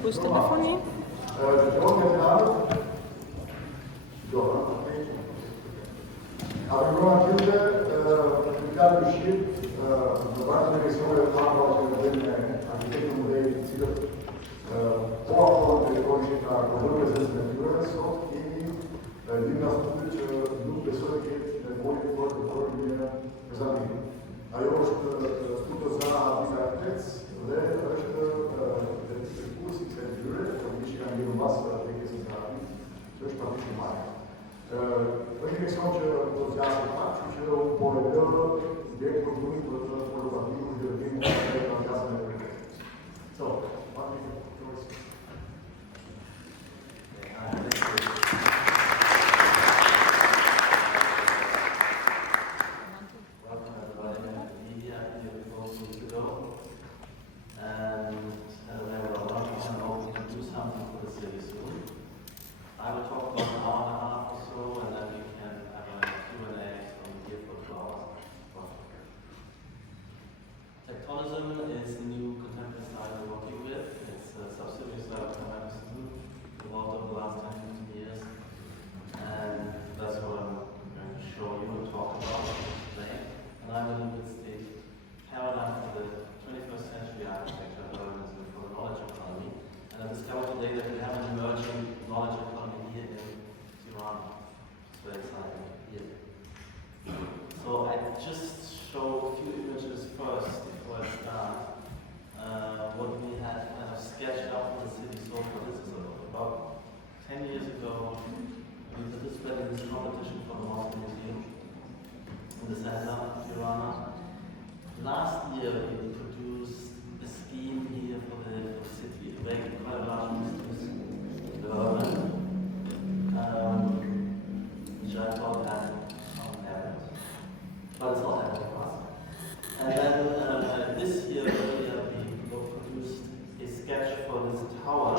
Who's telephony? Avevamo anche pubblicare uscire da parte delle persone del campo delle architetto modelli poco delle codici tra quello che esiste nell'universo e di una studio di due persone che nel mondo viene esaminato. Avevo studiato già di heuristics, le kursi zijn duur, om die gaan hier was, denk ik, dus Patrik Schumacher. Quindi che sono entusiasti faccio un po' di loro, di produrre quello partito di Urbanism e la casa del progetto. So, Patrik, I will talk about an hour and a half or so, and then we can have a Q&A from here for 2 hours. Tectonism is the new contemporary style we're working with. It's a subsidiary style of Parametricism developed over the last 10, 15 years. And that's what I'm going to show you and talk about today. And I believe it's the paradigm for the 21st century architecture of urbanism for the knowledge economy. And I discovered today that we have an emerging knowledge economy here in Tirana. It's very exciting here. So I just show a few images first before I start. What we had kind of sketched up in the city so far. This is about 10 years ago. We participated in this competition for the Mosque Museum in the center of Tirana. Last year we produced a scheme here for the city, quite a large mixed-use development, which I thought had some merit, but it's not happening for us. And then this year earlier we produced a sketch for this tower,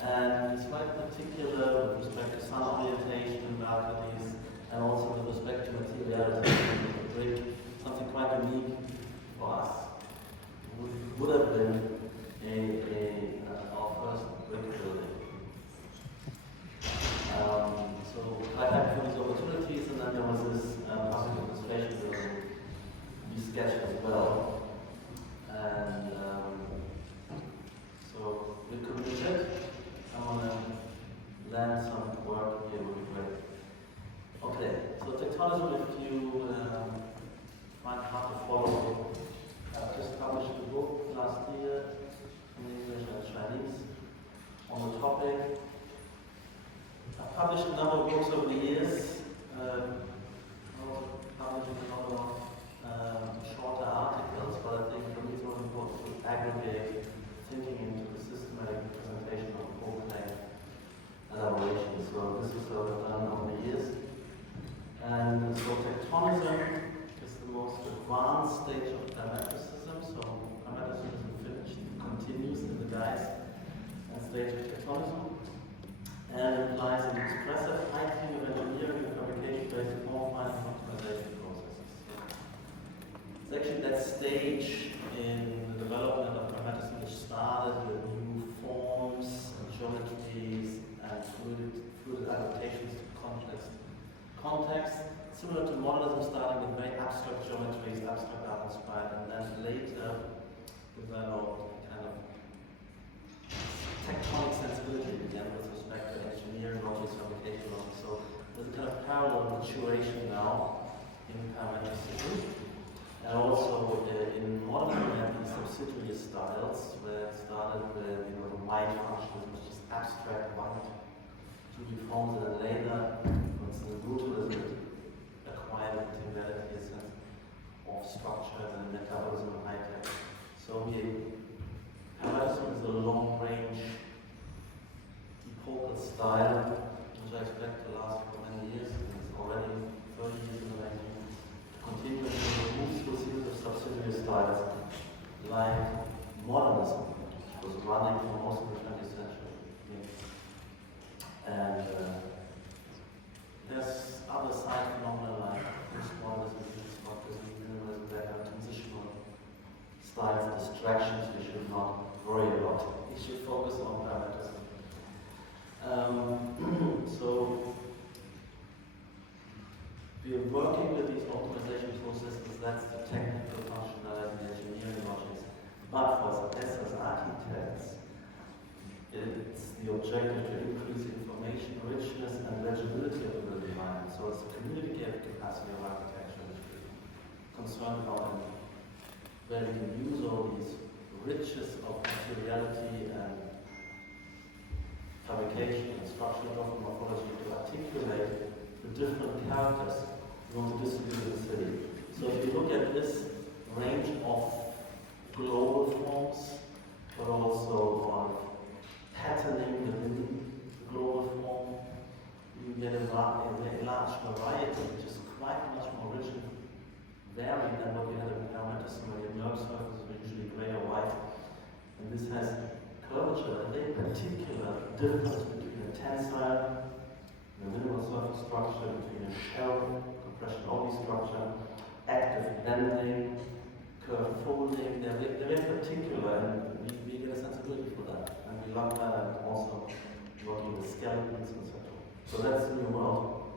and it's quite particular with respect to sun orientation and balconies, and also with respect to materiality of the brick, something quite unique for us. Would have been our first brick building. So quite happy for these opportunities, and then there was this public demonstration building we sketched as well. And so we committed. I want to land some work here would be great. Okay, so tectonism, if you find it hard to follow, I've just published a book last year in English and Chinese on the topic. I've published a number of books over the years. Also published a number of shorter articles, but I think for me it's really important to aggregate thinking into the systematic presentation of whole claim elaboration. So this is what I've done over the years. And so tectonism is the most advanced stage of parametricism. So parametricism continues in the guise and stage of tectonism, and implies an expressive heightening of engineering and fabrication based on form-finding and optimization processes. So it's actually that stage in the development of parametricism which started with new forms and geometries and fluid adaptations to complex context, similar to modernism, starting with very abstract geometries, abstract art inspired, and then later developed kind of tectonic sensibility again with respect to engineering logic, fabrication logic. So there's a kind of parallel maturation now in parametricism. And also in modernism we have these subsidiary styles where it started with the white functionalism, which is abstract white, to reforms, and then later, for instance, brutalism acquired materiality, a sense of structure, and metabolism and high tech. So parametricism is a long-range epochal style, which I expect to last for many years. It's already 30 years in the making. Continuing to move through a series of subsidiary styles, like modernism, which was running for most of the 20th century. And there's other side phenomena like postmodernism, constructivism, minimalism, that are transitional styles, distractions we should not worry about. We should focus the communicative capacity of architecture, which we're concerned about, and where we can use all these riches of materiality and fabrication and structural document morphology to articulate the different characters we want to distribute in the city. So if you look at this range of global forms, but also on patterning within the global form, you get a large variety, which is quite much more rich and varied than what we had in Parametricism, where your nerve surfaces were usually grey or white. And this has curvature, a very particular difference between a tensile, the minimal surface structure, between a shell, compression-only structure, active bending, curve folding. They're very particular, and we get a sensibility for that. And we love that, and also working with skeletons, etc. So that's the new world.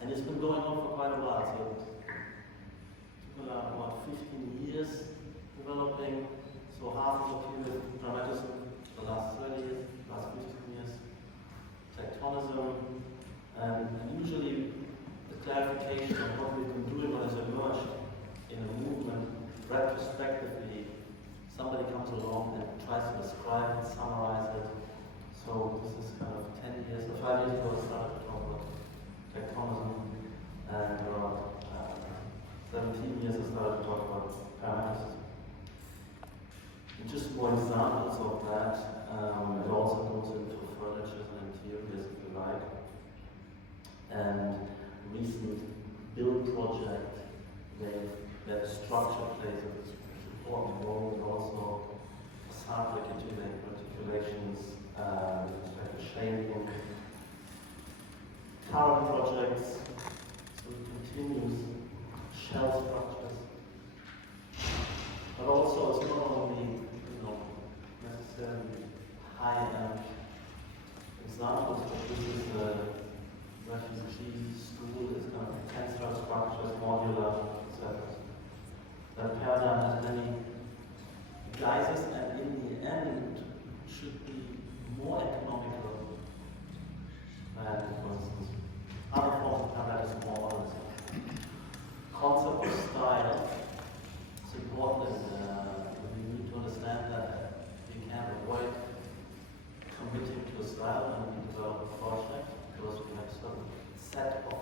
And it's been going on for quite a while. So it took about 15 years developing. So half of the period Urbanism, the last 30 years, last 15 years, tectonism, and usually the clarification of what we've been doing, what has emerged in a movement retrospectively. Somebody comes along and tries to describe it, summarize it. So this is kind of 10 years, or 5 years ago I started to talk about tectonism, and around 17 years I started to talk about parametricism. And just more examples of that, it also goes into furniture and interiors, if you like. And recent build project, where structure plays an important role, and also facade articulations, with respect to shading. Current projects, so it continues, shell structures. But also it's not only, necessarily high-end examples, but this is the refugee school, is kind of tensile structures, modular, etc. That paradigm has many guises, and in the end should be more economical than, for instance, other forms of paradigms, more modernism. Concept of style is important. We need to understand that we can't avoid committing to a style when we develop a project, because we have a certain set of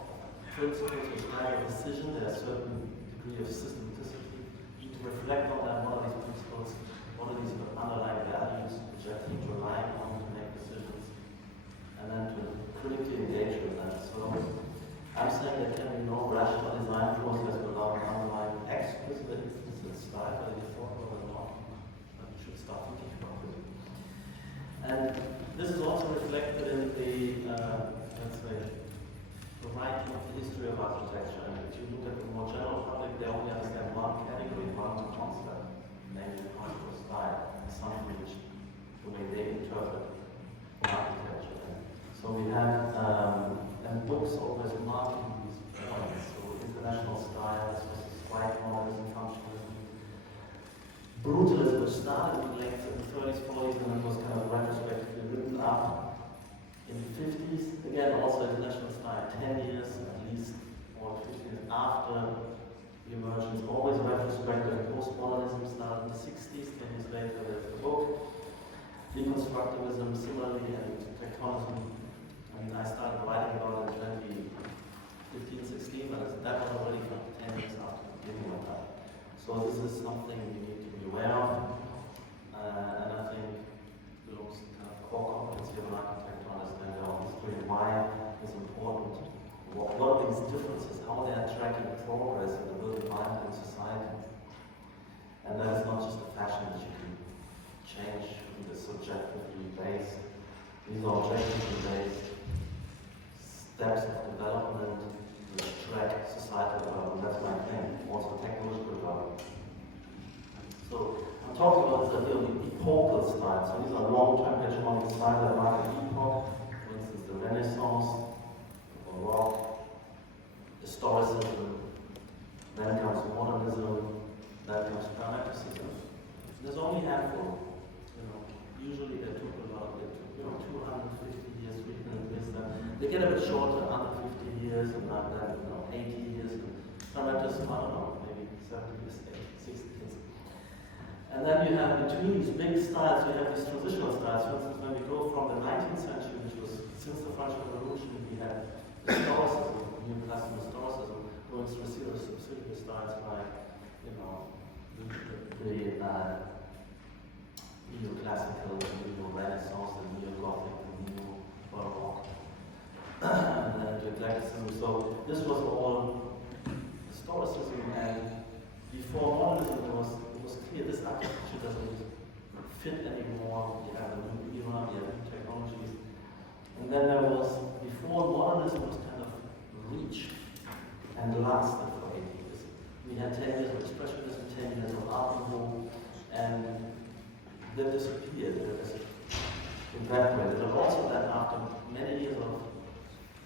principles of style of decision. There's a certain degree of systematicity. You need to reflect on that. What are these principles? What are these underlying values which I think rely on to make decisions, and then to critically engage with that. So I'm saying there can be no rational design process without an underlying explicit style, whether you thought about it or not. But you should start thinking about it. And this is also reflected in the, let's say, the writing of the history of architecture. And if you look at the more general public, they only understand one category, one concept, namely the concept of style, something which the way they interpret architecture. So we have, and books always marking these points. So international styles versus white modernism, functionalism. Brutalism, which started in the late 30s, 40s, and then was kind of retrospectively written up in the 50s. Again, also international style, 10 years at least, or 15 years after the emergence, always retrospective. Postmodernism started in the 60s, 10 years later there's the book. Deconstructivism, similarly, and tectonism. I mean, I started writing about it in 2015, 16, but that was already 10 years after the beginning of that. So this is something you need to be aware of, and I think belongs to kind of core competency of an architect to understand our history and why it's important. What are these differences, how they are tracking progress in the built environment and society. And that is not just a fashion that you can change, it is subjectively based. These are objectively based steps of development which track societal development. That's my claim. Also technological development. So I'm talking about this idea of the epochal style. So these are long-term hegemonic styles that mark an epoch. For instance, the Renaissance, the Baroque, historicism. Then comes modernism. Then comes Parametricism. There's only a handful. Usually they took a lot. They took 250 years, 300 years. They get a bit shorter, under 50 years, and then you have between these big styles, you have these transitional styles. For instance, when we go from the 19th century, which was since the French Revolution, we had historicism, neoclassical historicism, going through a series of subsidiary styles like, you know, the neoclassical, the neo-Renaissance, the neo-Gothic, the neo-Baroque, and then the eclecticism. So this was all historicism, and before modernism, it was clear this architecture doesn't fit anymore. We have a new era, we have new technologies. And then there was, before modernism was kind of reached and lasted for 8 years. We had 10 years of expressionism, 10 years of art nouveau, and they disappeared in that way. But also that after many years of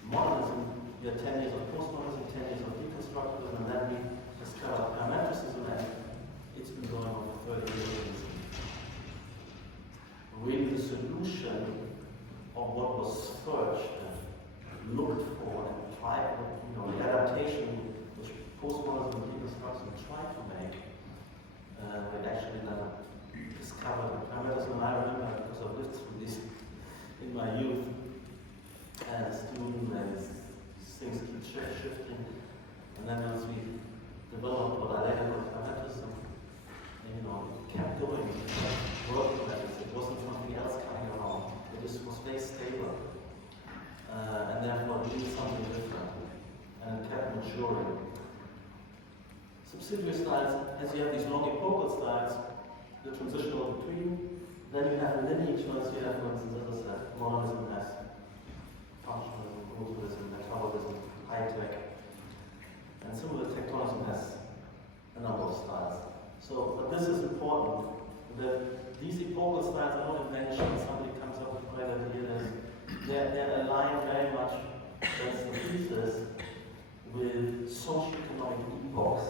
modernism, we had 10 years of postmodernism, 10 years of deconstructivism, and then we discovered parametricism, and it's been going on for 30 years. Really the solution of what was searched and looked for and tried, you know, the adaptation which postmodernism and deconstructivism tried to make, we actually never discovered. Parametricism, I remember, because I've lived through this in my youth as a student, and things keep shifting. And then once we developed what I later called parametricism, you know, it kept going, working at it. It wasn't something else coming around. It just was very stable. And therefore it needed something different. And it kept maturing. Subsidiary styles, as you have these long epochal styles, the transitional between, then you have lineage ones, you have, for instance, as I said, modernism has functionalism, brutalism, metabolism, high-tech, and similar tectonism has a number of styles. So, but this is important, that these epochal styles are not inventions. Somebody comes up with a great idea, they're aligned very much, that's the thesis, with socio-economic epochs.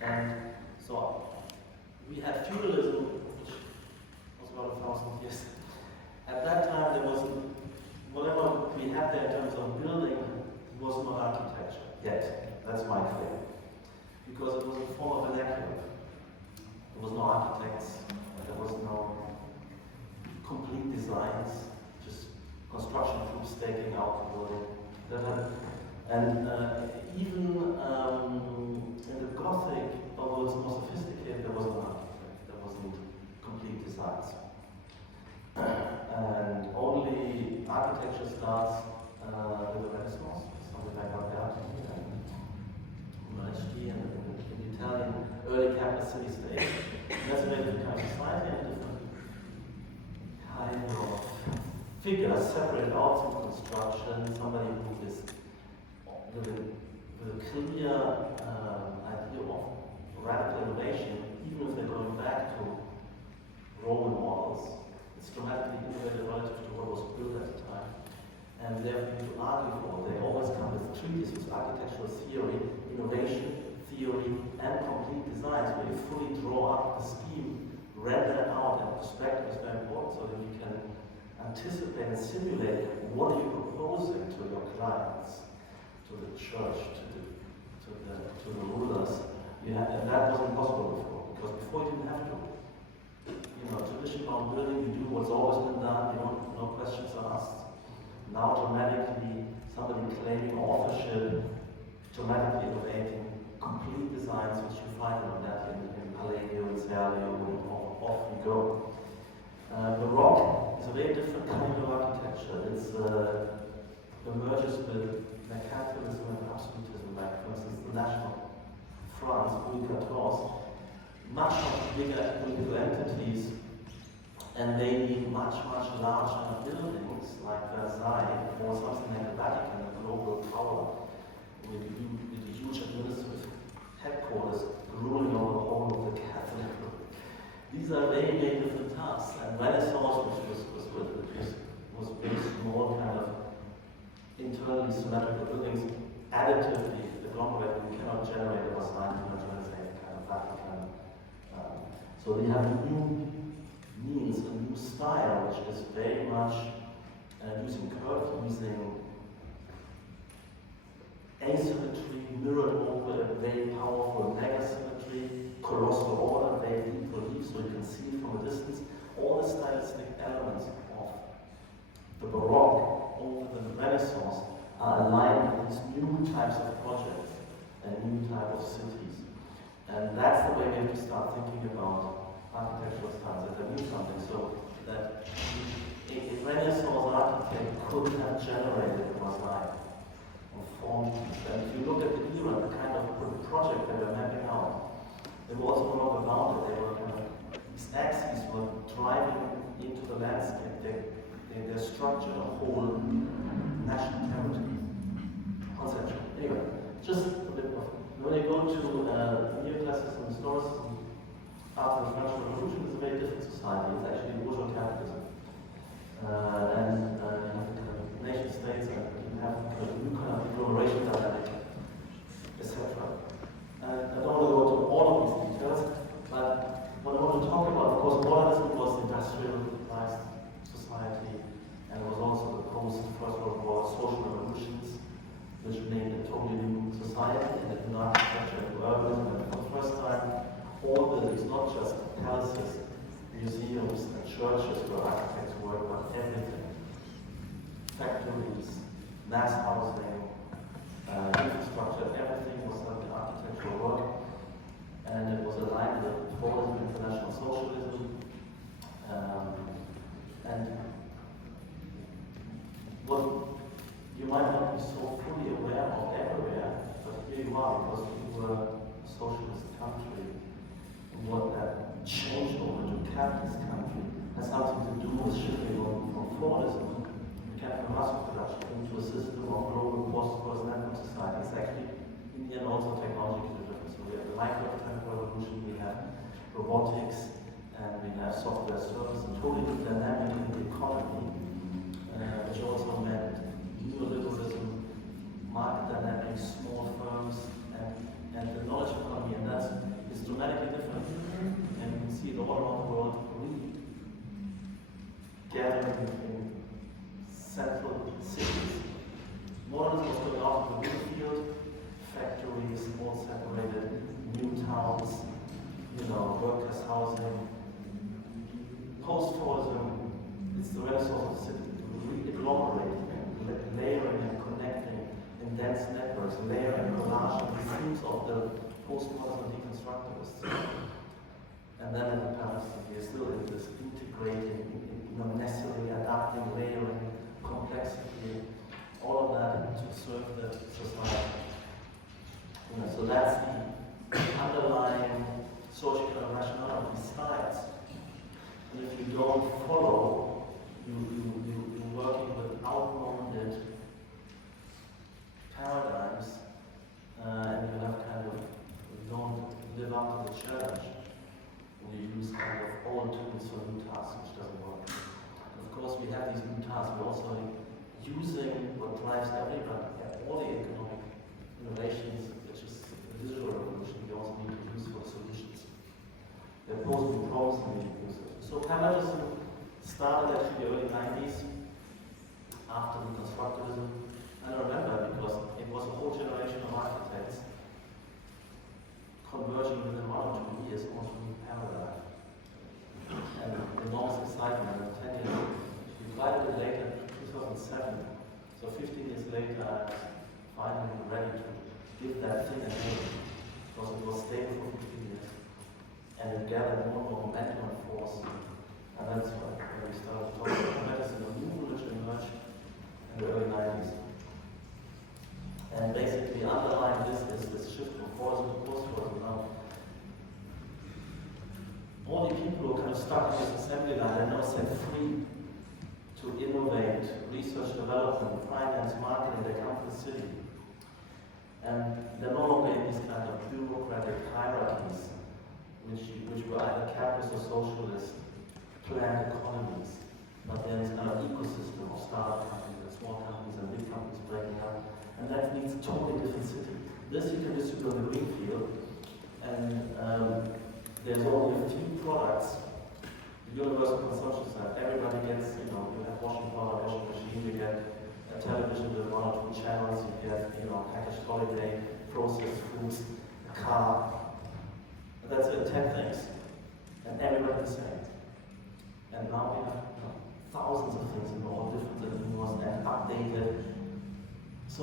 And so, we had feudalism, which was about 1,000 years. At that time, there wasn't, whatever we had there in terms of building was not architecture yet. That's my claim. Because it was a form of vernacular. There was no architects, there was no complete designs, just construction crews staking out the building. And even in the Gothic, although it's more sophisticated, there wasn't an architect, there wasn't complete designs. And only architecture starts with the Renaissance, something like Alberti and Urbanism and in the Italian early capitalist city-state. That's a very different kind of society and different kind of figure separated out from construction, somebody who is with a clear idea of radical innovation, even if they're going back to Roman models. It's dramatically innovative relative to what was built at the time. And therefore, to argue for, they always come with treatises, architectural theory, innovation, theory, and complete designs, where you fully draw up the scheme, render it out, and perspective is very important so that you can anticipate and simulate what are you proposing to your clients, to the church, to the rulers. And that wasn't possible before, because before you didn't have to. You know, traditional building, you do what's always been done, you know, no questions are asked. Now dramatically, somebody claiming authorship, dramatically innovating complete designs, which you find on that in Palladio and Serlio, and off you go. Baroque is a very different kind of architecture. It's emerges with mercantilism and absolutism, like for instance the national France, Louis XIV, much bigger political entities, and they need much larger buildings like Versailles or something like the Vatican, a global power with a huge administrative headquarters ruling over the whole of the Catholic world. These are very different tasks, and Renaissance, which was based more kind of internally symmetrical buildings, additively agglomerated. You cannot generate a Versailles, you cannot generate a kind of Vatican. So they have a new means, a new style, which is very much using curve, using asymmetry, mirrored over, very powerful megasymmetry, colossal order, very deep relief, so you can see from a distance all the stylistic elements of the Baroque over the Renaissance are aligned with these new types of projects and new type of cities. And that's the way we have to start thinking about architectural styles, that they mean something, so that a Renaissance architect could have generated a mosaic of form. And if you look at the era, the kind of project they were mapping out, they were also no longer bounded. They were kind of, these axes were driving into the landscape. They structured a whole national territory conceptually. Anyway, just a bit of, when you go to neoclassicism and historicism, after the French Revolution, it's a very different society. It's actually bourgeois capitalism. And nation states, and you have a new kind of agglomeration dynamic, etc. I don't want to go to all of these details, but what I want to talk about, of course, modernism was industrialized society, and was also the post-First World War social revolutions, which made a totally new society, and in architecture and urbanism, and for the first time, all buildings, not just palaces, museums, and churches where architects work, but everything. Factories, mass housing, infrastructure, everything was done in architectural work, and it was aligned with forward international socialism. And what you might not be so fully aware of everywhere, but here you are because we were a socialist country. What that change over to capitalist country has something to do with shifting from formalism, mechanical mass production, into a system of global post-network society. It's actually, in the end, also technological difference. So we have the micro-technical revolution, we have robotics, and we have software services, and totally dynamic in the economy, which also meant neoliberalism, market dynamics, small firms, and the knowledge economy, and that's dramatically different. And you can see it all around the world, really gathering in central cities. Modernism was going out of the real field, factories, all separated, new towns, workers' housing. Post-tourism, it's the Renaissance of the city, re-agglomerating and layering and connecting in dense networks, layering, collage, and the themes of the postmodern deconstructivists. And then in the past, we are still in this integrating, necessarily adapting, layering, complexity, all of that to serve the society. So that's the underlying social rationale of these styles. And if you don't follow, you're working with outmoded paradigms, and you have kind of don't live up to the challenge. We use kind of old tools for new tasks, which doesn't work. And of course, we have these new tasks. We're also using what drives everybody, all the economic innovations, which is the digital revolution. We also need to use for solutions. They're posing problems and we need to use it. So Parametricism started actually the early 90s after the constructivism. And I remember because it was a whole generation of architects converging within 1 or 2 years onto a new paradigm. And enormous excitement. 10 years. We tried it later, 2007. So 15 years later, I was finally ready to give that thing a name because it was stable for 15 years. And it gathered more and more momentum and force. And that's when we started talking about medicine, a new religion emerged in the early 90s. And basically underlying this is this shift from force to post-tourism. Now, all the people who are kind of stuck in this assembly line are now set free to innovate, research, development, finance, marketing. They come to the city. And they're no longer in these kind of bureaucratic hierarchies, which were either capitalist or socialist planned economies. But there is kind of ecosystem of startup companies and small companies and big companies breaking up. And that means a totally different city. This you can distribute on the green field, and there's only a few products. The universal consumption side, everybody gets, you have washing powder, washing machine, you get a television with 1 or 2 channels, you get, packaged holiday, processed foods, a car. That's it, 10 things. And everybody the same. And now we have thousands of things in all different genres and updated. So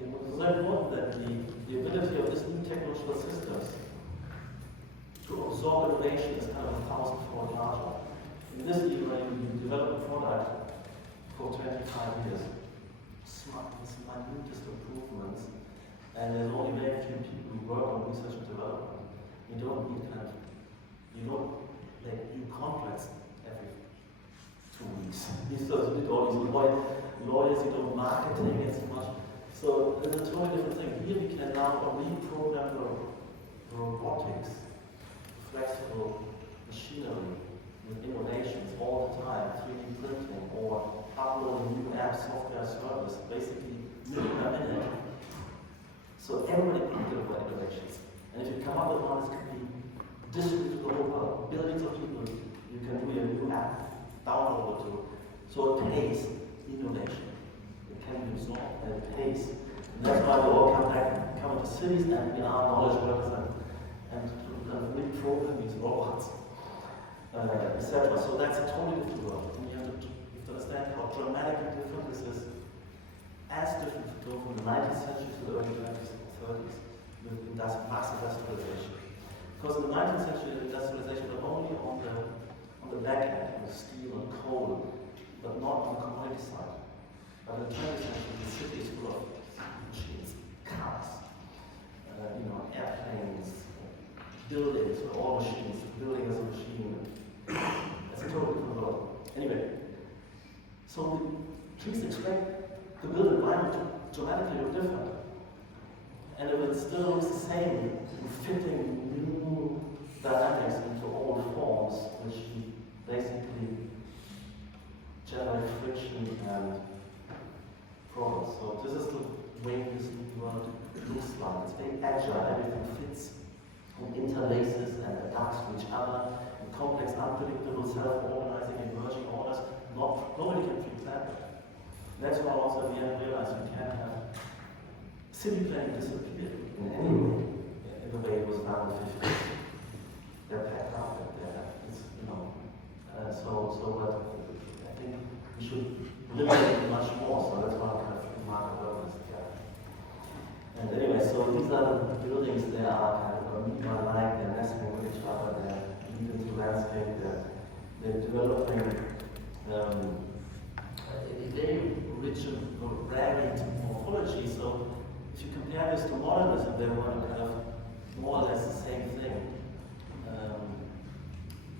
it was very important that the ability of these new technological systems to absorb innovation is kind of 1,000-fold larger. In this era, you develop a product for 25 years, minutest improvements, and there's only very few people who work on research and development. You don't need you contracts every 2 weeks. You don't need all these lawyers, you don't marketing as much. So there's a totally different thing. Here we can now reprogram robotics, flexible machinery with innovations all the time, 3D printing or uploading new app software service, basically minute by minute. So everybody can do about innovations. And if you come up with one, this can be distributed to the whole world. Billions of people, you can do a new app, download it to. So it pays innovation. It can be absorbed and it pays. And that's why we all come into cities and we are knowledge workers and reprogram these robots, etc. So that's a totally different world. And you have to understand how dramatically different this is. As different to go from the 19th century to the early 20s and 30s with mass industrialization. Because in the 19th century, the industrialization was only on the back end with steel and coal, but not on the commodity side. But in the 20th century, the city is full of machines, cars, airplanes, buildings, all machines, building as a machine. It's a totally different world. Anyway, so please expect the built environment to dramatically look different. And it will still look the same, fitting new dynamics into old forms, which basically generate friction and problems. So this is the way this new world looks like. It's very agile, everything fits and interlaces and adapts to each other, and complex, unpredictable, self-organizing, emerging orders. Nobody can pre-plan it. That's why also at the end realized we can't have city planning disappear in any way, in the way it was done in the 50s. They're packed up and but I think we should limit it much more, so that's why I'm kind of remarkable this guy. And anyway, so these are the buildings, they are kind of amoeba-like, they're nesting with each other, they're leading to landscape, they're developing a very rich and varied morphology. So if you compare this to modernism, they were kind of more or less the same thing,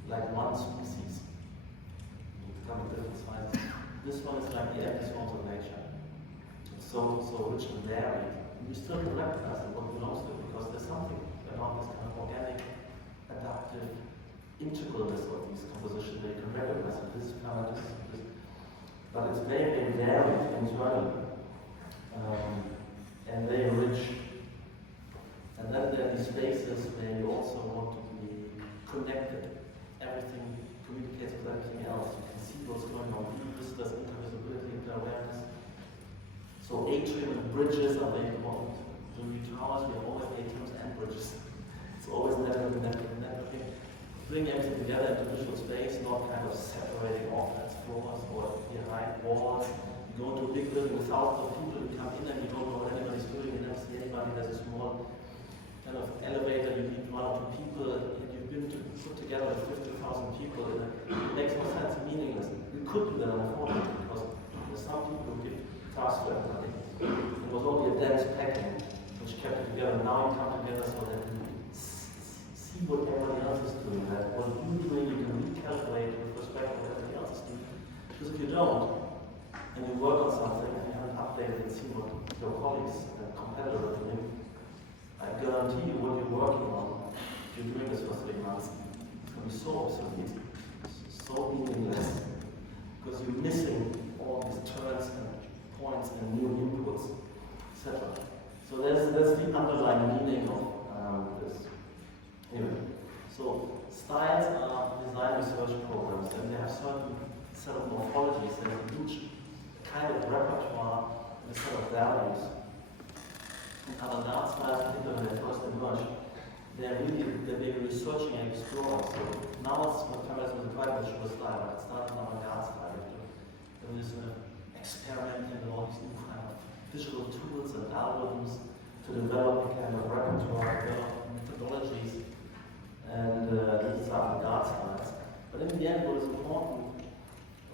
like one species, becoming different sizes. This one is like the episodes of nature. It's so rich and varied. And you still can recognize what belongs to it, because there's something about this kind of organic, adaptive integralness of these compositions that you can recognize. And this is kind of this. But it's very, very varied internally, and very rich. And then there are these spaces where you also want to be connected. Everything communicates with everything else. You can see what's going on. There's intervisibility, interawareness. So atrium and bridges are very important. In the towers, we have always atriums and bridges. It's always networking. Bring everything together into visual space, not kind of separating off as floors or behind walls. You go into a big building with thousands of people, you come in and you don't know what anybody's doing, you never see anybody. There's a small kind of elevator, you need 1 or 2 people, and you've been put together with 50,000 people, and it makes no sense, meaningless. We could do that unfortunately, because there's some people who give tasks to everybody. It was only a dense packing which kept it together. Now you come together so that you see what everybody else is doing, that what you're doing you can recalculate with respect to what everybody else is doing. Because if you don't, and you work on something and you haven't updated and seen what your colleagues and competitors are doing, I guarantee you what you're working on, if you're doing this for 3 months, it's going to be so obsolete, so meaningless, because you're missing all these turns and points and new inputs, etc. So that's the underlying meaning of this. Anyway, so styles are design research programs, and they have certain set of morphologies, they have a huge kind of repertoire and a set of values. And avant-garde styles, particularly when they first emerged, they're researching and exploring. So now it's what Parametricism is quite mature style. It started in avant-garde style. There is experimenting with all these new kind of digital tools and algorithms to develop a kind of repertoire, develop methodologies, and these are avant-garde styles. But in the end, what is important,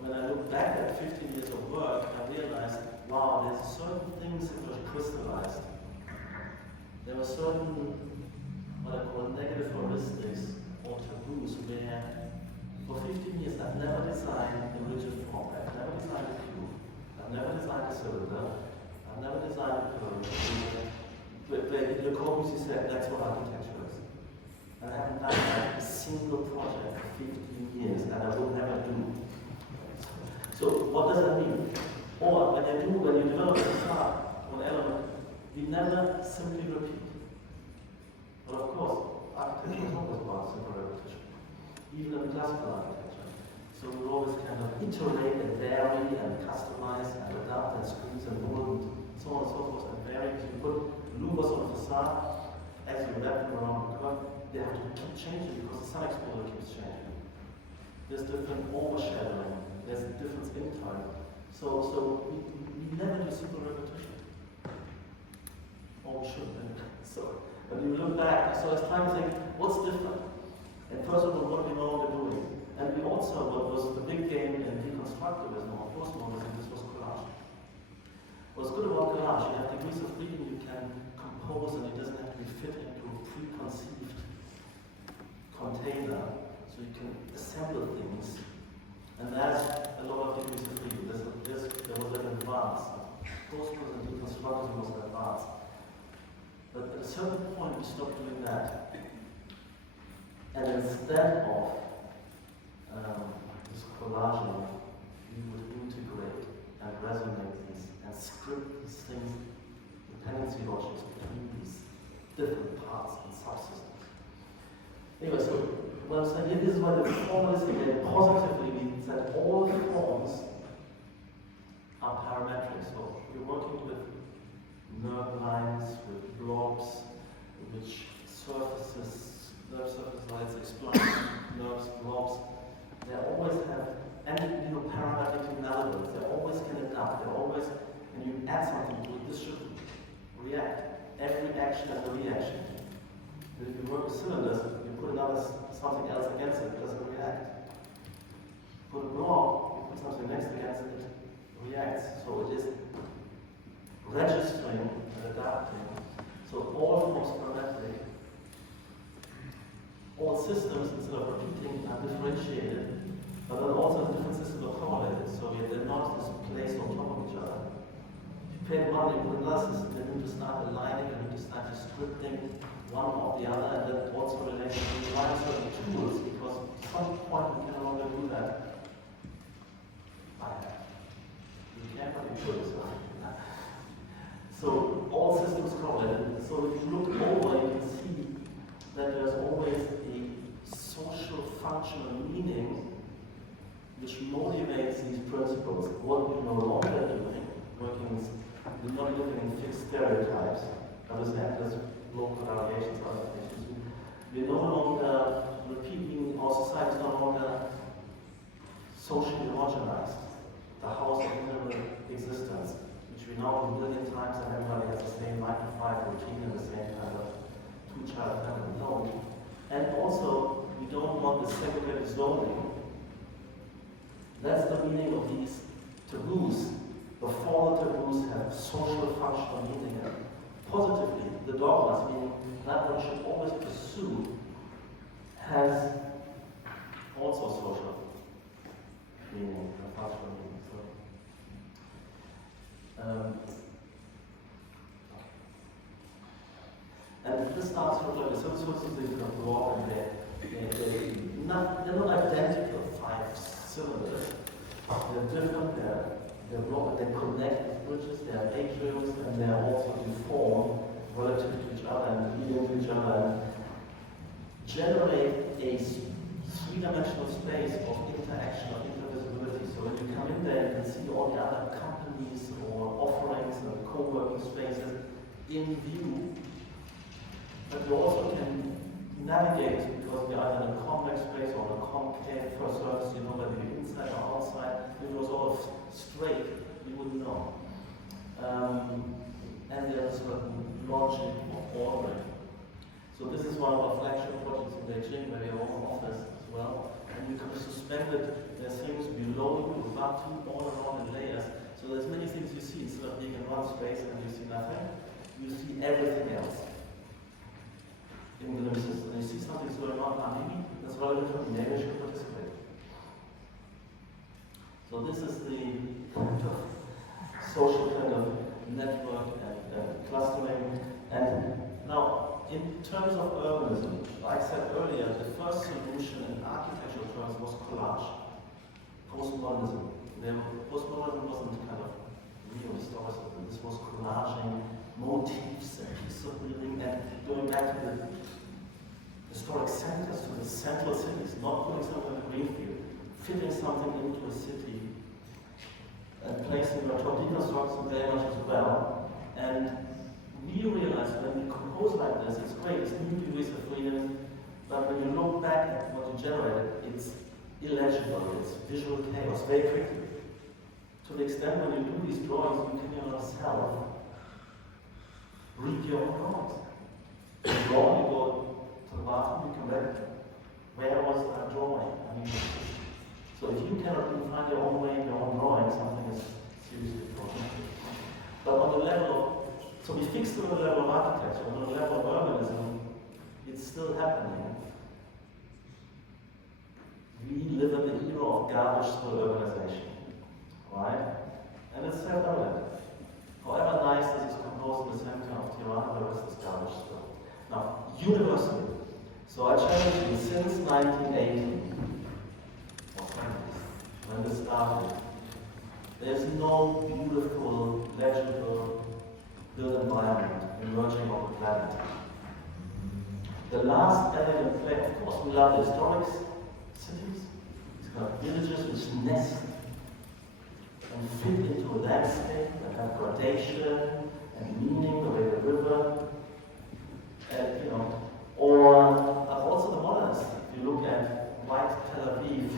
when I look back at 15 years of work, I realized, wow, there's certain things that were crystallized. There were certain, what I call negative heuristics or taboos, where for 15 years I've never designed a rigid form. I've never designed a cube. I've never designed a cylinder. I've never designed a pyramid. But Le Corbusier said that's what architecture is. And I haven't done like a single project for 15 years, and I will never do. So what does that mean? Or when you develop a facade or an element, you never simply repeat. But of course, architecture is always about simple repetition, even in classical architecture. So we always kind of iterate and vary and customize and adapt and squeeze and mold and so on and so forth and vary. So you put louvers on the facade, as you wrap them around the curve, they have to keep changing because the sun exposure keeps changing. There's different overshadowing, there's a difference in time. So we never do simple repetition. Or we shouldn't. So when you look back, so it's time to think, what's different? And first of all, what do we know we're doing? And we also, what was the big game in deconstructivism or postmodernism, this was collage. What's good about collage, you have degrees of freedom, you can compose and it doesn't have to be fit into a preconceived container, so you can assemble things. And there's a lot of degrees of freedom. There was an advance. Postmodernism and deconstructivism was an advance. But at a certain point, we stopped doing that. And instead of this collaging, we would integrate and resonate these and script these things, dependency logics between these different parts and subsystems. Anyway, so what I'm saying here, this is why the formalism again positively means that all the forms are parametric. So we're working with nerve lines, with blobs, which surfaces, nerve surface lines, explain nerves, blobs. They always have, and parametric elements, they always can adapt, they always, and you add something to it, this should react. Every action has a reaction. But if you work with cylinders, you put something else against it, it doesn't react. Put a blob, you put something next against it, it reacts. So it is registering and adapting. So all forms parametric, all systems, instead of repeating, are differentiated, but then also the different systems are correlated, so they're not just placed on top of each other. If you paint one and put another system, then you need to start aligning, and you need to start scripting one of the other, and then also relate to certain tools, because at some point we can no longer do that. You can't, but you could. So all systems correlated. So if you look over, you can see that there's always a social functional meaning which motivates these principles. What we no longer doing, we're not living in fixed stereotypes, there's local variations, other things. We're no longer repeating, our society is no longer socially homogenized. The house of minimal existence, which we know a million times, and everybody has the same 9-to-5 routine and the same kind of two-child family. No. And also, we don't want the segregated zoning. That's the meaning of these taboos. Before the taboos have social functional meaning. And positively, the dogmas, meaning that one should always pursue, has also social meaning and functional meaning. And this starts with like some sorts of things that block, and they're not identical 5 cylinders. They're different, they're blocked, they connect with bridges, they have atriums, and they're also deformed relative to each other and leading to each other, and generate a 3-dimensional space of interaction or intervisibility. So when you come in there, you can see all the other companies or offerings and co-working spaces in view. But you also can navigate because we are in a convex space or a concave surface, you know, whether you're inside or outside. If it was all straight, you wouldn't know. And there's a certain logic of ordering. So this is one of our flagship projects in Beijing, where we have our own office as well. And you can suspend it, there's things below you, above you, all around in layers. So there's many things you see instead of being in one space and you see nothing. You see everything else in glimpses. And you see something's going on, maybe that's relevant for me, maybe I should participate. So this is the kind of social kind of network and clustering. And now, in terms of urbanism, like I said earlier, the first solution in architectural terms was collage, postmodernism. Postmodernism wasn't kind of neo-historicism, this was collaging motifs and pieces of building and going back to the historic centers, to the central cities, not putting something in a greenfield, fitting something into a city and placing your top deconstruction very much as well. And we realize when you compose like this, it's great, it's new degrees of freedom, but when you look back at what you generated, it's illegible, it's visual chaos very quickly. To the extent when you do these drawings, you can yourself read your own drawings. You draw, you go to the bathroom, you come back, where was that drawing? I mean, so if you cannot even find your own way in your own drawing, something is seriously problematic. But on the level of, so we fixed it on the level of architecture, on the level of urbanism, it's still happening. We live in the era of garbage-full urbanization, right? And it's self-evident. However nice this is composed in the center of Tirana, the rest is garbage still. Now, universally. So I challenge you, since 1980, when this started, there's no beautiful, legible built environment emerging on the planet. The last elegant place, of course, we love the historic cities. These kind of villages which nest and fit into a landscape and have gradation and meaning, the way the river, and, you know, or also the modernists. If you look at white Tel Aviv,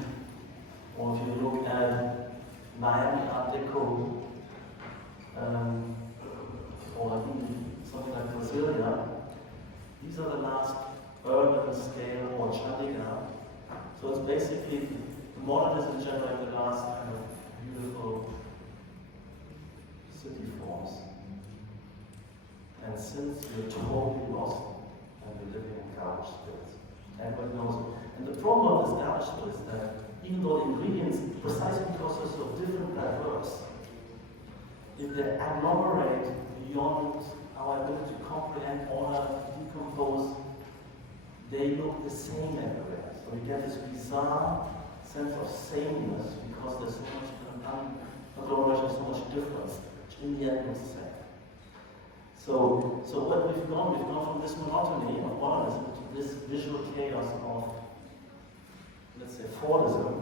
or if you look at Miami Art Deco, or even something like Brasilia, these are the last urban scale or Chandigarh. So it's basically the modernism generated the last kind of beautiful city forms. And since we're totally lost and we're living in garbage spills, everybody knows it. And the problem of this garbage spill is that even though the ingredients, precisely because they're so different, diverse, if they agglomerate beyond our ability to comprehend, order, decompose, they look the same everywhere. So we get this bizarre sense of sameness because there's so much agglomeration, so much difference, which in the end looks the same. So what we've gone from this monotony of modernism to this visual chaos of, let's say, Fordism,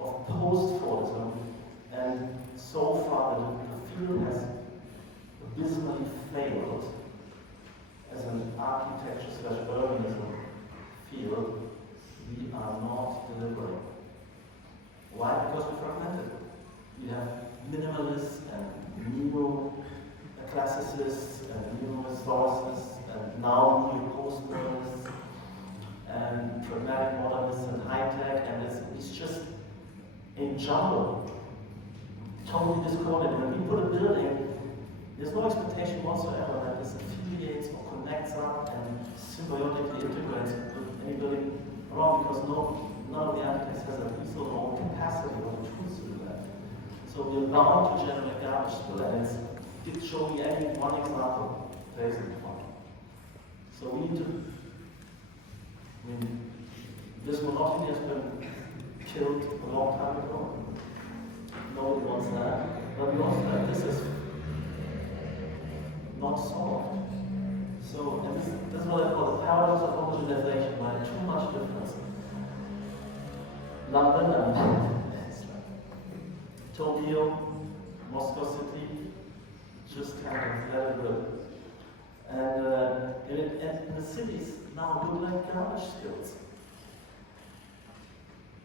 of post-Fordism, and so far the field has abysmally failed as an architecture/urbanism field. We are not delivering. Why? Because we're fragmented. We have minimalists and neo-classicists and neo-historicists and now neo-postmodernists and pragmatic modernists and high-tech, and it's just a jumble, totally discordant. When we put a building, there's no expectation whatsoever that this affiliates or connects up and symbiotically integrates with any building around, because none of the architects has at least their own capacity or tools to do that. So we're bound to generate garbage spill, and it's show me any one example. There isn't one. So we need to, this monotony has been killed a long time ago. Nobody wants that. But we also that this is not solved. So, and this is what I call the paradox of homogenization, where too much difference. London and Tokyo, Moscow City, just kind of let it go. And in the cities, now look like garbage spills.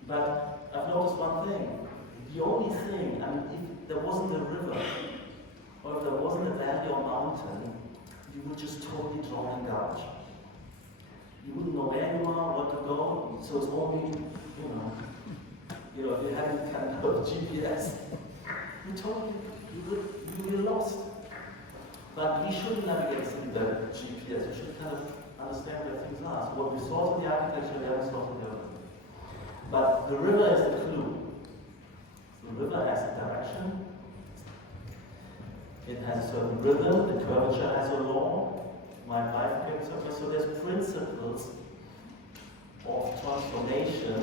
But I've noticed one thing. The only thing, I mean, if there wasn't a river, or if there wasn't a valley or mountain, you would just totally drown in garbage. You wouldn't know where you are, what to go, so it's only, if you haven't kind of GPS, you will be lost. But we shouldn't navigate through the GPS, we should kind of understand where things are. So what we saw in the architecture, we haven't saw in the urbanism. But the river is the clue. The river has a direction, it has a certain rhythm, the curvature has a law, so there's principles of transformation,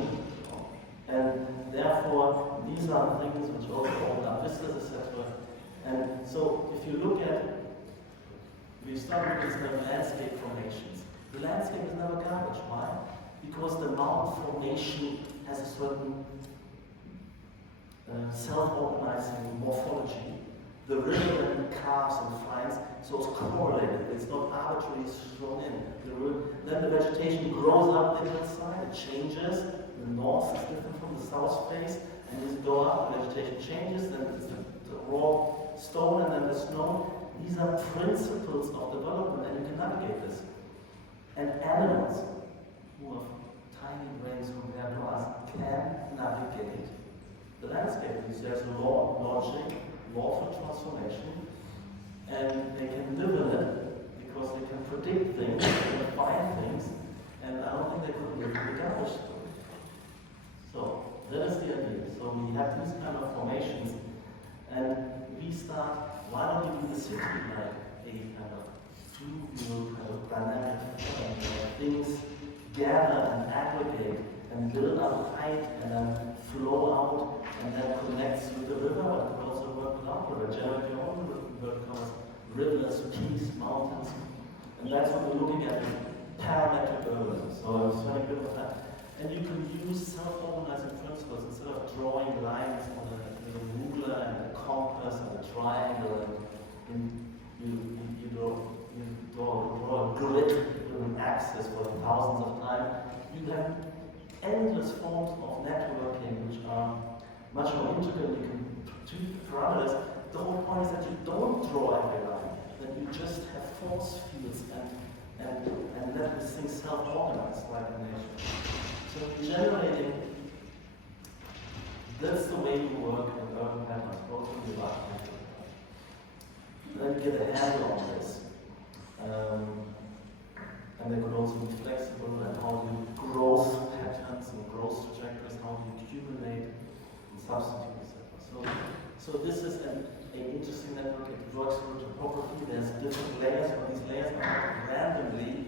and therefore these are things which also open up vistas, etc. And so if you look at, we start with these landscape formations. The landscape is never garbage. Why? Because the mountain formation has a certain self-organizing morphology. The river then carves and finds, so it's correlated, it's not arbitrarily thrown in. Then the vegetation grows up the hillside, it changes, the north is different from the south face, and as you go up, the vegetation changes, then it's the raw stone and then the snow. These are principles of development, and you can navigate this. And animals, who have tiny brains compared to us, can navigate the landscape. Because there's a logic, law for transformation, and they can live in it because they can predict things, they can find things, and I don't think they could live in the garbage. So that is the idea. So we have these kind of formations, and we start, why don't we do the city like a kind of fluvial, kind of dynamic where things gather and aggregate and build up height and then flow out and then connects with the river, but it can also work without the river. Generate your own river becomes rivers, peaks, mountains, and that's what we're looking at in parametric urbanism. So I was spending a bit of time. And you can use self-organizing principles instead of drawing lines on a ruler and a compass and a triangle, and you draw a grid with an axis for thousands of times. You have endless forms of networking which are much more intricate. You can tweak parameters. The whole point is that you don't draw every line, that you just have force fields and let this thing self-organize like a nation. So generating, that's the way you work in urban patterns, both in the architecture. Then you get a handle on this. And they could also be flexible and how you growth patterns and growth trajectories, how you accumulate and substitute, etc. So this is an interesting network. It works through topography. There's different layers, but these layers are not randomly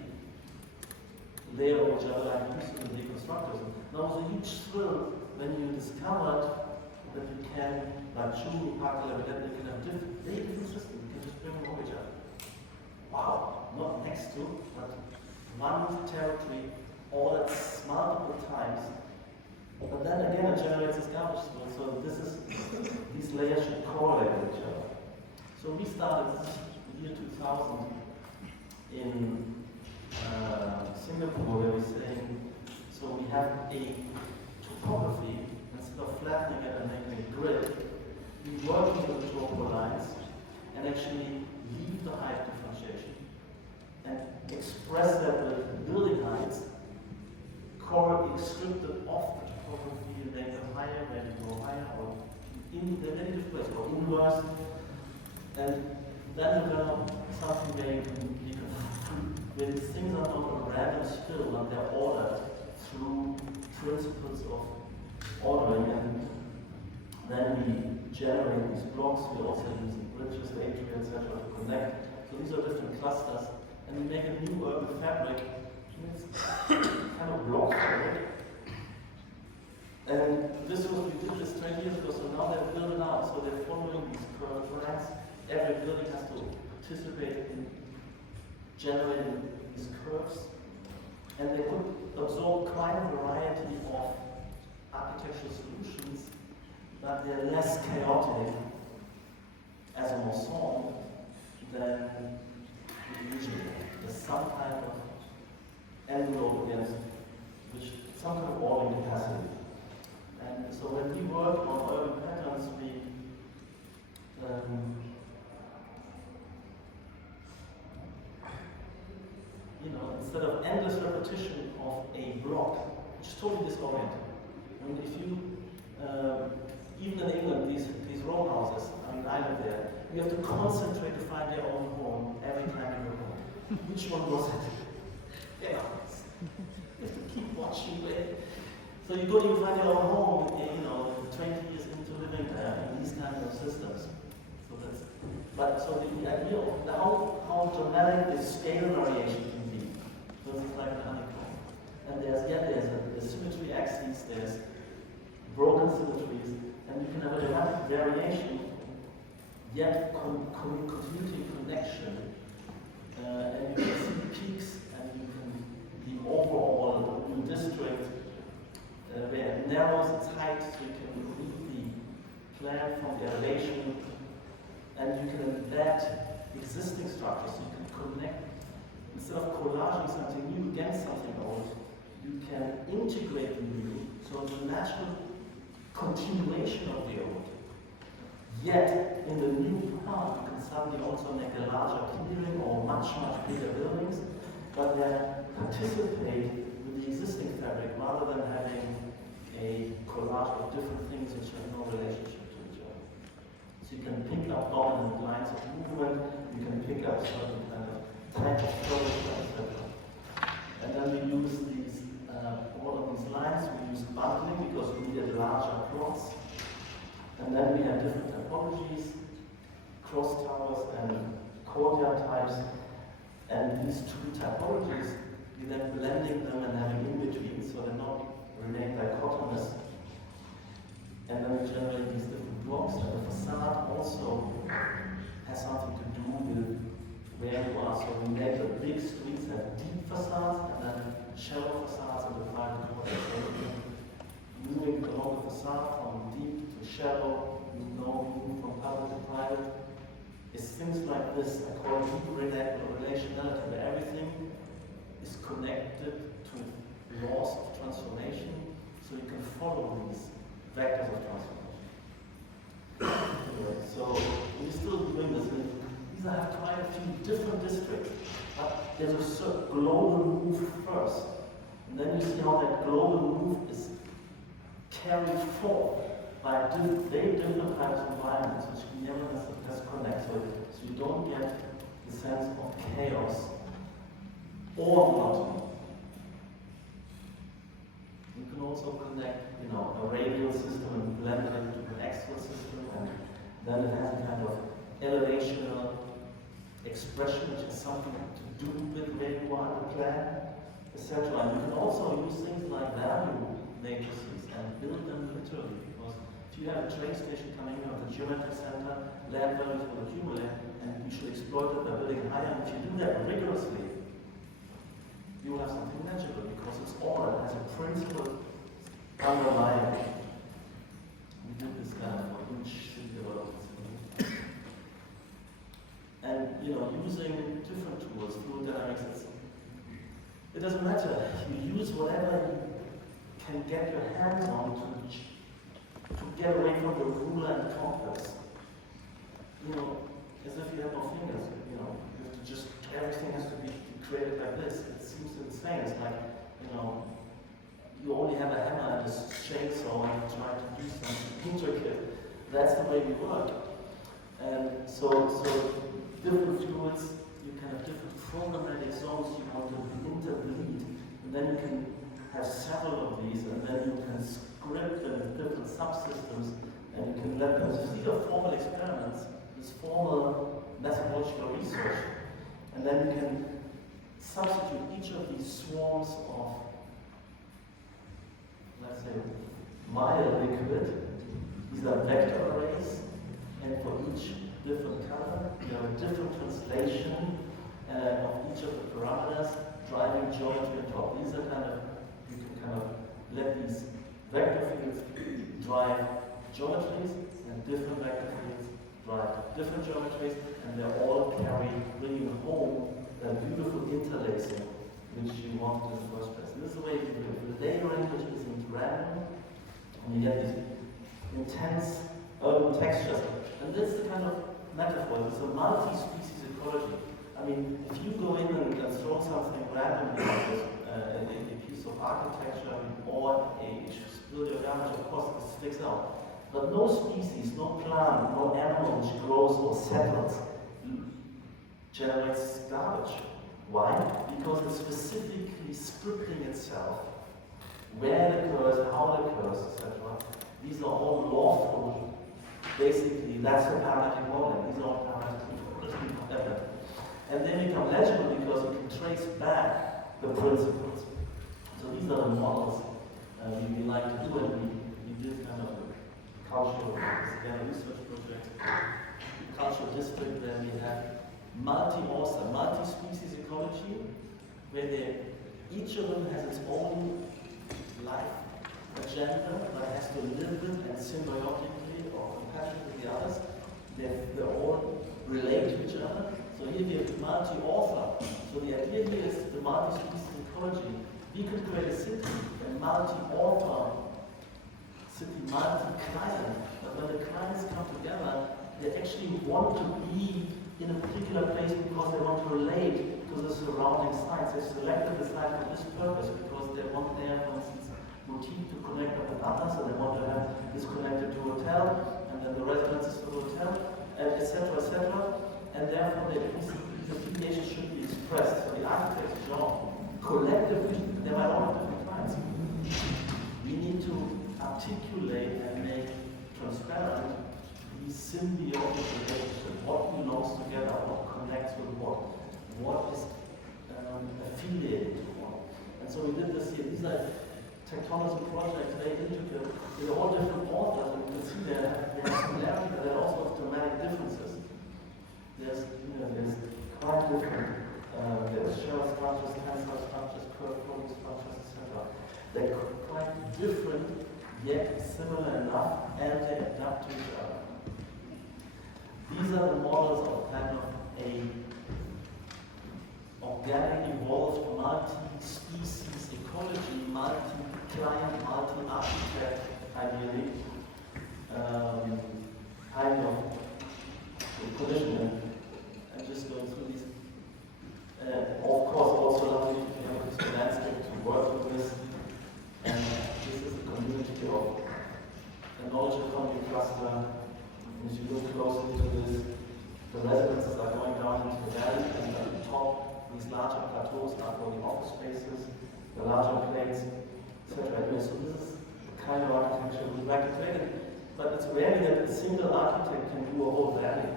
layer over each other like used to in deconstructors. Now it was a huge thrill when you discovered that you can, like Chulu, Park, you can have very different systems. You can just bring them over each other. Wow, not next to, but one territory, all at multiple times. But then again, it generates this garbage flow. So these layers should correlate with each other. So we started this year 2000 in Singapore, where we're saying, so we have a topography, instead of flattening it and making a grid, we work with the topo lines and actually leave the height differentiation and express that with building heights, strip it off the topography and make them higher, maybe go higher, or in the negative place, or inverse, and then develop something where where these things are not a random spill, but they're ordered through principles of ordering, and then we generate these blocks. We're also using bridges, atria, etc. to connect. So these are different clusters, and we make a new urban fabric. It's kind of block fabric. And we did this 20 years ago, so now they're building out, so they're following these curved lines. Every building has to participate in generating these curves, and they could absorb quite a variety of architectural solutions, but they're less chaotic as a ensemble than usually. There's some kind of envelope against which some kind of ordering capacity. And so when we work on urban patterns, we instead of endless repetition of a block, which is totally disorienting. I mean, if you, even in England, these row houses, I mean, I live there, you have to concentrate to find your own home every time you go home. Which one was it? Yeah. You have to keep watching it. So you go to find your own home, 20 years into living there in these kinds of systems. So the idea of how dramatic the scale variation can be. So it's like an honeycomb. And there's a symmetry axis, there's broken symmetries, and you can have a dramatic variation, yet continuity connection, and you can see peaks, and you can the overall new district where it narrows its height, so you can read the plan from the elevation, and you can embed existing structures, so you can connect. Instead of collaging something new against something old, you can integrate the new, so it's a natural continuation of the old. Yet, in the new part, you can suddenly also make a larger clearing or much bigger buildings, but then participate with the existing fabric rather than having a collage of different things which have no relationship to each other. So you can pick up dominant lines of movement, you can pick up certain kind of type of storage, etc. And then we use these, all of these lines, we use bundling because we needed larger plots. And then we have different topologies, cross towers and courtyard types. And these two topologies, we then blending them and having in between so they're not remain dichotomous. And then we generate these different blocks, and the facade also has something to do with where you are. So we make the big streets have deep facades and then shallow facades in the private quarters. So moving along the facade from deep to shallow, moving from public to private. It's things like this, I call it relationality, where everything is connected to laws of transformation, so you can follow these vectors of transformation. So we're still doing this. These have quite a few different districts, but there's a certain global move first. And then you see how that global move is carried forth by very different types of environments, which we never necessarily connect with. So you don't get the sense of chaos or monotony. You can also connect, a radial system and blend it into an axial system, and then it has a kind of elevational expression, which has something to do with where you are in the plan, etc. And you can also use things like value matrices and build them literally, because if you have a train station coming in at the geometric center, land values will accumulate, and you should exploit it by building higher. And if you do that rigorously, you will have something magical, because it's order, it has a principle underlying. We did this kind of for each city development. And using different tools, fluid dynamics, it doesn't matter. You use whatever you can get your hands on to get away from the ruler and compass. As if you have no fingers. You have to just, everything has to be created like this. It seems insane. It's like, you only have a hammer and a chainsaw and you try to do something intricate. That's the way we work. And so different fluids, you can have different programmatic zones you want to interbleed, and then you can have several of these, and then you can script them in different subsystems, and you can let them. So these are formal experiments, this formal methodological research, and then you can substitute each of these swarms of, let's say, Maya liquid. These are vector arrays, and for each different color, you have a different translation of each of the parameters, driving geometry on top. These are you can let these vector fields drive geometries, and different vector fields drive different geometries, and they're all bringing home that beautiful interlacing which you wanted in the first place. This is the way you do it. The data range isn't random, and you get these intense urban textures. And that's the kind of metaphor. It's a multi-species ecology. I mean, if you go in and throw something randomly, like a piece of architecture or a spill your garbage, of course it sticks out. But no species, no plant, no animal which grows or settles generates garbage. Why? Because it's specifically scripting itself, where it occurs, how it occurs, etc. These are all lawful. Basically, that's the parametric modeling. These are all parametric. And they become legible because you can trace back the principles. So these are the models we like to do, and we did kind of a cultural, again, a research project, cultural district, where we have multi-author, multi-species ecology, where each of them has its own life agenda that has to live with and symbiotically or compassionate with the others. They all relate to each other. So here we have multi-author. So the idea here is the multi-species ecology. We could create a city, a multi-author city, multi-client. But when the clients come together, they actually want to be in a particular place because they want to relate to the surrounding sites. They selected the site for this purpose because they want there, for instance, motif to connect up with others, so they want to have this connected to a hotel, and then the residences to the hotel, etc., etc. And therefore, these affiliations should be expressed. So the architect's job, collectively, they might all have different clients. We need to articulate and make transparent these symbiotic relationships. What belongs together, what connects with what is affiliated to what. And so we did this here. These are tectonism projects. They're all different authors, and you can see they have similarities, but there are also dramatic differences. There's quite different. There's shell structures, tensile structures, curve floating structures, etc. They're quite different, yet similar enough, and they adapt to each other. These are the models of kind of a organic, evolved, multi-species ecology, multi-client, multi-architect, ideally, kind of conditioning. I'm just going through these. Of course, also lovely to have this landscape to work with this. And this is the community of a knowledge economy cluster. And if you look closely to this, the residences are going down into the valley, and at the top, these larger plateaus are for the office spaces, the larger plates, etc. So this is the kind of architecture we'd like to create. But it's rarely that a single architect can do a whole valley.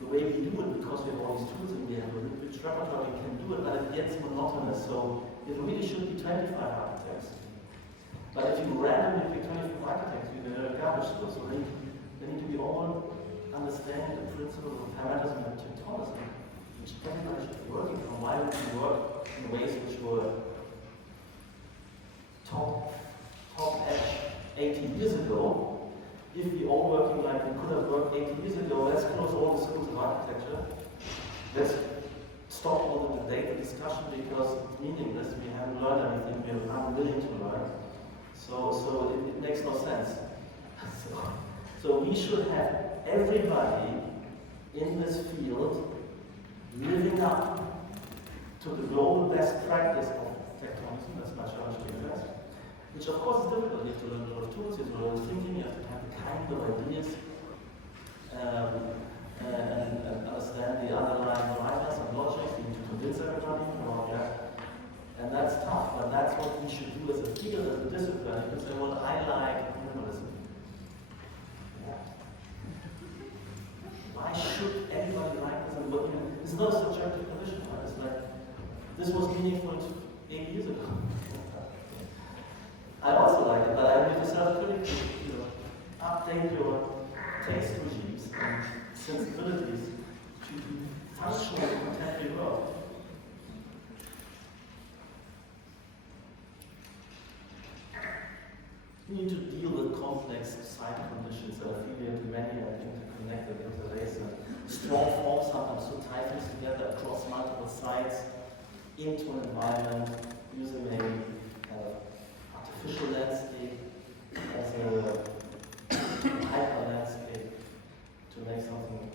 The way we do it, because we have all these tools and we have a rich repertoire, we can do it, but it gets monotonous. So it really should be 25 architects. But if you randomly pick 25 architects, you get a garbage still. So they need to be all understanding the principles of parametricism and tectonism, which everybody should be working from. Why would we work in ways which were top edge 80 years ago? If we all working like we could have worked 80 years ago, let's close all the schools of architecture. Let's stop all the debate and discussion because it's meaningless. We haven't learned anything. We are unwilling to learn. So it makes no sense. So we should have everybody in this field living up to the global best practice of tectonism. That's my challenge to you guys. Which of course is difficult. You have to learn a lot of tools, you have to learn thinking, you have to have the kind of ideas and understand the underlying drivers and logic. You need to convince everybody about that. And that's tough, but that's what we should do as a field, as a discipline. You can say, well, I like minimalism. Yeah. Why should everybody like this? And it's not a subjective condition, right? It's like, this was meaningful 8 years ago. I also like it, but I need to self-critically, update your taste regimes and sensibilities to function in a contemporary world. We need to deal with complex site conditions that are affiliated to many and interconnected, interlaced, and strong forms sometimes so tightly together across multiple sites. into an environment using a kind of artificial landscape as a hyper landscape to make something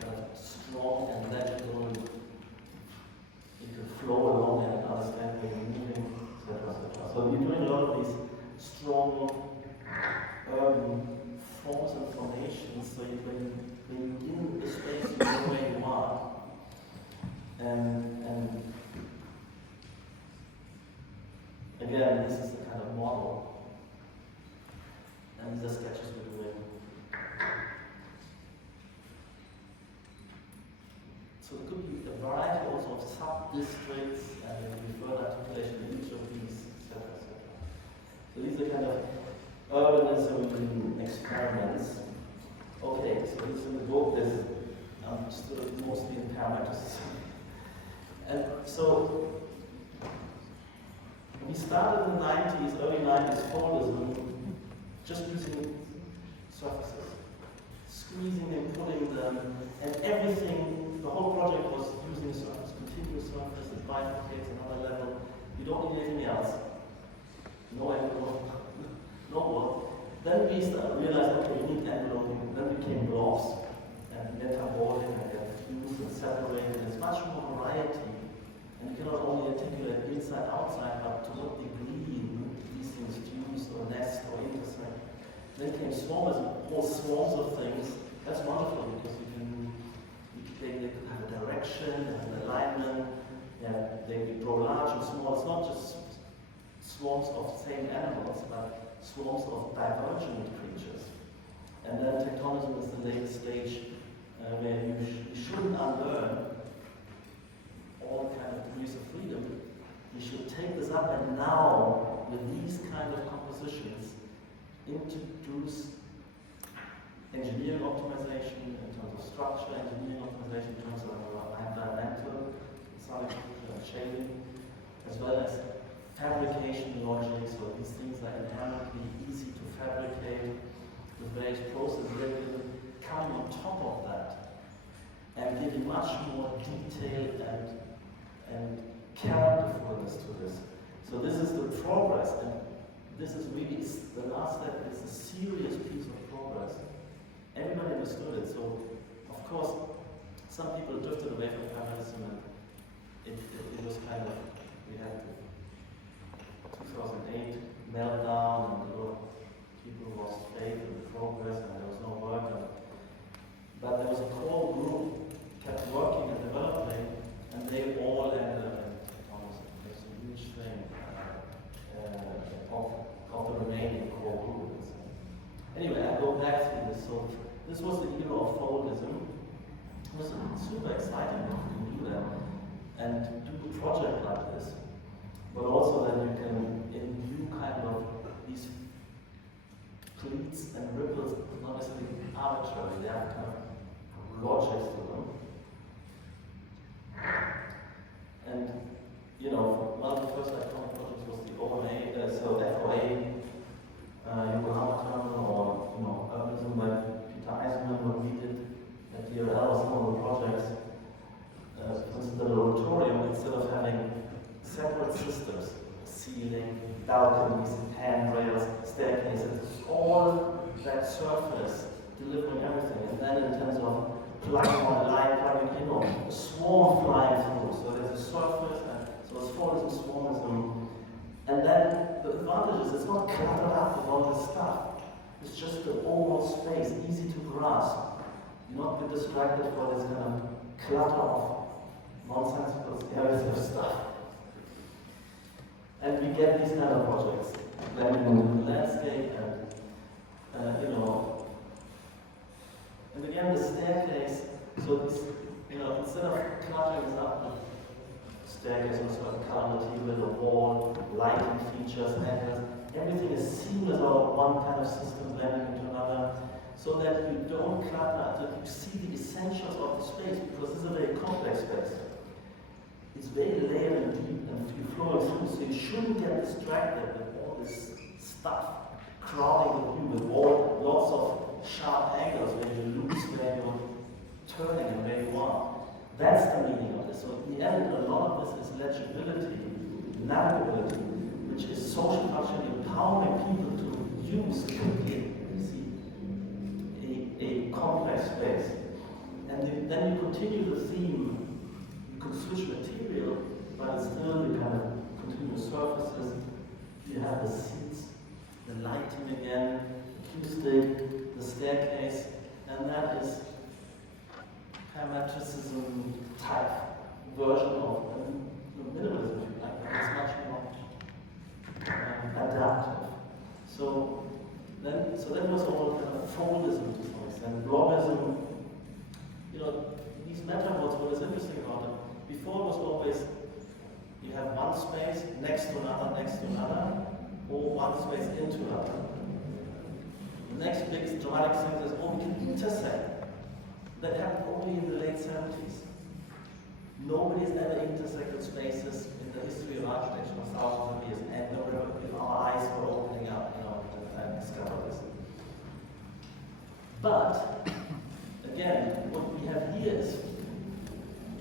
kind of strong and legible. You can flow along and understand where you're moving, etc., etc. So we're doing a lot of these strong urban forms and formations, so when you're in the space, you know where you are. And again, this is the kind of model. And these are sketches we're doing. So there could be a variety also of sub-districts and there could be further articulation in each of these, etc., etc. So these are kind of urbanism experiments. Okay, so this is in the book, there's still mostly in Parametricism. And so we started in the 90s, early 90s, Fordism, just using surfaces, squeezing and pulling them, and everything, the whole project was using a surface, continuous surface, it bifurcates another level. You don't need anything else. No envelope, no what. Then we realized, okay, we need enveloping, then became blocks, and metabolic, and then fused and separated. There's much more variety. And you cannot only articulate inside, outside, but to what degree these things fuse or nest or intersect. Then came swarms, whole swarms of things. That's wonderful because they could have a direction, an alignment, yeah, they could grow large and small. It's not just swarms of same animals, but swarms of divergent creatures. And then tectonism is the latest stage where you shouldn't unlearn all kind of degrees of freedom. We should take this up and now, with these kind of compositions, introduce engineering optimization in terms of structure, engineering optimization in terms of environmental, sonic shading, as well as fabrication logic. So these things are inherently easy to fabricate with various processes that will come on top of that and give much more detail and characterfulness to this. So this is the progress, and this is really the last step. It's a serious piece of progress. Everybody understood it. So, of course, some people drifted away from Urbanism, and it was kind of, we had the 2008 meltdown, and a lot of people lost faith in the progress, and there was no work. But there was a core group kept working and developing, and they all ended up in tectonism. There's a huge thing of the remaining core group. Anyway, I go back through this. So this was the era of Fordism. It was super exciting to do that and do a project like this. But also that you can imbue kind of these pleats and ripples, not necessarily arbitrary, they have kind of logics to them. And, you know, one of the first iconic projects was the OMA, so FOA, Yokohama Terminal, or, you know, Urbanism by Peter Eisenman, what we did at DRL, some of the projects. For instance, the laboratorium, instead of having separate systems, ceiling, balconies, handrails, staircases, all that surface delivering everything. And then in terms of plugging on a line, plugging in, or a swarm flying through. So there's a surface, and so it's Fordism, swarmism. And then the advantage is it's not cluttered up with all this stuff. It's just the overall space, easy to grasp. You're not be distracted by this kind of clutter of nonsensical areas of stuff. And we get these kind of projects, blending into the landscape and, you know, and again the staircase, so this, you know, instead of cluttering this up with staircase with a certain color material, a wall, lighting features, angles, everything is seamless out of one kind of system blending into another, so that you don't clutter, that you see the essentials of the space, because this is a very complex space. It's very layered and deep, and you're flowing through, so you shouldn't get distracted with all this stuff crowding the view, with all lots of sharp angles where you lose where you're turning and where you are. That's the meaning of this. So in the end, a lot of this is legibility, navigability, which is social culture empowering people to use quickly a complex space. And then you continue the theme, you can switch material, but it's still you kind of continue surfaces. You have the seats, the lighting again, the acoustic, the staircase, and that is Parametricism type version of minimalism, if you like, but it's much more adaptive. So that was all kind of formalism to some extent. Urbanism, these metaphors, what is interesting about it, before it was always you have one space next to another, or one space into another. The next big dramatic thing is, we can intersect. That happened only in the late 70s. Nobody's ever intersected spaces in the history of architecture for thousands of years, and if our eyes were opening up, and discover this. But again, what we have here is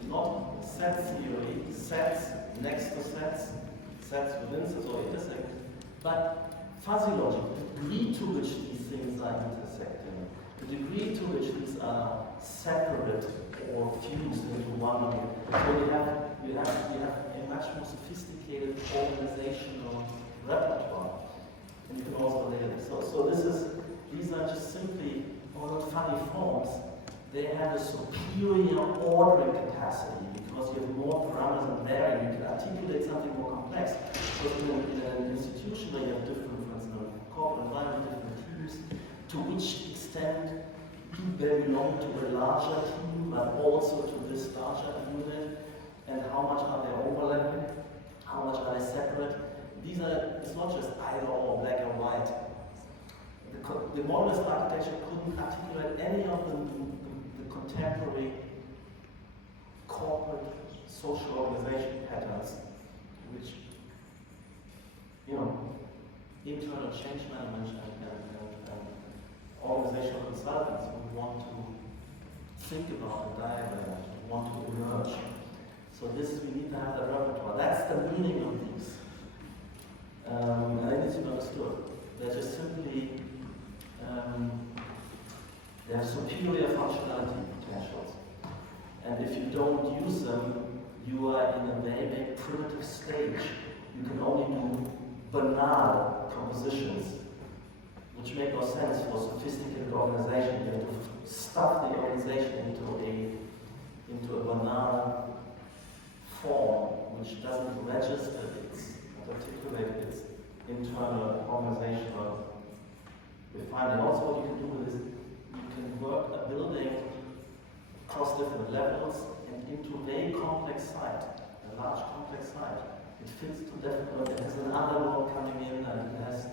not set theory, sets next to sets within sets or intersect, but fuzzy logic, the degree to which these things are intersecting, the degree to which these are separate or fused into one unit. So we have a much more sophisticated organizational repertoire, and you can also layer this. So these are just simply not funny forms. They have a superior ordering capacity because you have more parameters in there and you can articulate something more complex. So in an institution where you have different, for instance, corporate environment, different teams, to which extent do they belong to a larger team, but also to this larger unit, and how much are they overlapping, how much are they separate? It's not just either or, black or white. The modernist architecture couldn't articulate any of the contemporary corporate social organization patterns, which, internal change management and organizational consultants would want to think about and diagram, want to emerge. So we need to have the repertoire. That's the meaning of these. I think it's understood. They're just simply, they have superior functionality potentials. And if you don't use them, you are in a very, very primitive stage. You can only do banal compositions, which make no sense for a sophisticated organization. You have to stuff the organization into a banal form, which doesn't register articulate its internal organizational refinement. Also, what you can do is you can work a building across different levels and into a very complex site, a large complex site. It fits to different, it has another wall coming in, and it has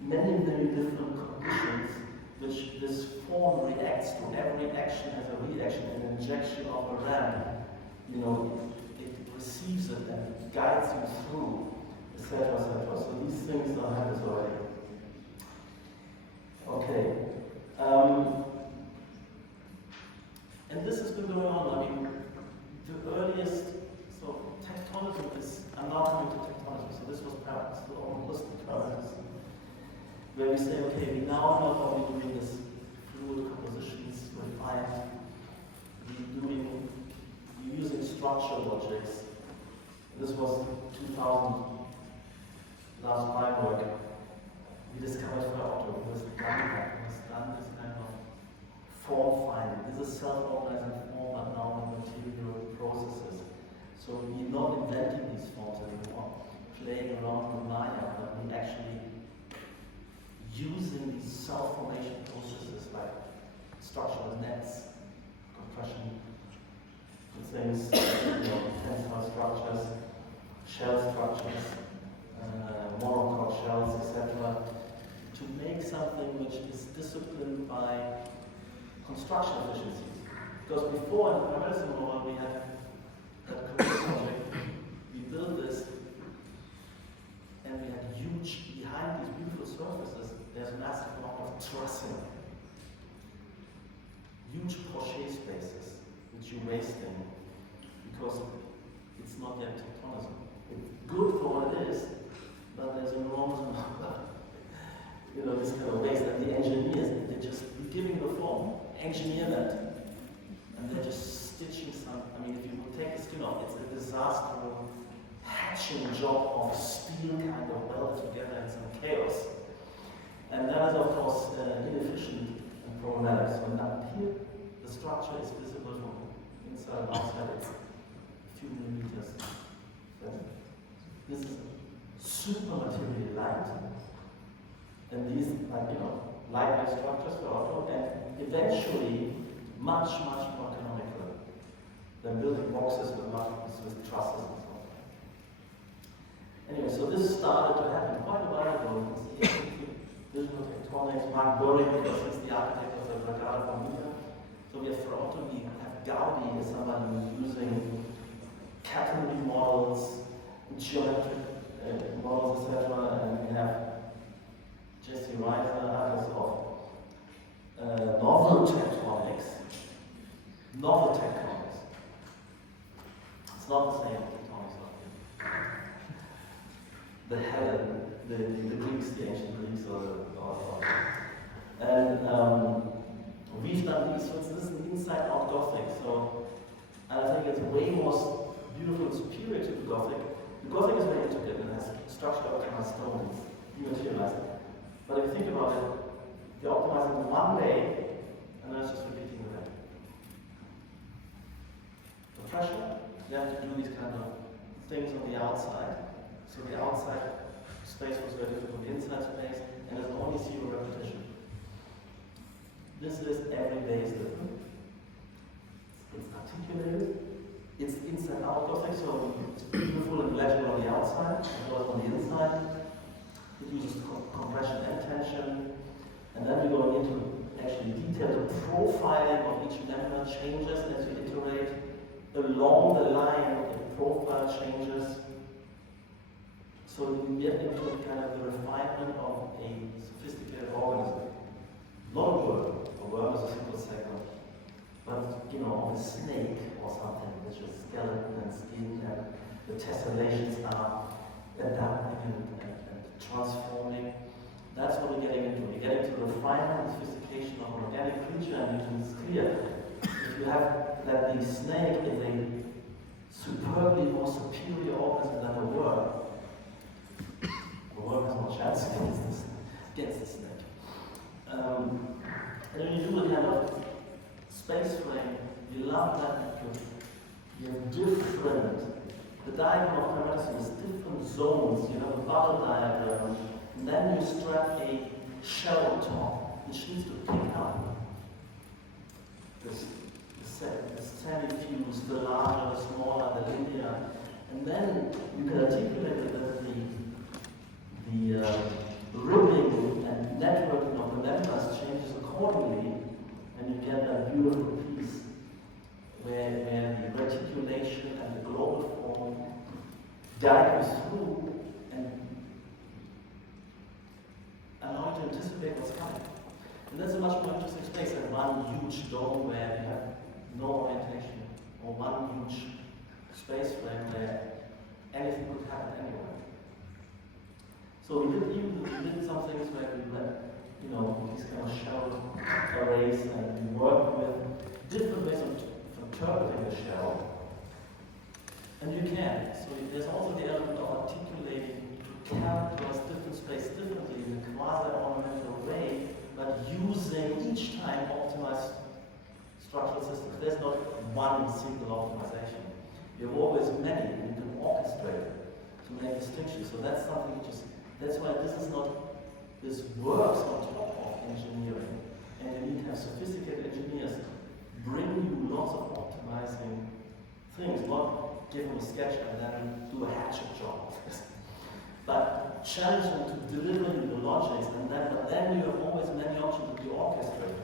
many, many different conditions which this form reacts to. Every action has a reaction, an injection of a ramp. It receives it and it guides you through, etc., etc. So these things don't have this already. Okay. And this has been going on. The earliest, so tectonism is, I'm now coming to tectonism, so this was perhaps the holistic parametricism, where we say, okay, we now not only doing this fluid compositions, refined, we're using structural logics. This was 2000, last my work. We discovered for Otto, who has done this kind of form finding. This is self-organizing form, but now in material processes. So we're not inventing these forms anymore, playing around with Maya, but we're actually using these self-formation processes like structural nets, compression, things, tensile structures, shell structures, monocoque shells, etc., to make something which is disciplined by construction efficiencies. Because before in the Parametricism model we had that project, we built this, and we had huge, behind these beautiful surfaces, there's a massive amount of trussing. Huge crochet spaces, which you're wasting. You because it's not yet tectonism. It's good for what it is, but there's an enormous amount of, this kind of waste. And the engineers, they're just giving the form, engineer that, and they're just stitching some. I mean, if you would take the skin off, it's a disaster, hatching job of steel kind of welded together in some chaos. And that is, of course, inefficient and problematic. So now here, the structure is visible from inside and outside. It's a few millimeters. This is super materially light. And these, lightweight structures for auto, and eventually much, much more economical than building boxes with trusses and so on. Anyway, so this started to happen quite a while ago. You can see visual tectonics, Mark Burling, because he's the architect of the Vergara Familia. So we have Frauto, we have Gaudi as somebody who's using catenary models, geometric models, etc. And we have Jesse Reiser, others of novel tectonics. Novel tectonics. It's not the same tectonics like the Helen, the Greeks, the ancient Greeks, and we've done these. So this is an inside-out Gothic. So I think it's way more beautiful and superior to the Gothic. The Gothic is very intricate and has structure optimized stones, dematerialized. But if you think about it, you're optimizing one day, and then it's just repeating the day. The pressure, you have to do these kind of things on the outside. So the outside space was very different from the inside space, and there's only zero repetition. This is every day is different. It's articulated. It's inside out Gothic, so it's beautiful and legible on the outside, as well as on the inside. It uses compression and tension. And then we're going into actually detailed profiling of each member changes as you iterate. Along the line, the profile changes. So you get into kind of the refinement of a sophisticated organism. Not a worm. A worm is a simple segment. But, of a snake or something, which is skeleton and skin, and the tessellations are adapting and transforming. That's what we're getting into. We're getting to the refinement and sophistication of an organic creature, and it's clear. If you have that the snake is a superbly more superior organism than a worm, the worm has no chance against the snake. And when you do a kind of space frame, you love that because you have different, the diagram of Parametricism is different zones. You have a bubble diagram, and then you strap a shell on top, which needs to pick up this semi-fuse, the larger, the smaller, the linear, and then you can articulate that the ribbing and networking of the members changes accordingly, and you get a beautiful piece where the reticulation and the global form guide you through and allow you to anticipate what's coming. And that's a much more interesting space than one huge dome where you have no orientation, or one huge space frame where anything could happen anywhere. So we did some things where we let, these kind of shell arrays, and we work with different ways of interpreting the shell. And you can. So there's also the element of articulating to characterize different space differently in a quasi-ornamental way, but using each time optimized structural systems. There's not one single optimization. You have always many, and you can orchestrate to make distinctions. So that's something that's why this works on top of engineering. And you need to have sophisticated engineers bring you lots of optimizing things, not give them a sketch and then do a hatchet job. But challenge them to deliver you the logics, but then you have always many options to orchestrate.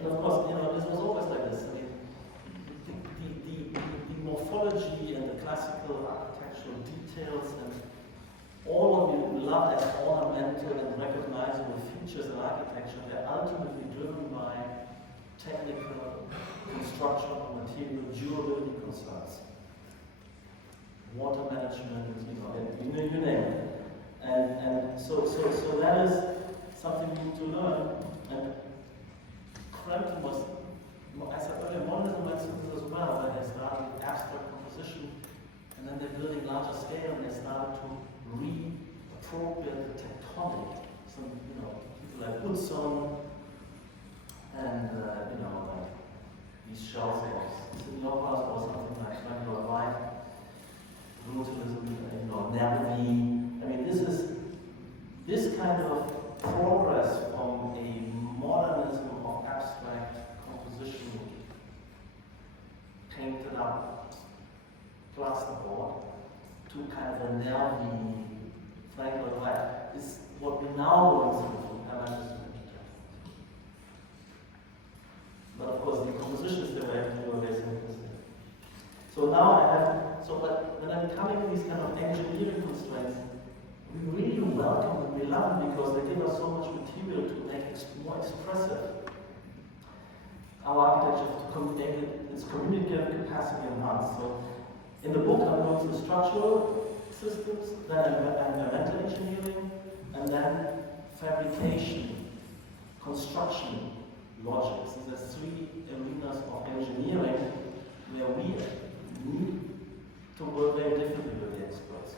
And of course, this was always like this. I mean, the morphology and the classical architectural details and all of you love as ornamental and recognizable features in architecture. They're ultimately driven by technical construction of materials. dealing with durability concerns, water management, you name it. And so that is something we need to learn. And Crampton was, I said earlier, modernism went through this as well, where they started with abstract composition, and then they're building larger scale, and they started to reappropriate the tectonic. Some, people like Utzon, and like these shells of Siniopas or something like Frank White, brutalism, Nervi. I mean, this kind of progress from a modernism of abstract composition painted up plasterboard to kind of a Nervi, Frank White is what we're now going through from Parametricism. But of course, the compositions they were basically the same. So now I have, but when I'm coming to these kind of engineering constraints, we really welcome them, we love them because they give us so much material to make it more expressive. Our architecture to make its communicative capacity enhanced. So in the book, I'm going through structural systems, then environmental engineering, and then fabrication, construction, logic. So there's three arenas of engineering where we need to work very differently with the experts.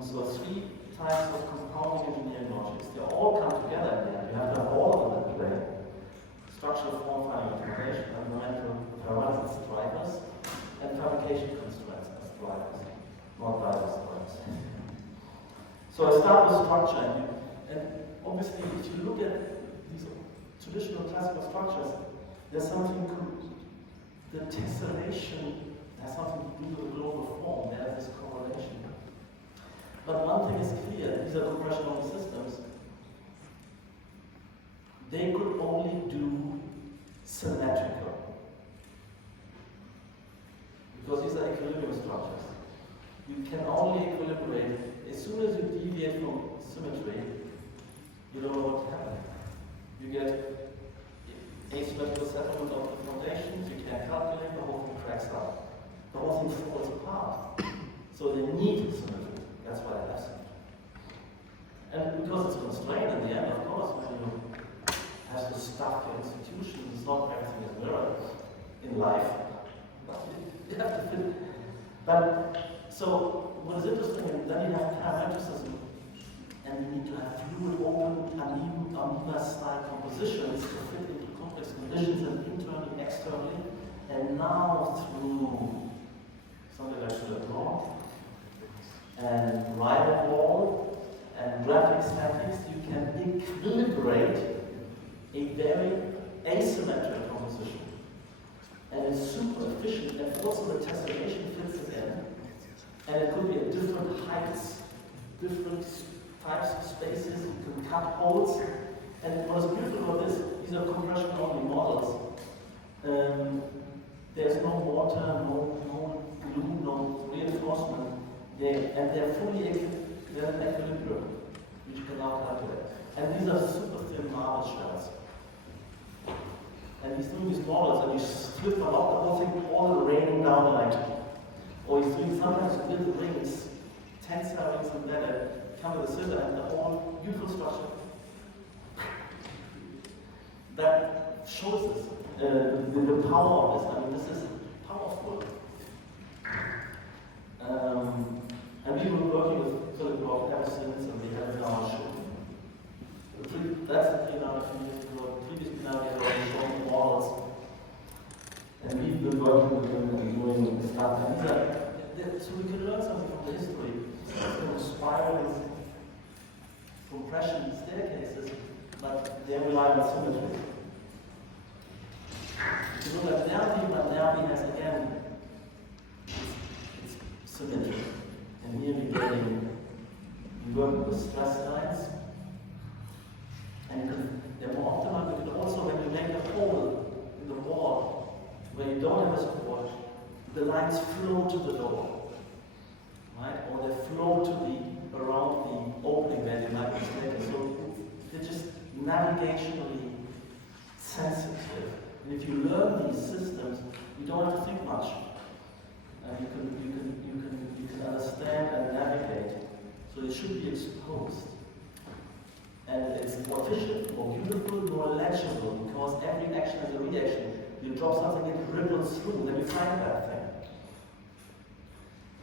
So three types of compounding engineering logics. They all come together in there. You have to have all of them in play. Structural form finding integration, environmental parameters as drivers, and fabrication constraints as drivers, not drivers, drivers. So I start with structure, and obviously if you look at these traditional classical structures, there's something, the tessellation has something to do with the global form, there's this correlation. But one thing is clear, these are compression-only systems. They could only do symmetrical. Because these are equilibrium structures. You can only equilibrate, as soon as you deviate from symmetry, you don't know what's happening. You get asymmetrical settlement of the foundations, you can't calculate, the whole thing cracks up. The whole thing falls apart. So they need symmetry. That's why they have symmetry. And because it's constrained in the end, of course, when you have to stuff your institutions, it's not everything is mirrored in life. But you have to fit. But so what is interesting, then you have parametricism, and you need to have fluid, open, amoeba style compositions to fit into complex conditions and internally, externally, and now through something like Tirana and rival wall and graphic statics, you can equilibrate a very asymmetric composition. And it's super efficient, and also the tessellation fits it in. And it could be at different heights, different types of spaces, you can cut holes. And what is beautiful about this, these are compression-only models. There's no water, no glue, no reinforcement. And they're fully in equilibrium, which you can now calculate. And these are super thin marble shells. And he's doing these models, and you slip them up, the whole thing all raining down like. Or he's doing sometimes little rings, tensile rings embedded, come with a scissor, and the whole beautiful structure. That shows us the power of this. I mean, this is powerful. And we've been working with Philip Roth ever since, and we have it now shown. That's the Tirana a few years ago. The previous Tirana we had already shown models. And we've been working with them and doing stuff. And so we can learn something from the history. Spiraling compression staircases, but they rely on symmetry. If you look at Nervi, but Nervi has again it's symmetry. And here we work with stress lines. And they're more optimal, but also when you make a hole in the wall where you don't have a support, the lines flow to the door, right? Or they flow to around the opening where they might be taken. So they're just navigationally sensitive And if you learn these systems, you don't have to think much. And you can understand and navigate. So it should be exposed. And it's more efficient, more beautiful, more legible, because every action is a reaction. You drop something, it ripples through, then you find that thing.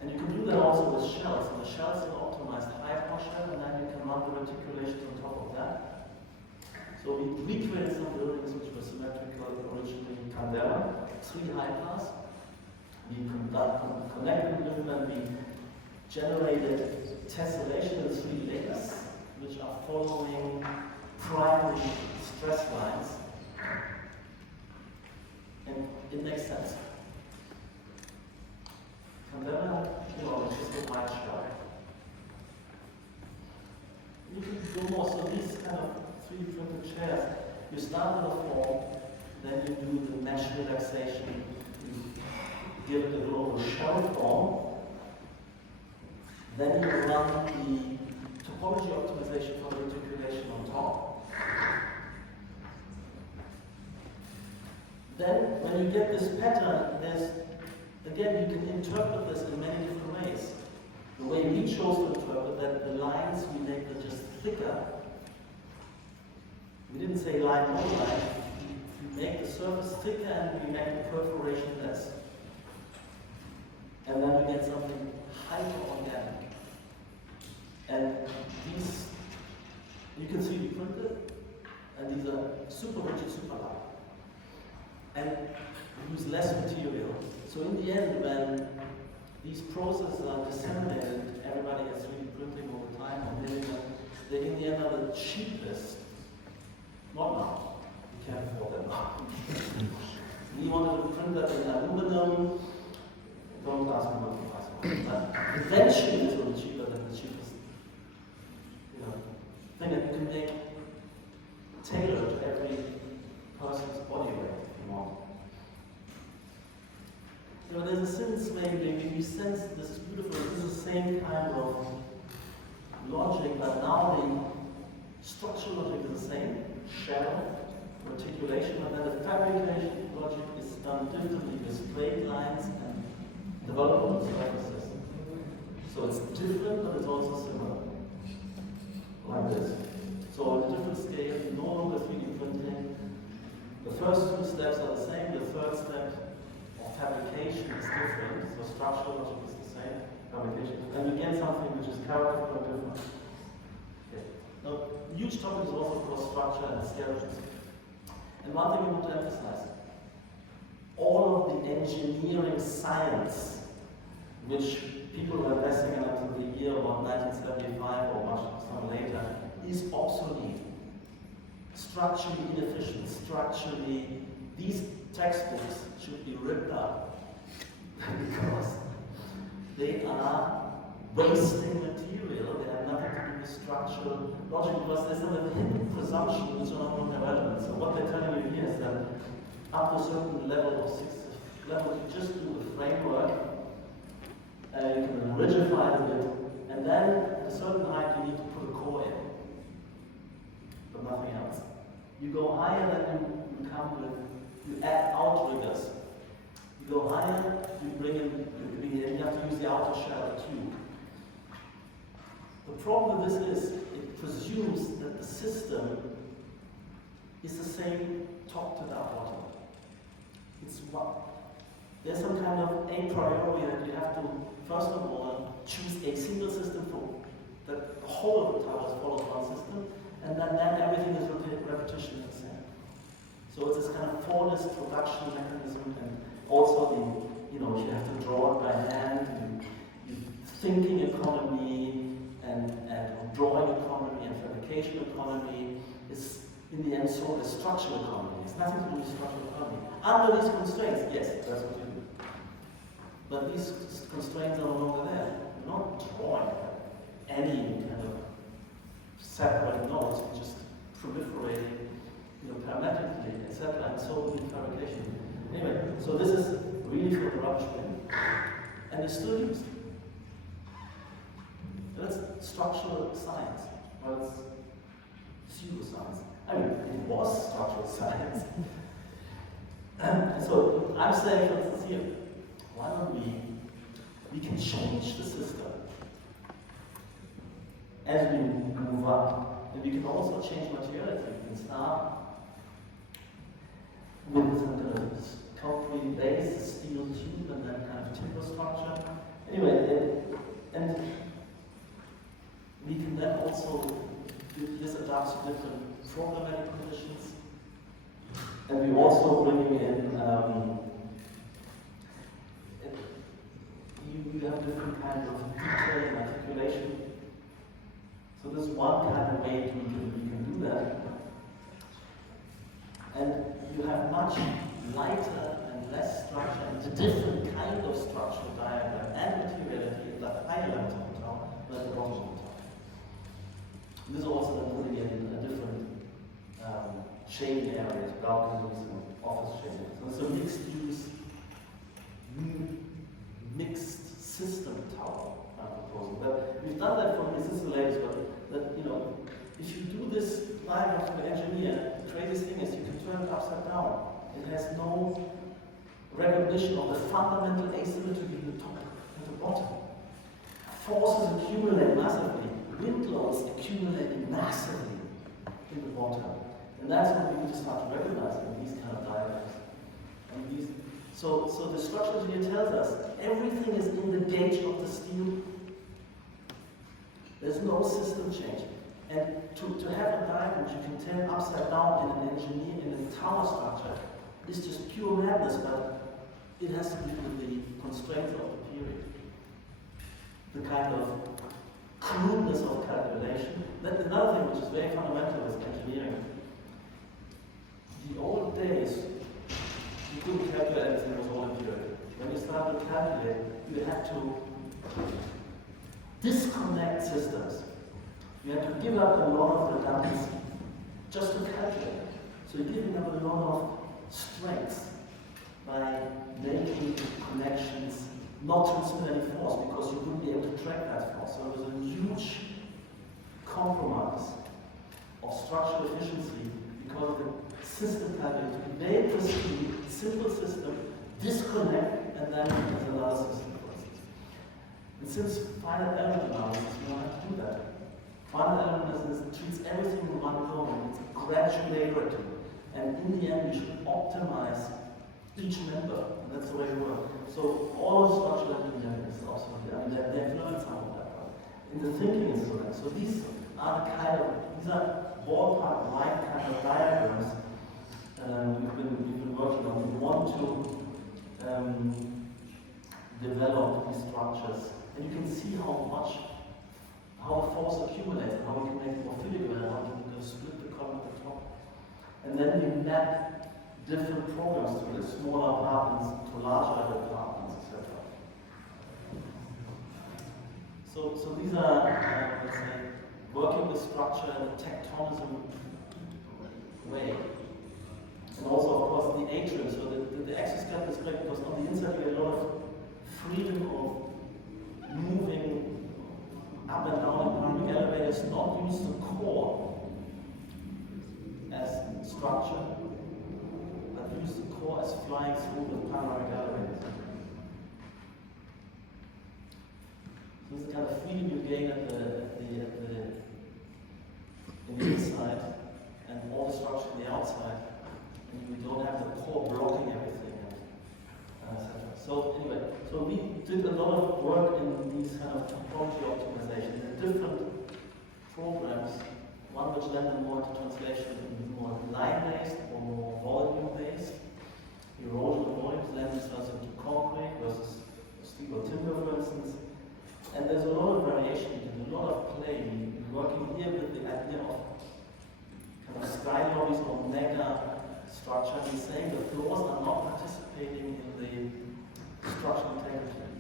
And you can do that also with shells. And the shells are optimized high-power shell, and then you can run the reticulations on top of that. So we recreated some buildings which were symmetrical originally in Canberra, 3 high-pass. We connected with them, we generated tessellation in 3 layers, which are following primary stress lines. And it makes sense. Canberra, it's just a white shell. You can go more, so these kind of 3D printed chairs, you start with a form, then you do the mesh relaxation, you give it a global shell form, then you run the topology optimization for the reticulation on top. Then, when you get this pattern, again, you can interpret this in many different ways. The way we chose to interpret that, the lines we make are just thicker. We didn't say line on line. We make the surface thicker and we make the perforation less. And then we get something hyper-organic. And these, you can see we printed, and these are super rigid, super light. And we use less material. So in the end, when these processes are disseminated, everybody has 3D printing all the time, they in the end are the cheapest. Not now. We can't afford that now. We wanted to print that in aluminum. Don't ask me what the price was. But eventually it will be cheaper than the cheapest thing that you can make tailored to every person's body weight if you want. There's a sense maybe you sense this is beautiful, this is the same kind of logic, but now the structural logic is the same, shell, reticulation, but then the fabrication logic is done differently with straight lines and development surfaces. So it's different, but it's also similar. Like this. So on a different scale, no longer 3D printing. The first 2 steps are the same, the third step of fabrication is different, so structural logic is the same, fabrication, and you get something which is character different. Okay. Now, huge topic is also cross structure and skeletons. And one thing we want to emphasize, all of the engineering science which people were investing in until the year about 1975 or much later is obsolete, structurally inefficient, structurally, these textbooks should be ripped up because they are wasting material, they have nothing to do with structural logic, because there's a hidden presumption which are not longer relevant. So what they're telling you here is that up to a certain level of you just do the framework, you can rigidify it a bit, and then at a certain height you need to put a core in, but nothing else. You go higher, then you come with, you add outriggers. You go higher, you bring in, you have to use the outer shell tube. The problem with this is, it presumes that the system is the same top to down bottom. It's what? There's some kind of a priori that you have to, first of all, choose a single system for that the whole of the towers follows one system, and then everything is repetition the same. So it's this kind of flawless production mechanism, and also you have to draw it by hand, and thinking economy, and drawing economy, and fabrication economy is in the end sort of structural economy. It's nothing to do with structural economy. Under these constraints, yes, that's what you do. But these constraints are no longer there. You're not drawing any kind of separate nodes, you're just proliferating parametrically, etc. And so in fabrication. Anyway, so this is really for the rubbish bin, and it's still used. That's structural science. Well, it's pseudoscience. I mean, it was structural science. So I'm saying, for instance, here, why don't we can change the system as we move up, and we can also change materiality. We can start with some kind of concrete base, steel tube, and then kind of timber structure. Anyway, and we can then also, this adapts to different programmatic conditions. And we also bring in, you have different kinds of detail and articulation. So this is one kind of way we can do that. And you have much lighter and less structure and a different kind of structural diagram and materiality at the higher level of the tower than at the bottom of the tower. This is also then putting in a different shading areas, balconies and office shading. So it's a mixed use, mixed system tower I'm proposing. But we've done that for layers, but that, you know, if you do this diagram to an engineer, the craziest thing is you can turn it upside down. It has no recognition of the fundamental asymmetry between the top and the bottom. Forces accumulate massively, wind loads accumulate massively in the bottom. And that's what we need to start to recognize in these kind of diagrams. And so the structure here tells us everything is in the gauge of the steel. There's no system change. And to have a diagram which you can turn upside down in a tower structure is just pure madness, but it has to be with the constraints of the period. The kind of crudeness of calculation. That's another thing which is very fundamental with engineering. The old days, you couldn't calculate everything was all empirical. When you started to calculate, you had to disconnect systems. You had to give up a lot of redundancy just to calculate. So you're giving up a lot of strength by making connections not transmit any force because you wouldn't be able to track that force. So it was a huge compromise of structural efficiency because the system calculator to be very pristine, simple system, disconnect, and then there's another system for instance. And since finite element analysis, we don't have to do that. Finite element analysis treats everything in one go, and it's a gradual iterative. And in the end, we should optimize each member, and that's the way we work. So all of structural engineering is also here. I mean, they've learned some of that, but in the thinking is correct. So these are ballpark right kind of diagrams we've been working on. We want to develop these structures, and you can see how the force accumulates, and how we can make it more filigree, and how we can split the column at the top. And then we map different programs to the smaller apartments, to larger apartments, etc. So these are, let's say, working with structure in a tectonism way. And also, of course, the atrium. So the exoskeleton is great because on the inside you get a lot of freedom of moving up and down in parametric elevators, not use the core as structure, but use the core as flying through with panoramic elevators. So this is the kind of freedom you gain in the inside, and all the structure on the outside, and you don't have the core blocking everything, etc. So anyway, so we did a lot of work in these kind of topology optimization in different programs. One which led more to translation in more line-based or more volume-based. Erosion of volumes lends us into concrete versus steel or timber, for instance. And there's a lot of variation, you can do a lot of play. We're working here with the idea of kind of sky lobbies or mega structure. We're saying the floors are not participating in the structural integrity.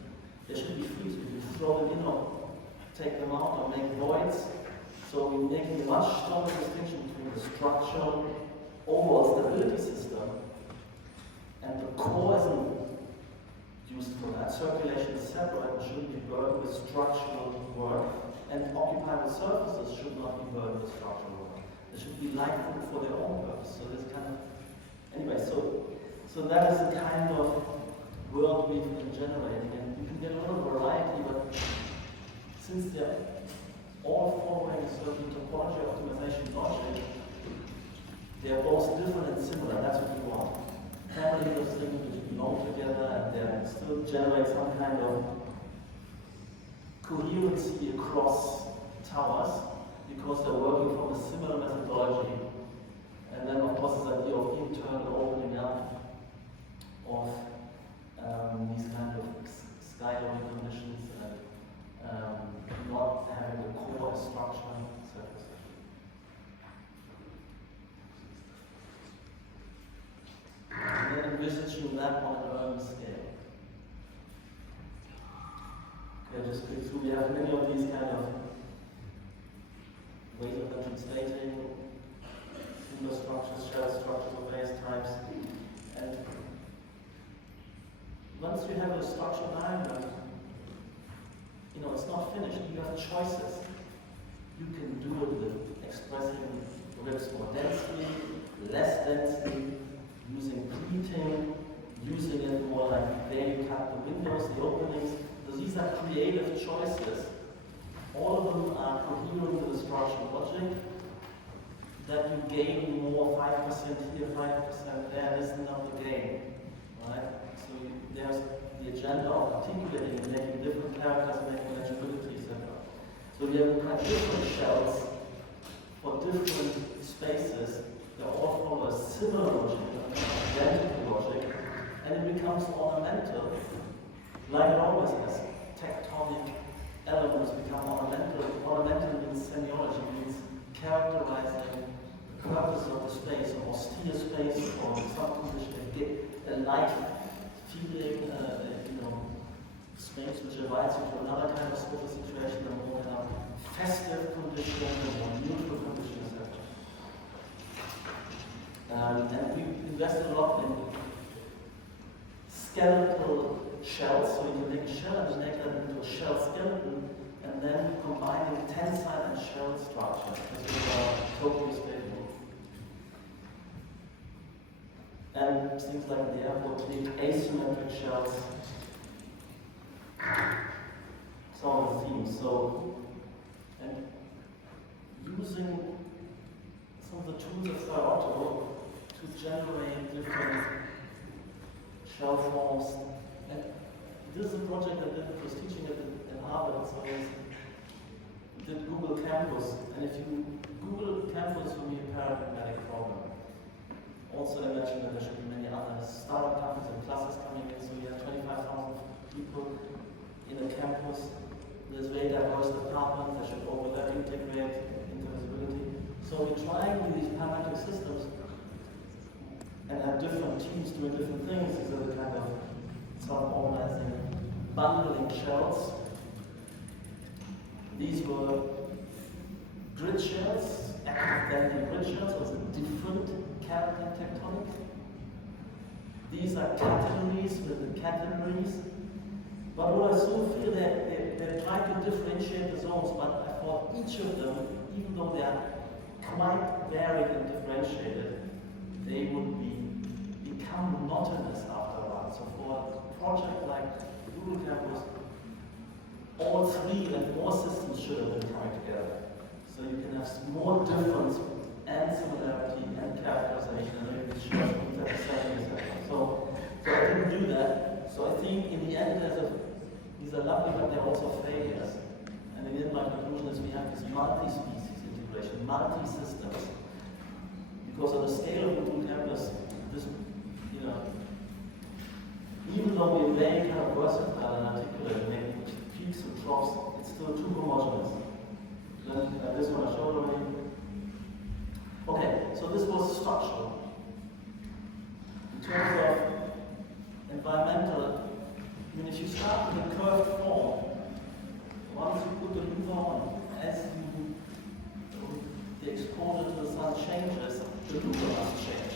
They should be free, so you throw them in or take them out or make voids. So we're making a much stronger distinction between the structural overall stability system and the core isn't used for that. Circulation is separate and shouldn't be burdened with structural work, and occupiable surfaces should not be burdened with structural work. They should be light for their own purpose. So this kind of anyway. So So that is the kind of world we've been generating, and you can get a little variety, but since they're all following a certain topology optimization logic, they're both different and similar. That's what you want. Family of things which belong together and they still generate some kind of coherency across towers because they're working from a similar methodology. And then, of course, this idea of internal opening up of these kind of skyline conditions and not having a core structure, etc. And then envisaging that on an urban scale. Okay, just quick through. We have many of these kind of ways of translating structures, shell structures of various types. And once you have a structural diagram, you know, it's not finished. You have choices. You can do it with expressing ribs more densely, less densely, using pleating, using it more like there you cut the windows, the openings. So these are creative choices. All of them are coherent with the structural logic. That you gain more 5% here, 5% there, this is not the game. Right? So there's the agenda of articulating and making different characters, making legibility, etc. So we have different shells for different spaces. They all follow a similar logic, identical logic, and it becomes ornamental, like it always has. Tectonic elements become ornamental. Ornamental means semiology, means characterizing the purpose of the space, an austere space, or some condition, a light feeling, space which invites you to another kind of social situation, a more kind of festive condition, a more neutral condition, etc. And we invested a lot in skeletal shells, so you can make a shell and make that into a shell skeleton, and then combining tensile and shell structure. This is totally stable. And things like the airport, big asymmetric shells. Some of the themes. So, and using some of the tools of Tirana to generate different shell forms. And this is a project that I was teaching at Harvard, so I did Google Campus. And if you Google Campus, you'll meet a parametric problem. Also, I mentioned that there should be many other startup companies and classes coming in, so you have 25,000 people in a campus. There's very diverse departments that should overlap, integrate, intervisibility. So we try to do these parametric systems and have different teams doing different things. These are the kind of self-organizing, bundling shells. These were grid shells, active bending grid shells, was a different character tectonic. These are categories with the categories. But what I still feel that they try to differentiate the zones, but for each of them, even though they are quite varied and differentiated, they would become monotonous after a while. So for a project like Google Campus, all three and more systems should have been coming together. So you can have more difference and similarity and characterization, and maybe it shows the same, etc. So I didn't do that. So I think in the end, these are lovely, but they're also failures. And in the end, my conclusion is we have this multi-species integration, multi-systems. Because on the scale of Google Campus, this, even though we're very kind of versatile and articulate, making peaks and troughs, it's still too homogeneous. Then this one I showed already. Okay, so this was structural. In terms of environmental, if you start with a curved form, once you put the louver on, as the exposure to the sun changes, the louver must change.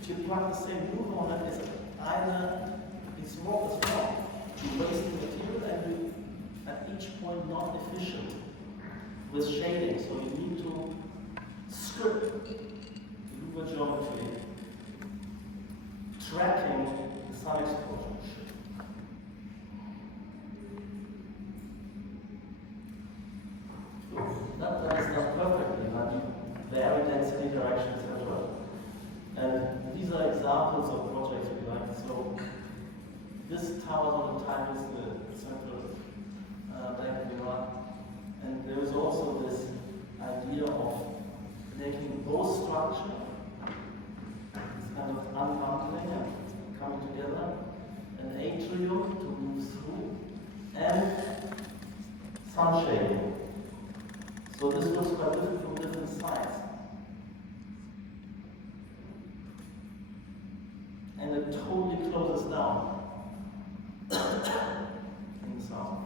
If you plug the same louver on it, it's either it's wrong, you're wasting material and you at each point not efficient with shading, so you need to script louver geometry tracking the sun explosion. That is done perfectly, but you vary density, direction, etc. And these are examples of projects we like. So this tower on the time is the central bank we run. And there is also this idea of making both structure, this kind of unbundling and coming together, an atrium to move through, and sun shading. So this looks quite different from different sides. And it totally closes down in the south.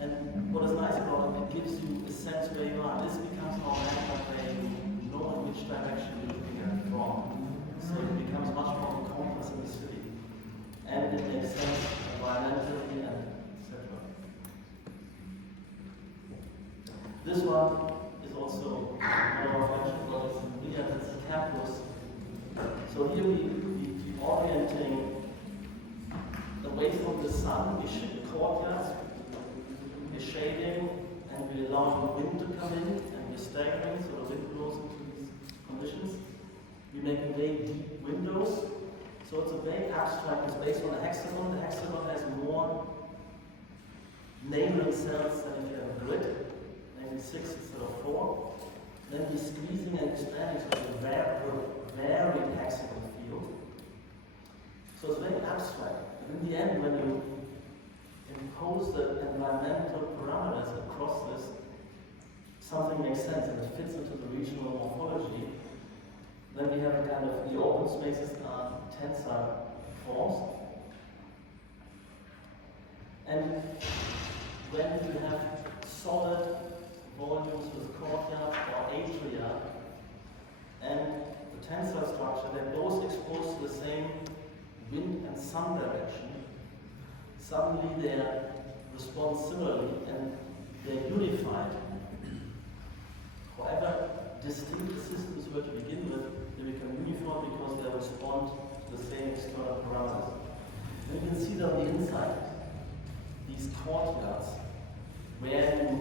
And what is nice about it, it gives you a sense where you are. This becomes more map where you know in which direction you're looking at from. So it becomes much more compass in the city. And it makes sense environmentally and etc. This one is also our flagship project in Riga, it's a campus. So here we keep orienting away from the sun, we shape courtyards, we're shading, and we're allowing wind to come in, and we're staggering, so the wind blows into these conditions. We make very deep windows, so it's a very abstract, it's based on a hexagon. The hexagon has more neighboring cells than if you have a grid. 6 instead of 4. Then we're squeezing and expanding, so it's a very hexagon field. So it's very abstract. And in the end, when you impose the environmental parameters across this, something makes sense and it fits into the regional morphology. Then we have a kind of, the open spaces are tensor forms. And when you have solid volumes with courtyard or atria and the tensor structure, they're both exposed to the same wind and sun direction. Suddenly they respond similarly and they're unified. However distinct the systems were to begin with, they become uniform because they respond to the same external parameters. And you can see that on the inside, these courtyards, where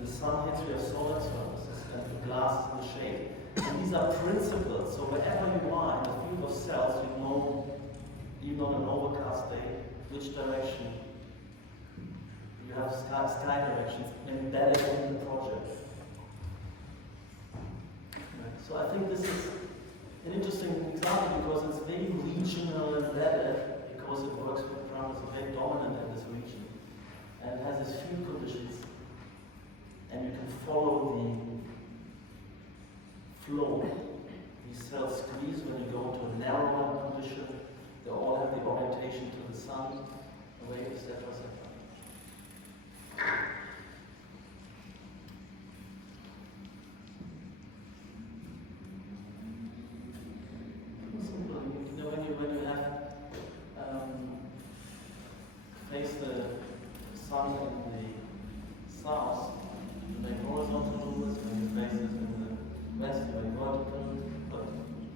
the sun hits your solid surfaces and the glass is in the shade. And these are principles, so wherever you are in the field of cells, you know, even on an overcast day, which direction you have sky directions embedded in the project. So I think this is an interesting example because it's very regional embedded, because it works with parameters very dominant in this region and has its field conditions. And you can follow the flow. These cells squeeze when you go to a narrower condition. They all have the orientation to the sun, away, etc., etc. Simple. You know, when you have face the sun in the south, you make horizontal movements. When you face it in the west, you make vertical. But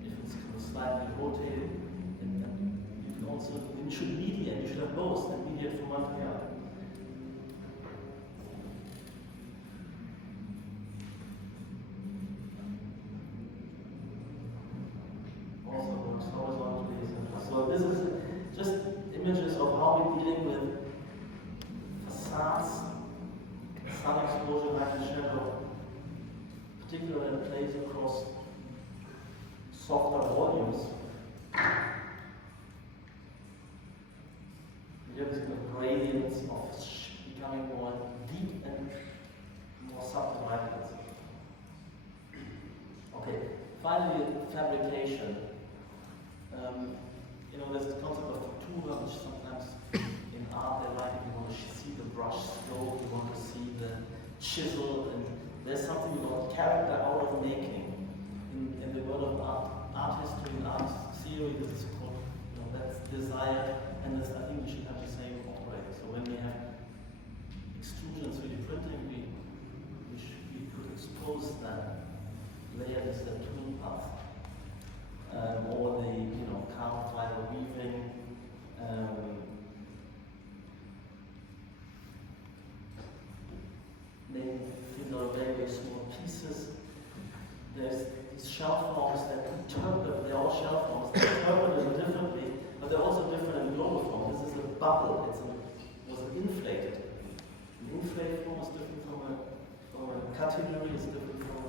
if it's kind of slightly rotated, you can also, you should mediate. You should have both, and mediate from one to the other. Also works horizontally. So this is just images of how we're dealing with facades, sun exposure, light and shadow, particularly when it plays across softer volumes. You have this kind of gradients of becoming more deep and more subtle violence. Okay, finally, fabrication. You know, there's this concept of textura, which sometimes in art they like, you want to see the brush stroke, you want to see the chisel, and there's something about character out of making. In the world of art history and art theory, this is called, you know, that's desire, and this, I think we should have the same operator. So when we have extrusion 3D printing, we could expose that layer as the tool path. these shell forms that interpret, they're all shell forms, they interpret them differently, but they're also different in global form. This is a bubble, was inflated. An inflated form is different from a category, is different from a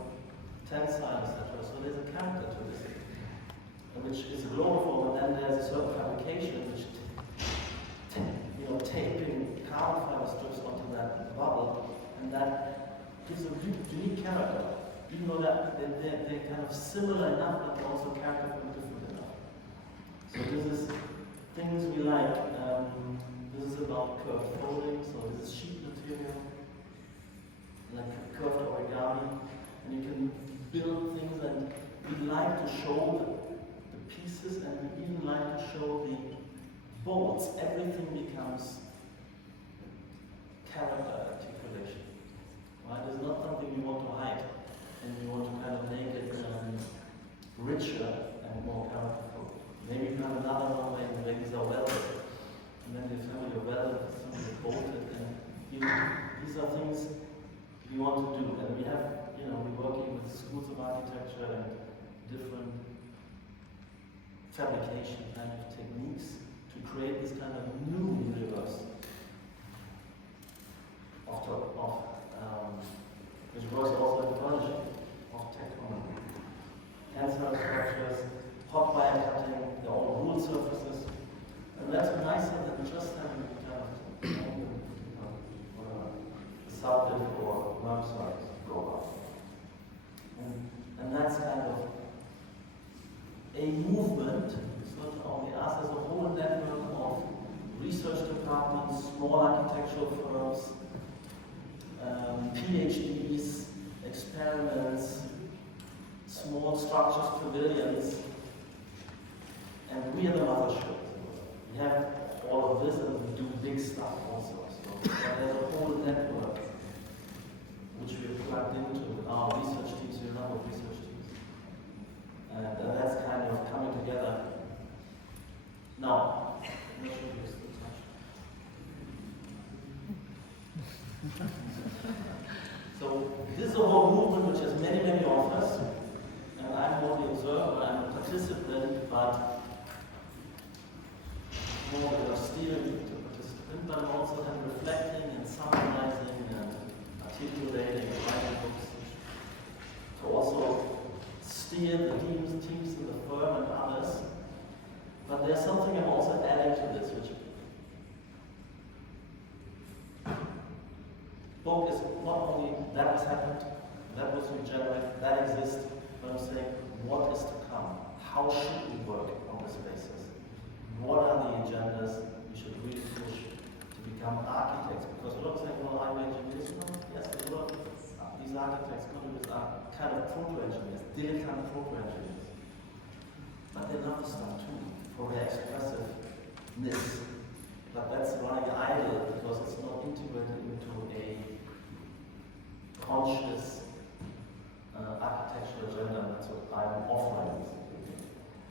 tensile, etc. So there's a character to this, which is a global form, and then there's a certain fabrication, which taping carbon fiber strips onto that bubble, and that gives a unique character. Even though that they're kind of similar enough, but they're also character different enough. So this is things we like. This is about curved folding, so this is sheet material, like a curved origami, and you can build things, and we like to show the pieces, and we even like to show the bolts. Everything becomes character articulation. Right? It's not something we want to hide, and we want to kind of make it richer and more characterful. Maybe you have another one where the things are welded, and then the family are welded, some are bolted, and these are things we want to do. And we have, we're working with schools of architecture and different fabrication kind of techniques to create this kind of new universe which works also in furnishing of tectonic. Tensile structures, hot wire cutting, they're all ruled surfaces. And that's nicer than just having kind of subdiv or worm size go up. And that's kind of a movement. It's not only us, there's a whole network of research departments, small architectural firms, PhDs, experiments, small structures, pavilions, and we are the mothership. We have all of this, and we do big stuff also. So there's a whole network which we have plugged into our research teams, we have a number of research teams. And that's kind of coming together. Now, I'm not sure if you're still touched. So this is a whole movement which has many, many authors, and I'm more the observer, I'm a participant, but more of a steering to participant, but I'm also reflecting and summarizing and articulating, writing books, to also steer the teams in the firm and others. But there's something I'm also adding to this, which book is not only that has happened, that was regenerated, that exists, but I'm saying what is to come? How should we work on this basis? What are the agendas we should really push to become architects? Because we're not saying, well, I'm engineers. No, yes, these architects, contributors are kind of proto-engineers, dilettante proto-engineers. But they love this stuff too, for their expressiveness. But that's running idle because it's not integrated into a conscious architectural agenda. That's what I'm offering.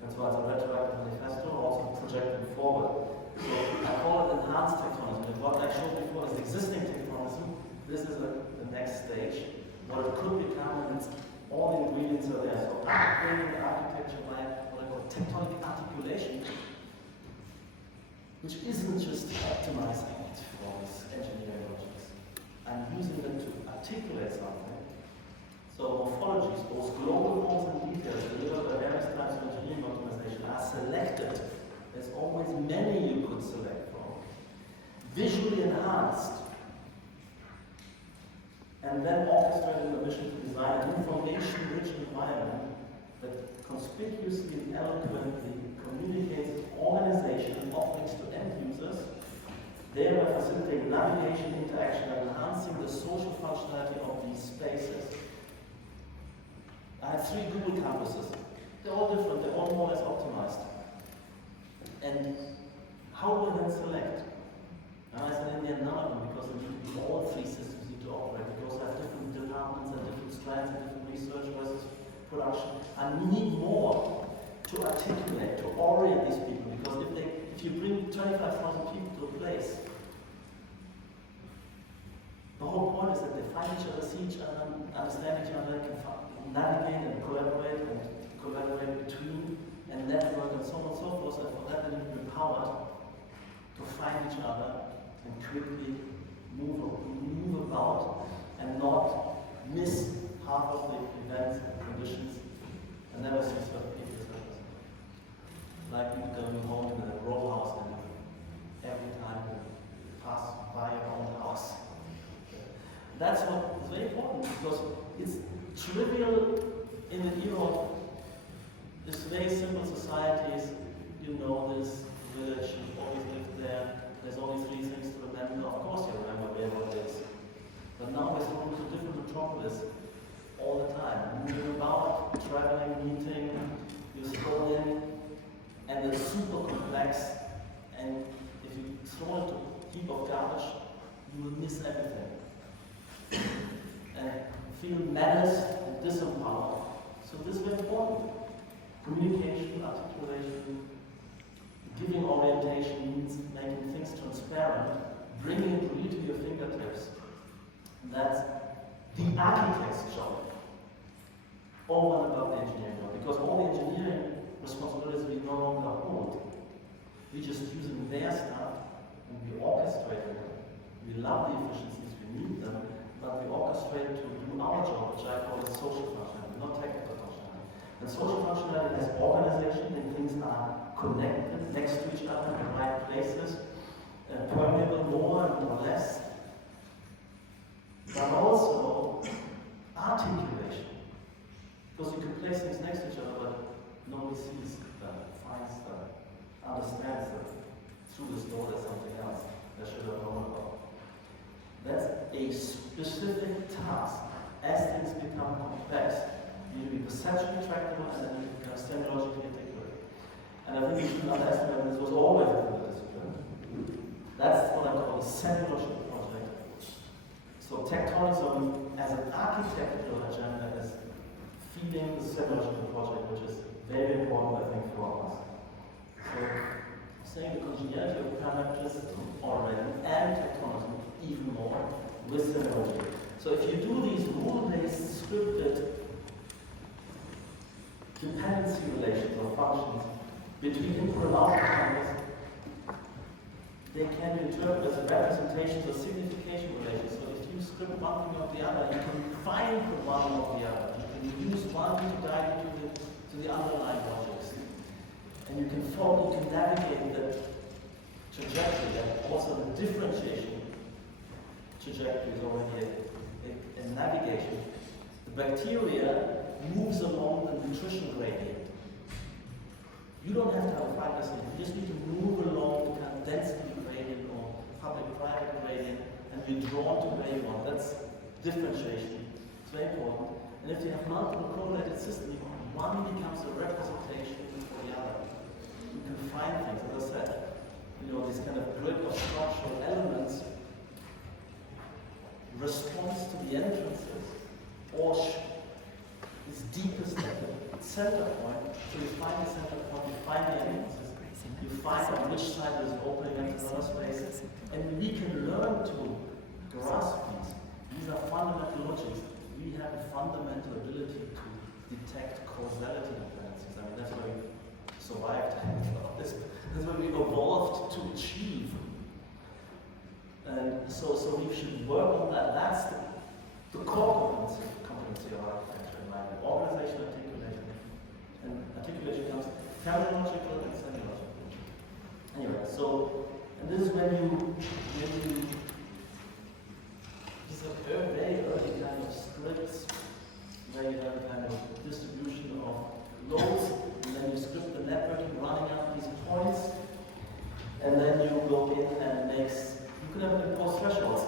That's why it's a retroactive manifesto, also projecting forward. So I call it enhanced tectonism. And what I showed before is existing tectonism. This is the next stage. What it could become, and all the ingredients are there. So upgrading the architecture by what I call tectonic articulation, which isn't just optimizing it for this engineering logics. I'm using it to articulate something. So morphologies, both global forms and details delivered by various types of engineering optimization are selected. There's always many you could select from. Visually enhanced. And then orchestrated the mission to design an information-rich environment that conspicuously and eloquently communicates organization and offerings to end users, thereby facilitating navigation, interaction, and enhancing the social functionality of these spaces. I have 3 Google campuses. They're all different, they're all more or less optimized. And how do I then select? And I said in the end, none of them, because all 3 systems need to operate, because I have different departments and different strands and different research versus production. And we need more to articulate, to orient these people, because if you bring 25,000 people to a place, the whole point is that they find each other, see each other, understand each other, can navigate and collaborate and trivial in the era of this very simple societies. You know this village, you've always lived there, there's only three things to remember. Of course you remember where what it is. But now we're going to different metropolis all the time. Moving about, traveling, meeting, you scroll in, and it's super complex. And if you throw into a heap of garbage, you will miss everything. And feel menaced and disempowered. So this is very important. Communication, articulation, giving orientation means making things transparent, bringing it really to your fingertips. That's the architect's job, over and above the engineering job, because all the engineering responsibilities we no longer hold. We're just using their stuff and we orchestrate it. We love the efficiencies, we need them, but we orchestrate to do our job, which I call social functionality, not technical functionality. And social functionality has organization, and things are connected next to each other in the right places, permeable more and more less, but also articulation. Because you can place things next to each other, but nobody sees them, finds them, understands them. Through this door, there's something else that should have known about. That's a specific task. As things become complex, you need to be perceptually tractable and then you become semiologically articulate. And I think we shouldn't underestimate this was always within the discipline. That's what I call the semiological project. So tectonism as an architectural agenda is feeding the semiological project, which is very important, I think, for us. So saying the congeniality of parametricism already and tectonism even more with semiology. So if you do these rule-based, scripted dependency relations or functions between input and output numbers, they can be interpreted as representations or signification relations. So if you script one thing or the other, you can find the one or the other. You can use one to guide you to the underlying logics. And you can follow, you can navigate the trajectory, and also the differentiation trajectory is already a navigation. The bacteria moves along the nutrition gradient. You don't have to have a fine percent, you just need to move along the kind of density gradient or public-private gradient, and you're drawn to where you want. That's differentiation. It's very important. And if you have multiple correlated systems, one becomes a representation for the other. You can find things, as I said, this kind of grid of structural elements responds to the entrances, or is deepest at the center point. So you find the center point, you find the entrances, you find on which side is opening into another space, and we can learn to grasp these. These are fundamental logics. We have a fundamental ability to detect causality dependencies. I mean, that's why we survived. That's what we evolved to achieve. And so we should work on that. That's the core competency of architecture in my view. Organization, articulation. And articulation comes phenomenological and semiological. Anyway, and this is when you these are very early kind of scripts, where you have a kind of distribution of loads, and then you script the networking running up these points, and then you go in and you could have impose thresholds.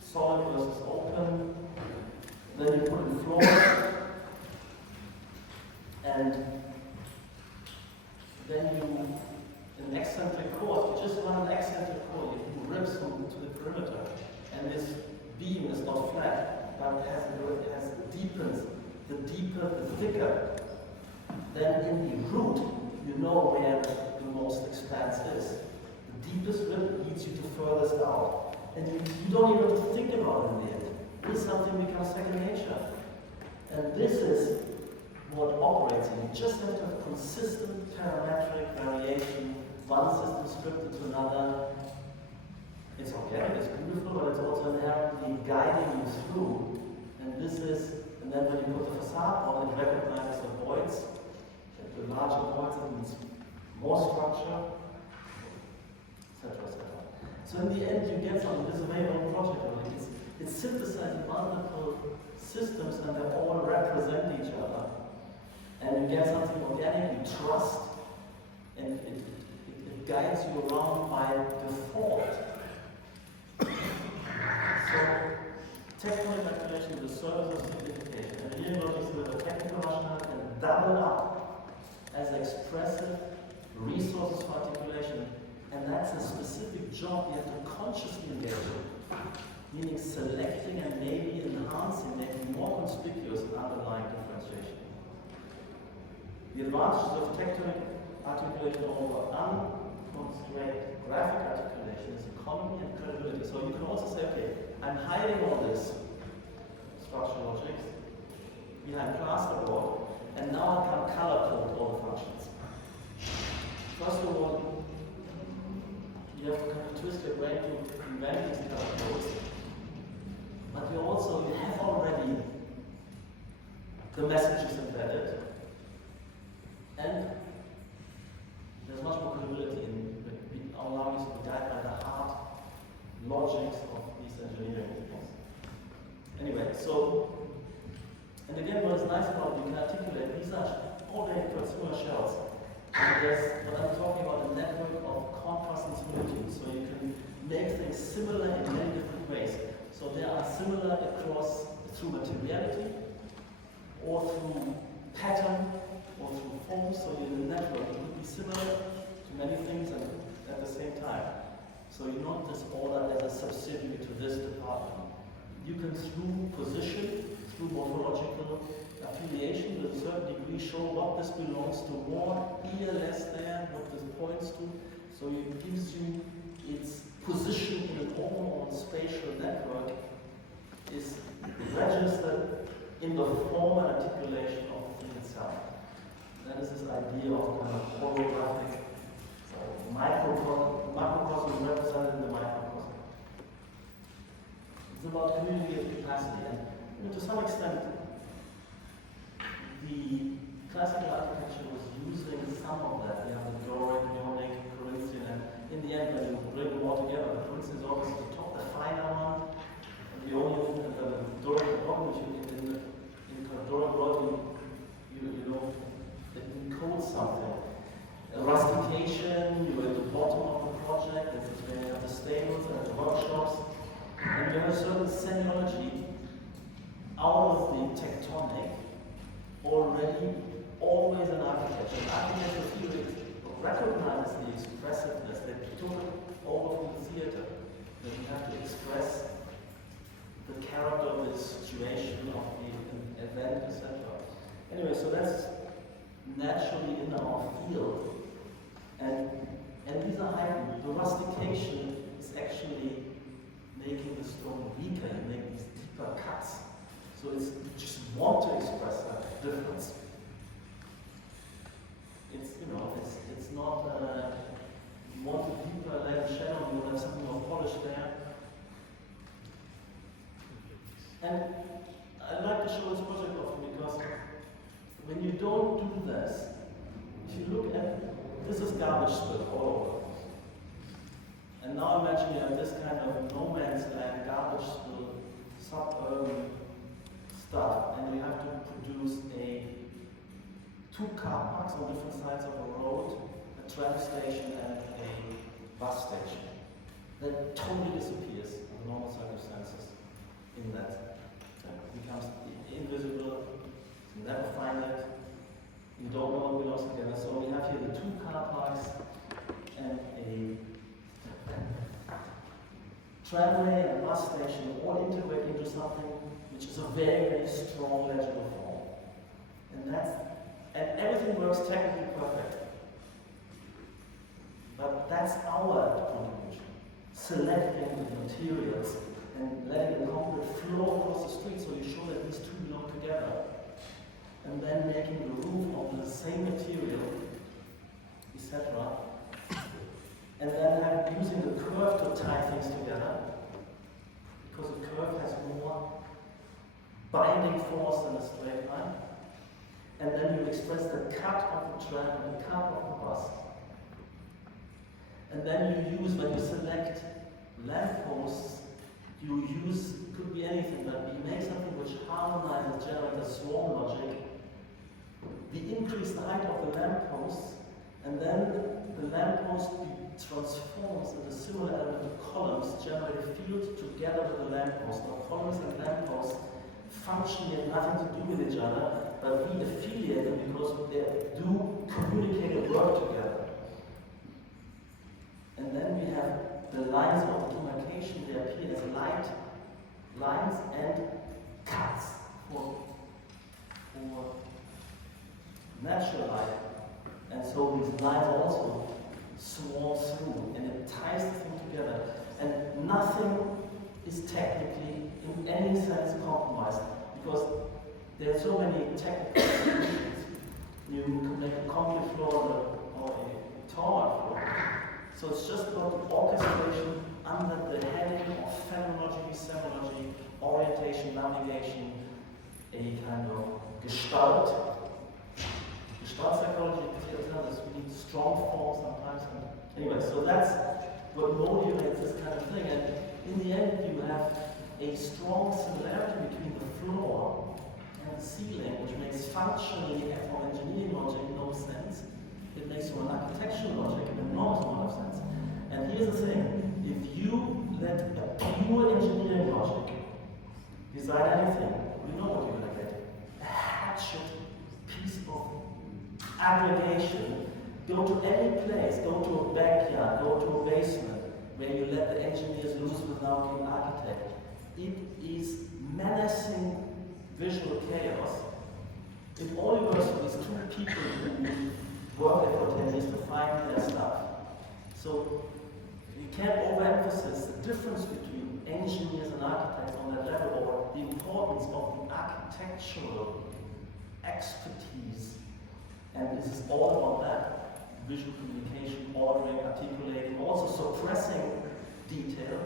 Solid versus open, then you put in floors, and then an eccentric chord, you just run an eccentric chord, you ribs to the perimeter, and this beam is not flat, but it deepens. The deeper, the thicker. Then in the root, you know where the most expanse is. The deepest rib leads you to furthest out. And you don't even have to think about it in the end. This something becomes second nature. And this is what operates in. You just have to have consistent parametric variation, one system scripted to another. It's organic, it's beautiful, but it's also inherently guiding you through. And then when you put the facade on, it recognizes the voids. The larger voids, it means more structure, etc., etc. So in the end, you get something. This is a very long project. It synthesizes multiple systems and they all represent each other. And you get something organic, you trust, and it guides you around by default. So, tectonic calculation is a service of simplification. And here what is with a technical rationale can double up as expressive resources for articulation. And that's a specific job you have to consciously engage in. Meaning selecting and maybe enhancing, making more conspicuous underlying differentiation. The advantages of tectonic articulation over unconstrained graphic articulation is economy and credibility. So you can also say, okay, I'm hiding all this structural logics behind plasterboard, and now I can color code all the functions. First of all, you have to kind of twist your brain to invent these color codes. But you have already the messages embedded, and there's much more credibility in allowing you to be guided by the hard logics of these engineering things. Anyway, so, and again, what is nice about it, you can articulate, these are already consumer shells. And there's what I'm talking about, a network of contrast and similitude, so you can make things similar in many different ways. So they are similar across through materiality, or through pattern, or through form. So in the network, it would be similar to many things and at the same time. So you not just order as a subsidiary to this department. You can, through position, through morphological affiliation, to a certain degree, show what this belongs to more, here, less there, what this points to. So it gives you its position in an overall spatial network is registered in the form and articulation of the thing itself. That is this idea of kind of holographic macrocosm represented in the microcosm. It's about communicative capacity, and to some extent, the classical architecture was using some of that. You have the Doric, Ionic, Corinthian, and in the end, when you bring them all together, the Corinthian is always the top, the finer one, and the Ionic and the Doric, the bottom, which in the Doric world, you know, it encodes something. A rustication, you're at the bottom of the project, and you have the stables and the workshops, and you have a certain semiology out of the tectonic already always in architecture. Architecture theory recognizes the expressiveness that took it over from the theater, that you have to express the character of the situation, of the event, etc. Anyway, so that's naturally in our field. And these are heightened. The rustication is actually making the stone weaker and making these deeper cuts. So it's, you just want to express that difference. It's, you know, it's not, you want a deeper layer of shadow, you want something more polished there. And I'd like to show this project off because when you don't do this, if you look at, this is garbage spill all over. And now imagine you have this kind of no man's land, garbage spill, suburban stuff, and you have to produce two car parks on different sides of a road, a tram station and a bus station. That totally disappears under normal circumstances in that. It becomes invisible, you never find it, you don't know what belongs together. So we have here the two car parks and a tramway and a bus station all integrate into something which is a very, very strong legible form. And everything works technically perfect. But that's our contribution. Selecting the materials and letting the concrete flow across the street so you show that these two belong together. And then making the roof of the same material, etc. And then using the curve to tie things together, because the curve has more binding force than a straight line. And then you express the cut of the tram and the cut of the bus. And then you use, when you select lampposts you use, could be anything, but you make something which harmonizes, generates a swarm logic. We increase the height of the lampposts, and then the lamppost transforms into similar element of columns, generate a field together with the lamppost. Now, columns and lampposts functionally have nothing to do with each other, but we affiliate them because they do communicate and work together. And then we have the lines of demarcation. They appear as light lines and cuts for natural light. And so these lines also swarm through, and it ties the thing together. And nothing is technically, in any sense, compromised, because there are so many technical solutions. You can make a concrete floor or a tarmac floor. So it's just about the orchestration under the heading of phenomenology, semology, orientation, navigation, a kind of gestalt. Gestalt psychology, we need strong forms sometimes. Anyway, so that's what motivates this kind of thing. And in the end, you have a strong similarity between the floor and the ceiling, which makes functionally from engineering logic no sense. It makes from an architectural logic an enormous amount of sense. And here's the thing, if you let a pure engineering logic design anything, you know what you're going to get. A hatchet piece of aggregation. Go to any place, go to a backyard, go to a basement, where you let the engineers loose without being architect. It is menacing visual chaos. It only works for these two people who work there for 10 years to find their stuff. So you can't overemphasize the difference between engineers and architects on that level, or the importance of the architectural expertise. And this is all about that. Visual communication, ordering, articulating, also suppressing detail,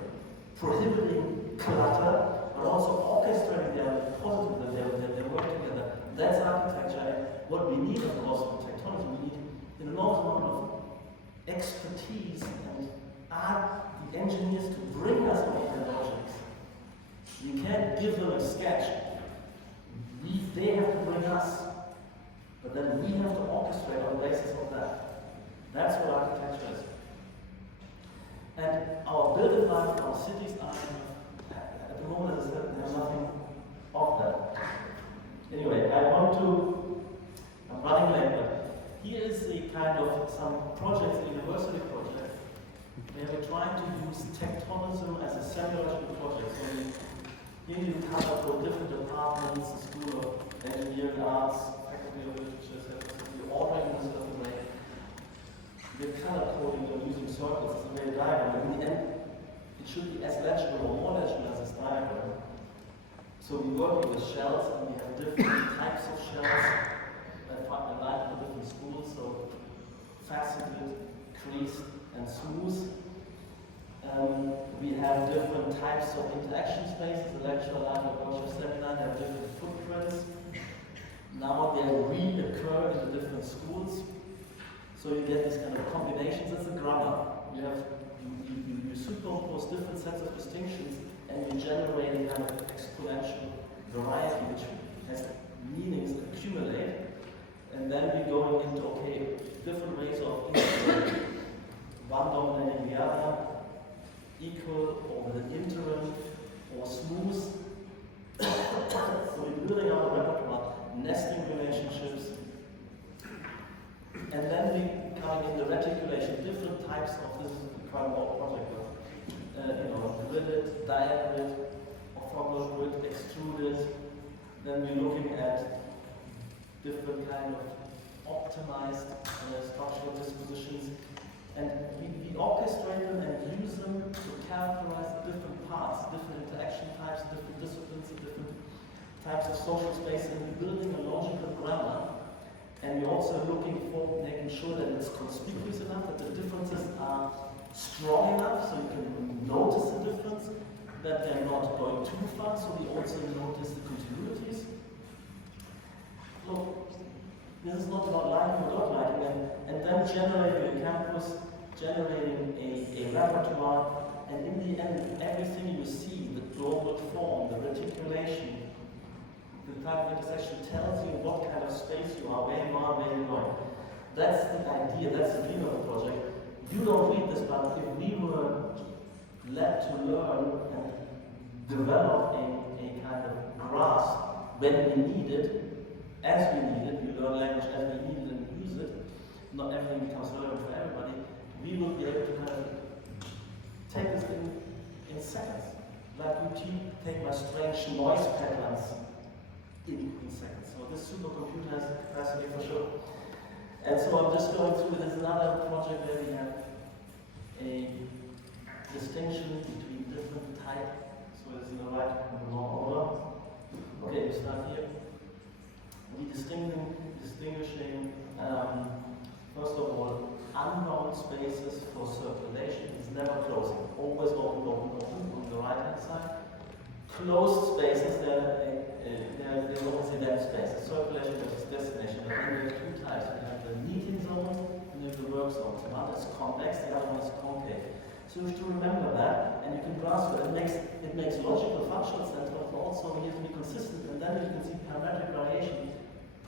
prohibiting clutter, but also orchestrating their positive, their work together. That's architecture. And what we need, of course, for tectonics, we need an enormous amount of expertise and the engineers to bring us all their logics. You can't give them a sketch. They have to bring us, but then we have to orchestrate on the basis of that. That's what architecture is. And our building life, our cities are, at the moment, there's nothing of that. Anyway, I'm running late, but here is the kind of some projects, university projects, where we're trying to use tectonism as a semiological project. So here you cover for different departments, the School of Engineering Arts, Faculty of Literature, the ordering in a certain way. We're color coding or using circles as a Venn diagram. In the end, it should be as legible or more legible as this diagram. So we work with shells, and we have different types of shells that aligned for different schools. So faceted, creased, and smooth. We have different types of interaction spaces. The lecture line, the workshop seminar, they have different footprints. Now they reoccur in the different schools. So you get these kind of combinations. It's a grammar. You superimpose different sets of distinctions, and you generate a kind of exponential variety which has meanings that accumulate. And then we're going into, different ways of integrating, one dominating the other, equal or with an interim, or smooth. So we're building out a repertoire, nesting relationships. And then we coming in the reticulation, different types of this quite a lot project work. Gridded, diagrid, orthogonal grid, extruded. Then we're looking at different kind of optimized structural dispositions. And we orchestrate them and use them to characterize the different parts, different interaction types, different disciplines, different types of social space, and we're building a logical grammar. And we're also looking for making sure that it's conspicuous enough, that the differences are strong enough so you can notice the difference, that they're not going too far, so we also notice the continuities. Look, this is not about liking or not liking, and then generating a campus, generating a repertoire, And in the end, everything you see, the global form, the reticulation, the type of intersection tells you what kind of space you are, where you are, where you're going. That's the idea, that's the dream of the project. You don't read this, but if we were led to learn and develop a kind of grasp when we need it, as we need it, we learn language as we need it and use it, not everything becomes relevant for everybody, we will be able to kind of take this in seconds. Like you take my strange noise patterns in seconds. So this supercomputer has capacity for sure. And so I'm just going through, there's another project where we have a distinction between different types. So it's in the right and the wrong order. Okay, we start here. We distinguishing first of all, unbound spaces for circulation is never closing. Always open, open, open on the right hand side. Closed spaces, they're always event spaces. Circulation versus destination. But then we have two types. We have the meeting zone and we have the work zone. One is convex, the other one is concave. So you have to remember that, and you can grasp it. It makes logical functional sense, but also you have to be consistent, and then you can see parametric variation.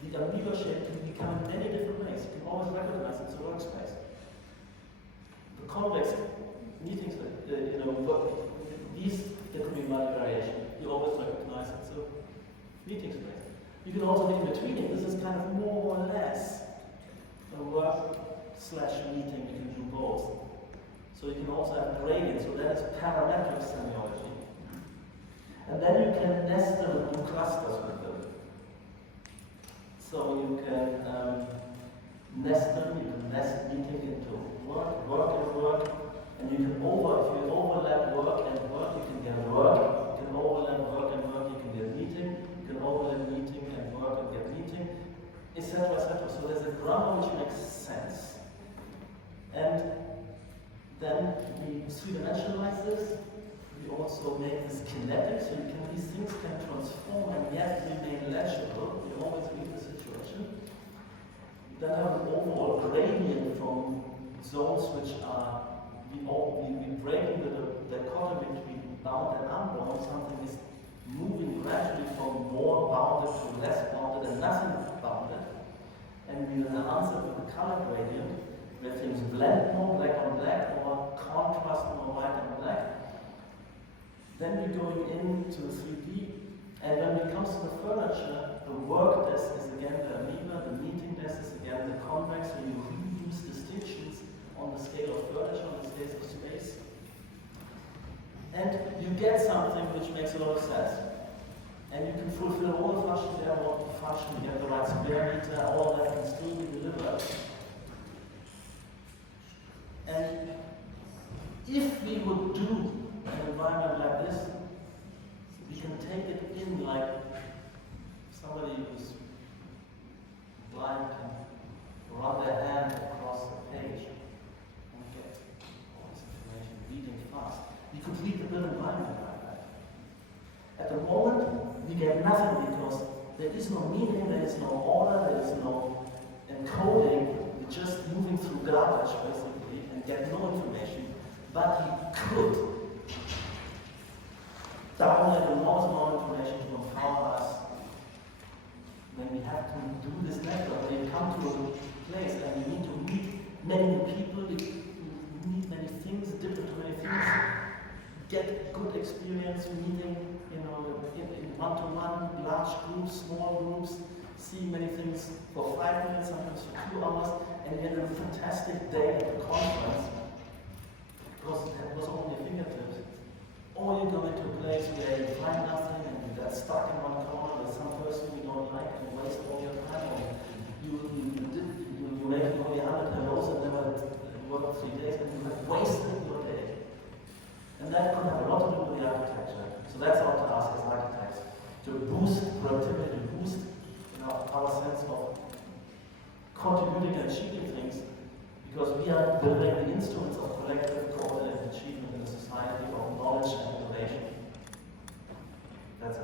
The amoeba shape can become in many different ways. You can always recognize it's a workspace. The convex meeting space, there could be multi-variation. You always recognize it's a meeting space. You can also be in between it. This is kind of more or less a work/meeting. You can do both. So you can also have gradients, so that is parametric semiology. And then you can nest them in clusters with them. So you can nest them, you can nest meeting into work, and you can if you overlap work and work, you can get work. You can overlap work and work, you can get meeting. You can overlap meeting and work and get meeting, etc., etc. So there's a grammar which makes sense. And then we three-dimensionalize this. We also make this kinetic, so these things can transform and yet remain legible. We always read the situation. We then have an overall gradient from zones which are, we break into the dichotomy between bound and unbound. Something is moving gradually from more bounded to less bounded and nothing bounded. And we enhance it with the color gradient, where things blend more black on black or contrast more white and black. Then we're going into 3D, and when it comes to the furniture, the work desk is again the amoeba, the meeting desk is again the convex, so you reuse distinctions on the scale of furniture, on the scale of space. And you get something which makes a lot of sense. And you can fulfill all the functions there, all the function, you get the right square meter, all that can still be delivered. And if we would do an environment like this, we can take it in like somebody who's blind can run their hand across the page and get all this information reading fast. We could read the built environment like that. At the moment, we get nothing because there is no meaning, there is no order, there is no encoding. We're just moving through garbage basically and get no information. But we could download enormous amount of information to empower us when we have to do this network. When we come to a place and we need to meet many people, we need many things, different to many things, get good experience meeting, in one-to-one, large groups, small groups, see many things for 5 minutes, sometimes for 2 hours, and get a fantastic day at the conference. Because it was only fingertips. Or you go into a place where you find nothing and you get stuck in one corner with some person you don't like and you waste all your time. Or you make only 100 hellos and never work 3 days and you have wasted your day. And that could have a lot to do with the architecture. So that's our task as architects, to boost productivity, to boost our sense of contributing and achieving things. Because we are building the instruments of collective coordinated achievement in a society of knowledge and innovation. That's it.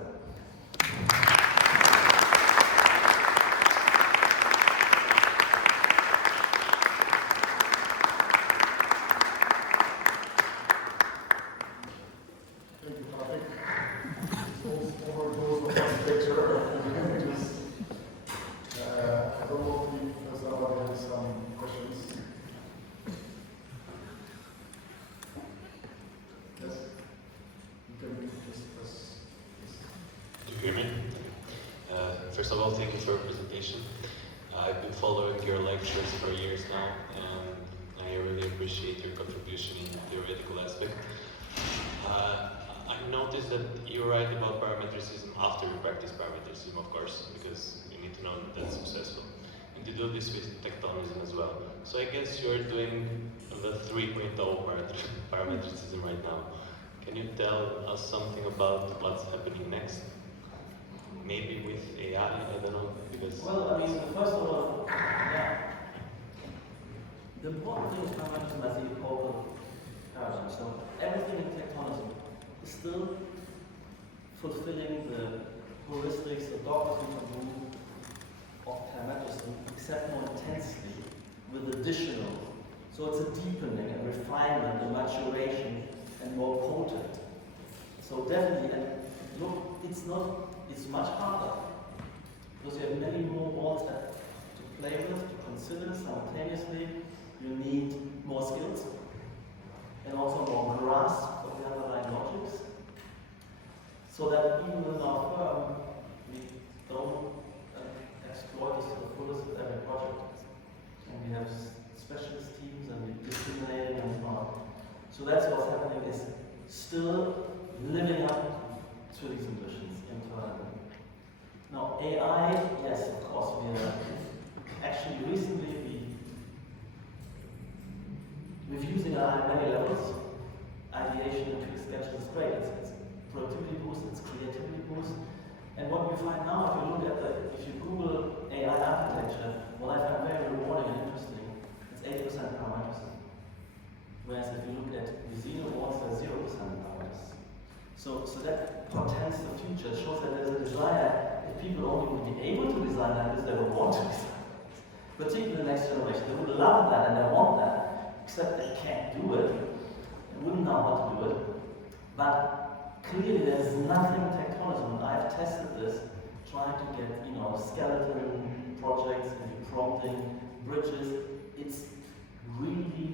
First of all, thank you for your presentation. I've been following your lectures for years now, and I really appreciate your contribution in the theoretical aspect. I noticed that you write about parametricism after you practice parametricism, of course, because you need to know that that's successful. And you do this with tectonism as well. So I guess you're doing the 3.0 parametricism right now. Can you tell us something about what's happening next? Maybe with AI, I don't know, because... Well, I mean, first of all, yeah. The important thing is parametricism as the epochs paradigm. So everything in tectonism is still fulfilling the heuristics, the dogmas we can do of parametricism, except more intensely with additional. So it's a deepening and refinement and maturation and more potent. So definitely, and look, it's much harder because you have many more words to play with, to consider simultaneously. You need more skills and also more grasp of the underlying logics. So that even in our firm, we don't exploit this to the fullest with every project. And we have specialist teams and we discriminate and so on. So that's what's happening, is still living up to these ambitions internally. Now AI, yes, of course, we are actually recently we're using AI at many levels. Ideation and quick sketches is great. It's productivity boost, it's creativity boost. And what we find now, if you look at if you Google AI architecture, what I find very rewarding and interesting, it's 80% parametricism. Whereas if you look at museum walls, there's 0% parametricism. So that portends the future. It shows that there's a desire. If people only would be able to design like this, they would want to design like this. Particularly the next generation, they would love that and they want that, except they can't do it. They wouldn't know how to do it. But clearly there's nothing tectonism. I've tested this, trying to get, skeleton projects and prompting bridges. It's really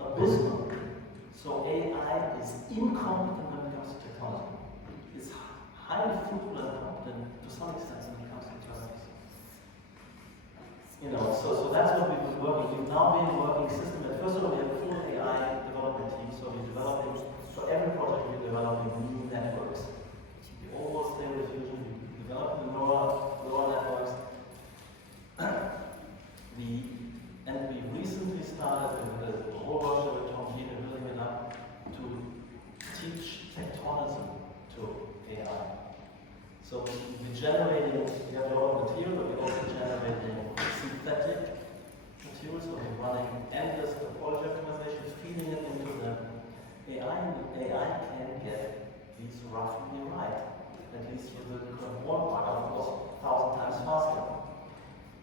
abysmal. So AI is incompetent when it comes to tectonism. It's highly fruitful and competent to some extent when it comes to tectonics. So that's what we've been working. We've now been working systematically. First of all, we have a full AI development team, so we're developing, for every project we're developing new networks. The overall stable diffusion, we develop the lower networks. And we recently started with the whole project with Tom Gene and building it up to teach tectonism to AI. So we're generating, we have a lot of material, but we're also generating synthetic material, so we're running endless topology optimization, feeding it into the AI, and the AI can get these roughly right, at least with the one part, of course, 1,000 times faster.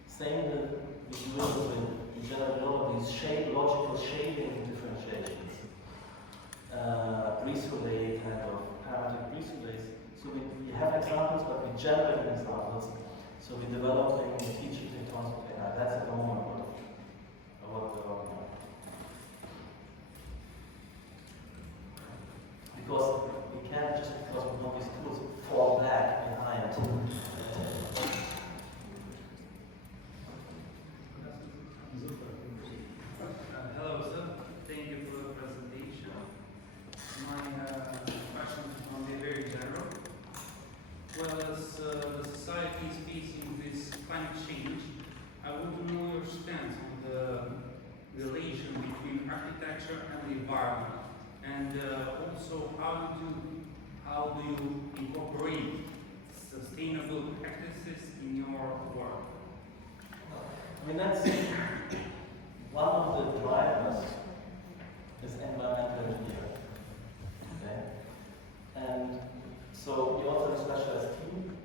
Same with we generate a lot of these logical shading differentiations, Breeze-Relay kind of parametric Breeze-Relays. So we have examples, but we generate examples. So we're developing and teaching tectonics of AI. That's at the moment what we're working on. Because we can't, just because we know these tools, fall back behind. Hello, sir. Thank you for the presentation. My question is very general. Well, as the society is facing this climate change, I want to know your stance on the relation between architecture and the environment, and also how do you incorporate sustainable practices in your work? I mean, that's one of the drivers is environmental engineering. Okay? And so we also have a specialized team.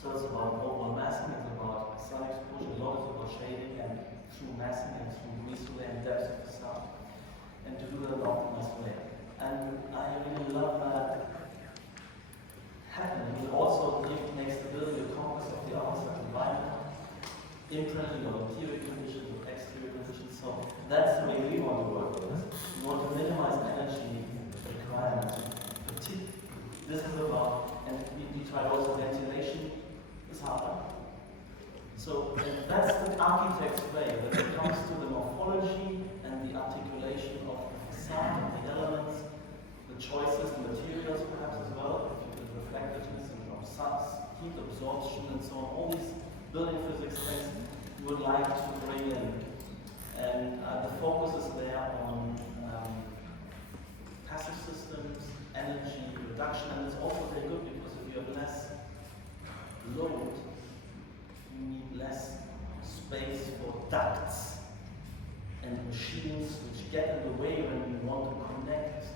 So it's about overall massing, it's about sun exposure, a lot is about shading, and through massing and through Breeze-Relay and depth of the sun. And to do that in an optimized way. And I really love that happening. It also makes the building a compass of the outside environment, imprinting on interior conditions, or exterior conditions. So that's the way we want to work with this. We want to minimize energy requirements. This is about, and we tried also ventilation is harder. architect's way, when it comes to the morphology and the articulation of the facade, of the elements, the choices, the materials perhaps as well, the reflectiveness of heat absorption and so on, all these building physics things you would like to bring in. And the focus is there on passive systems, energy reduction, and it's also very good because if you have less load, you need less space for ducts and machines which get in the way when you want to connect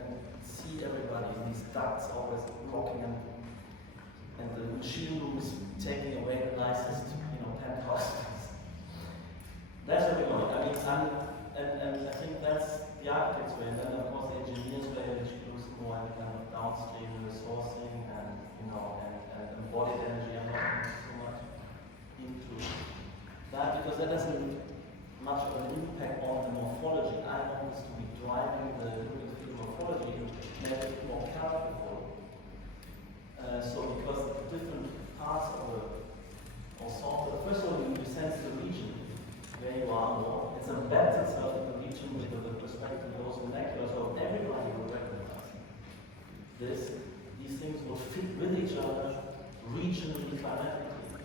and see everybody. These ducts always blocking and the machine room is taking away the nicest, penthouse. That's where we're going. I mean, and I think that's the architect's way, and then of course the engineer's way, which goes more in kind of downstream resourcing and and embodied energy. I'm not so much into that because that doesn't much of an impact on the morphology. I want this to be driving the morphology and make it more powerful. So because the different parts of the ensemble, first of all, you sense the region where you are more. It embeds itself in the region with the perspective of those vernacular, so everybody will recognize this. These things will fit with each other regionally, climatically,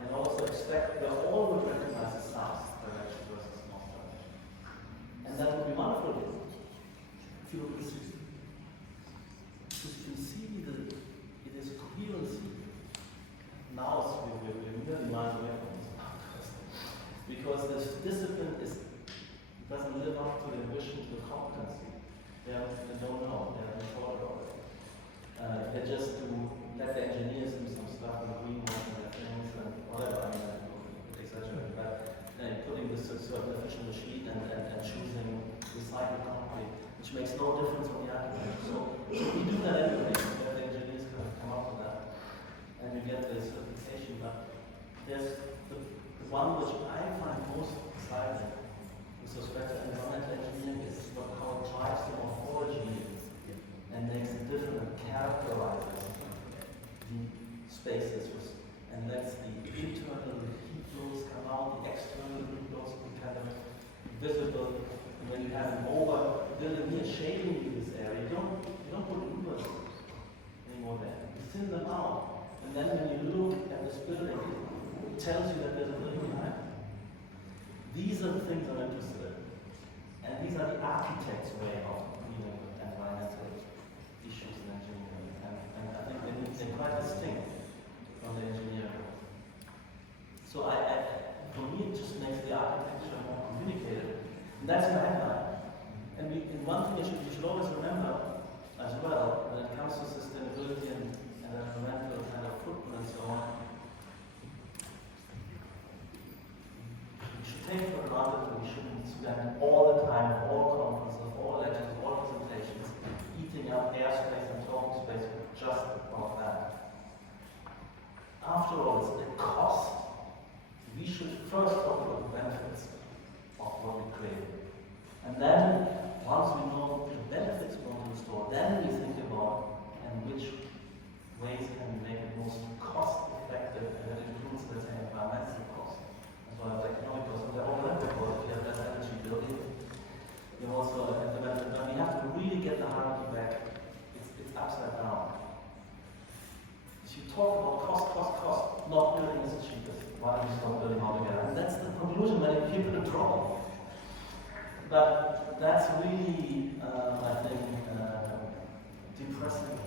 and also expect that all will recognize the south direction versus north direction. And that would be wonderful if you see that it is coherency. Now we're really miles away from this podcast. Because this discipline doesn't live up to the ambition, to the competency. They don't know, they're unsure about it. They just to let the engineers do some stuff and greenwash and things and whatever, I exaggerate, but putting this sort of efficient machine and choosing recycled concrete, which makes no difference on the architecture. So we do that anyway, let the engineers come up with that, and you get the certification, but there's the one which I find most exciting with respect to environmental engineering is how it drives the morphology and makes it different and characterizes the spaces and lets the internal heat flows come out, the external heat flows be kind of visible. And when you have an over building here shading in this area, you don't put Ubers anymore there. You thin them out. And then when you look at this building, it tells you that there's a building behind it. These are the things I'm interested in. And these are the architect's way of dealing with environmental issues in engineering. And I think they're quite distinct from the engineering. So for me, it just makes the architecture more communicated. And that's my headline. And one thing you should always remember as well, when it comes to sustainability and environmental kind of footprint and so on, we should take for granted that we shouldn't spend all the time, all conferences, all lectures, all presentations, eating up airspace and talking space just about that. After all, it's the cost. We should first talk about the benefits of what we create. And then, once we know the benefits we want to restore, then we think about which ways can we make it most cost effective, and that includes, let's say, environmental cost, as well as economic cost. So they're all because if you have less energy building, you also implement it. But we have to really get the hierarchy back. It's upside down. If you talk about cost, not building is the cheapest. Why don't you stop building altogether? And that's the conclusion many people draw. But that's really, I think, depressing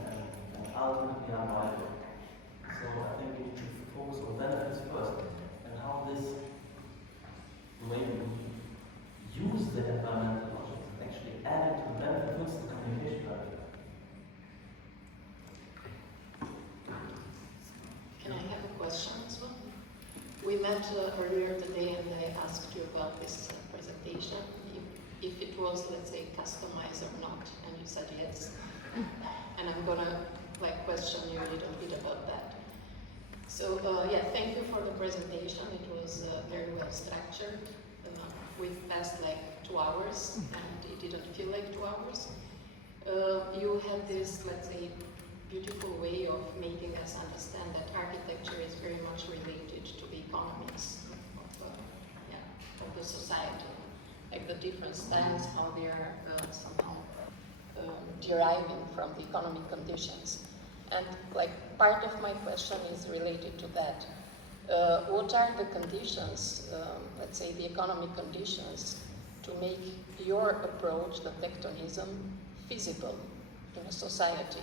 and ultimately unviable. So I think we need to focus on benefits first and how this, the way we use the environmental logic, actually add to the benefits, the communication benefit. Can I have a question as well? We met earlier today and I asked you about this presentation, if it was, let's say, customized or not, and you said yes. And I'm gonna question you a little bit about that. So yeah, thank you for the presentation. It was very well structured. We've passed 2 hours and it didn't feel like 2 hours. You had this, let's say, beautiful way of making us understand that architecture is very much related to the economics of understands how they are somehow deriving from the economic conditions. And like part of my question is related to that. What are the conditions, let's say the economic conditions, to make your approach, the tectonism, feasible in a society?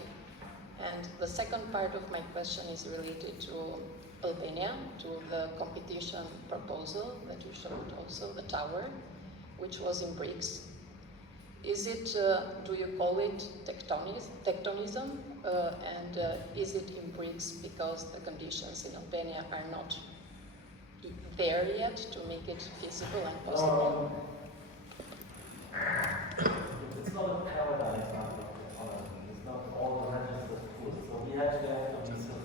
And the second part of my question is related to Albania, to the competition proposal that you showed also, the tower, which was in bricks. Is it, do you call it tectonism? And is it in bricks because the conditions in Albania are not there yet to make it feasible and possible? It's not a paradigm example of tectonism. It's not all the registers full. So we actually have to be some,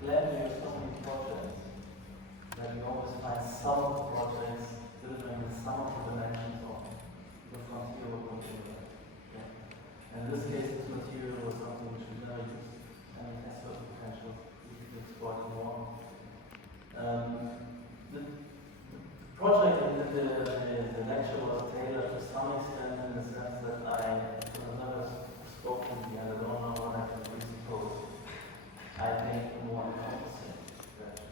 blending with so many projects that you always find some of the projects delivering some of the dimensions of the frontier of material. Yeah. And in this case, this material was something which we never used. I mean, has certain potential if you explore it more. The project and the lecture was tailored to some extent in the sense that I have never spoken to the other donor or I can presuppose I think more encompassing version.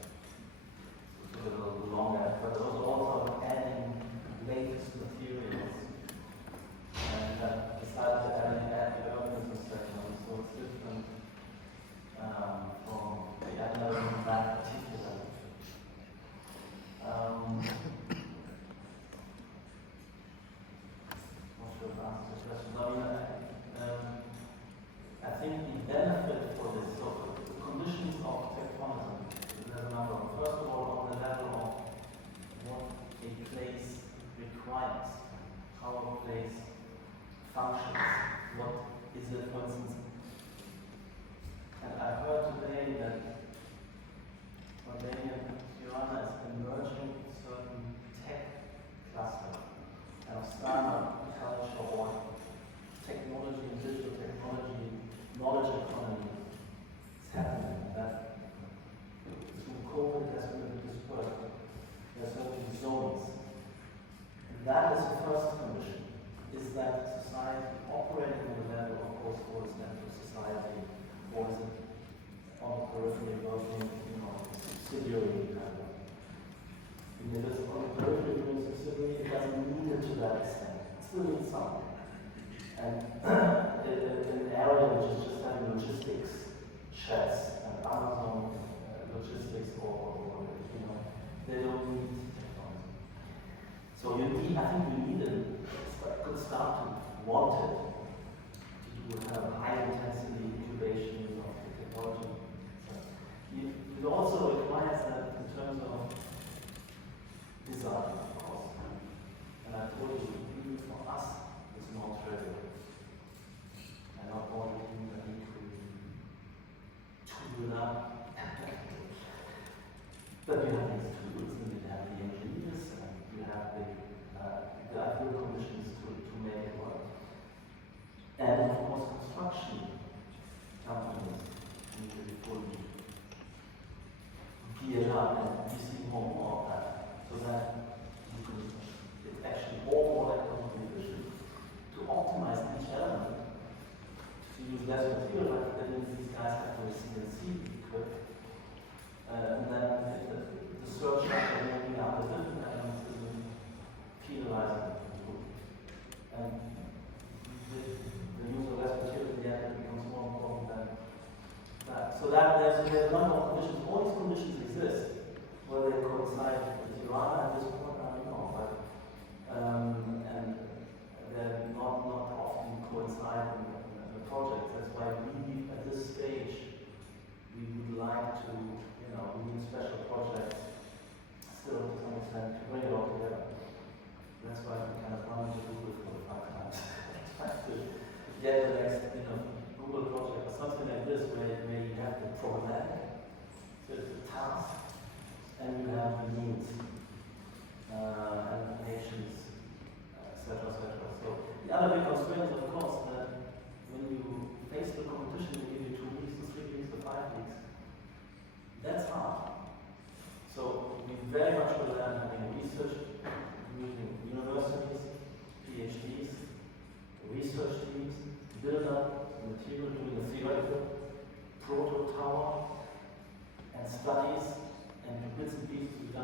It took a little longer, but it was also adding latest materials and besides adding the urbanism section, so it's different from the other in that particular. Not sure if I answered the question. I think the benefit for this, so the conditions of tectonism, there's a number of. First of all, on the level of what a place requires, how a place functions, what is it, for instance. And I heard today that Albania and Tirana is emerging certain tech cluster, kind of startup culture or technology and digital technology, knowledge economy is happening. That through COVID has been dispersed. There are certain zones. And that is the first condition, is that society operating on the level of post-central society, or is it on the periphery working, subsidiary kind of. And if it's on the periphery doing subsidiary, it doesn't need it to that extent. It still needs something. And an area which is just having logistics sheds and Amazon logistics or they don't need technology. So you need, I think you need a good start to want it to do kind of high intensity incubation of the technology. It also requires that in terms of design, of course. And I told you, even for us, it's not trivial. And not all things that need to tool up. But you have these tools, and you have the engineers, and you have the ideal conditions to make it work. And of course, construction companies need to be fully geared up, and we see more and more of that, so that you can, it's actually all more economically efficient to optimize each element. To use less material, but that means these guys have to CNC equipped. And then the search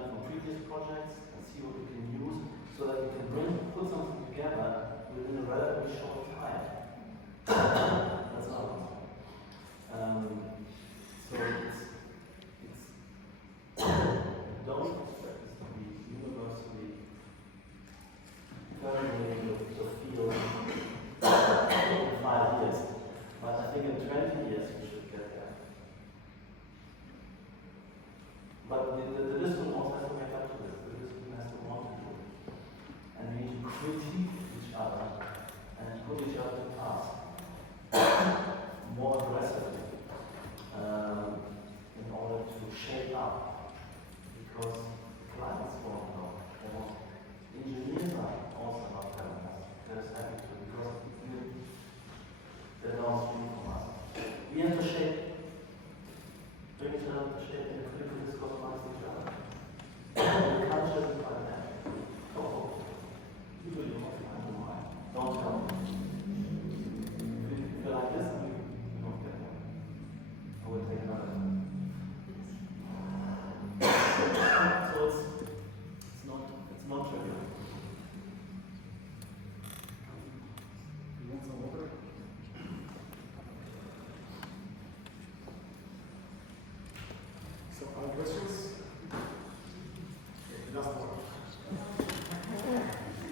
learn from previous projects and see what we can use so that we can put something together within a relatively short time. That's ours. So it's don't expect this to be universally permeating the field in 5 years. But I think in 20 years we should get there. But the discipline also has to get up to this. The discipline has to want to do it. And we need to critique each other and put each other to task more aggressively in order to shape up. Because clients won't know. Engineers are also not telling us. They're just happy to because they're downstream from us. We have to shape, bring each other to shape in a critical discourse amongst each other. The culture isn't quite there. Oh, you do your work, I do mine. Don't tell me. If you're like this, you won't get there. I will take another one. So it's not trivial. You want some water? So, other questions? Okay, last one.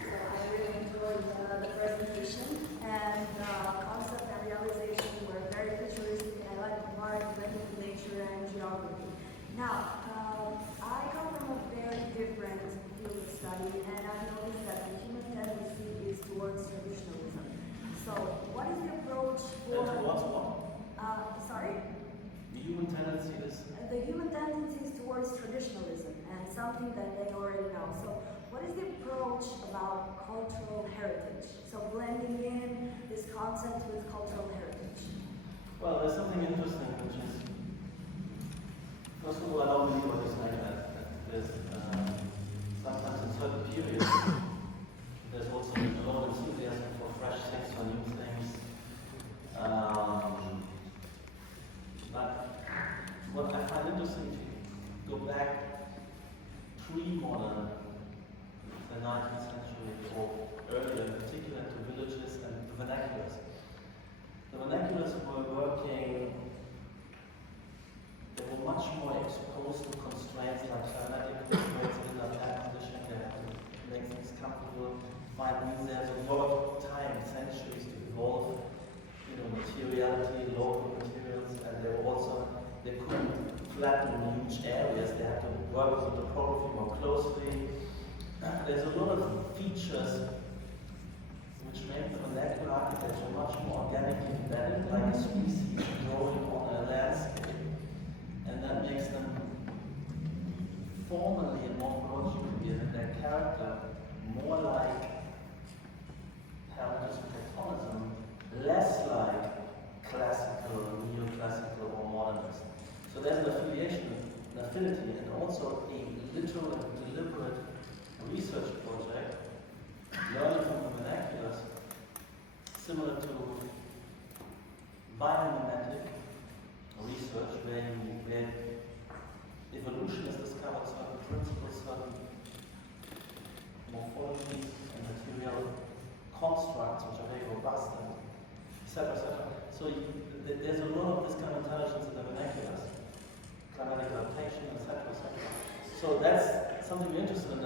I really enjoyed the presentation, and the concept and realization were very futuristic. I like the part related to nature and geography. Now, I come from a very different field of study, and I've noticed that the human tendency is towards traditionalism. So, what is the approach And for? towards what? Sorry? The human tendency is The human tendency is towards traditionalism and something that they already know. So what is the approach about cultural heritage? So blending in this concept with cultural heritage. well, there's something interesting which is first of all I don't believe what you're saying that there's sometimes in certain periods there's also a lot of enthusiasm for fresh things, for new things. But what I find interesting, if you go back pre-modern, the 19th century or earlier, in particular to villages and the vernaculars. The vernaculars were working, they were much more exposed to constraints like climatic constraints in the air conditioning, they had to make things comfortable, find new, there's a lot of time, centuries to evolve, materiality, local materials, and they were also, they couldn't flatten huge areas, they had to work with the topography more closely. There's a lot of features which make the vernacular architecture much more organically embedded, like a species growing on a landscape, and that makes them formally and morphologically in their character more like parametricism, tectonism, less like classical, neoclassical, or modernist. So there's an affiliation, an affinity, and also a literal and deliberate research project, learning from the vernaculars, similar to biomimetic research, where evolution has discovered certain principles, certain morphologies and material constructs which are very robust, and etc. So there's a lot of this kind of intelligence in the vernaculars, climatic adaptation, etc. So that's something we're interested in,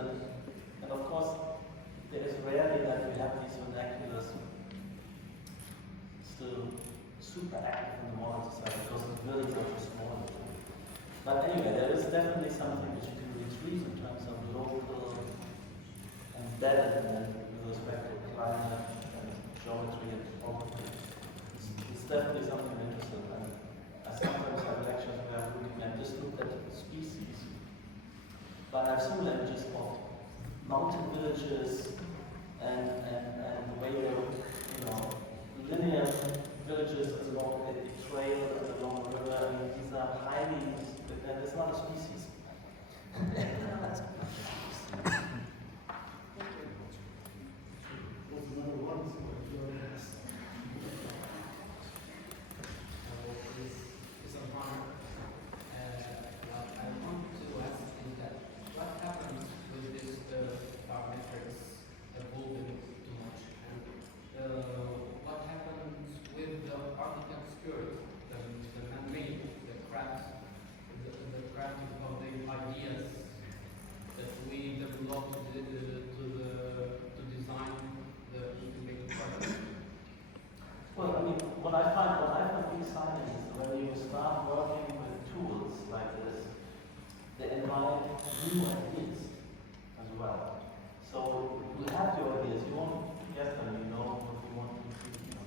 and of course, there is rarely that we have these vernaculars still super active in the modern society because the buildings are too small. But anyway, there is definitely something which you can retrieve in terms of local embedded with respect to climate and geometry and topography. It's definitely something I'm interested in. And I sometimes have lectures where I'm looking at just looked at species, but I have similar images of mountain villages and the way they're, linear villages along a trail and along a river. I mean, these are highly, there's not a species. What new ideas as well. So you have your ideas, you won't get them, you know what you want to do.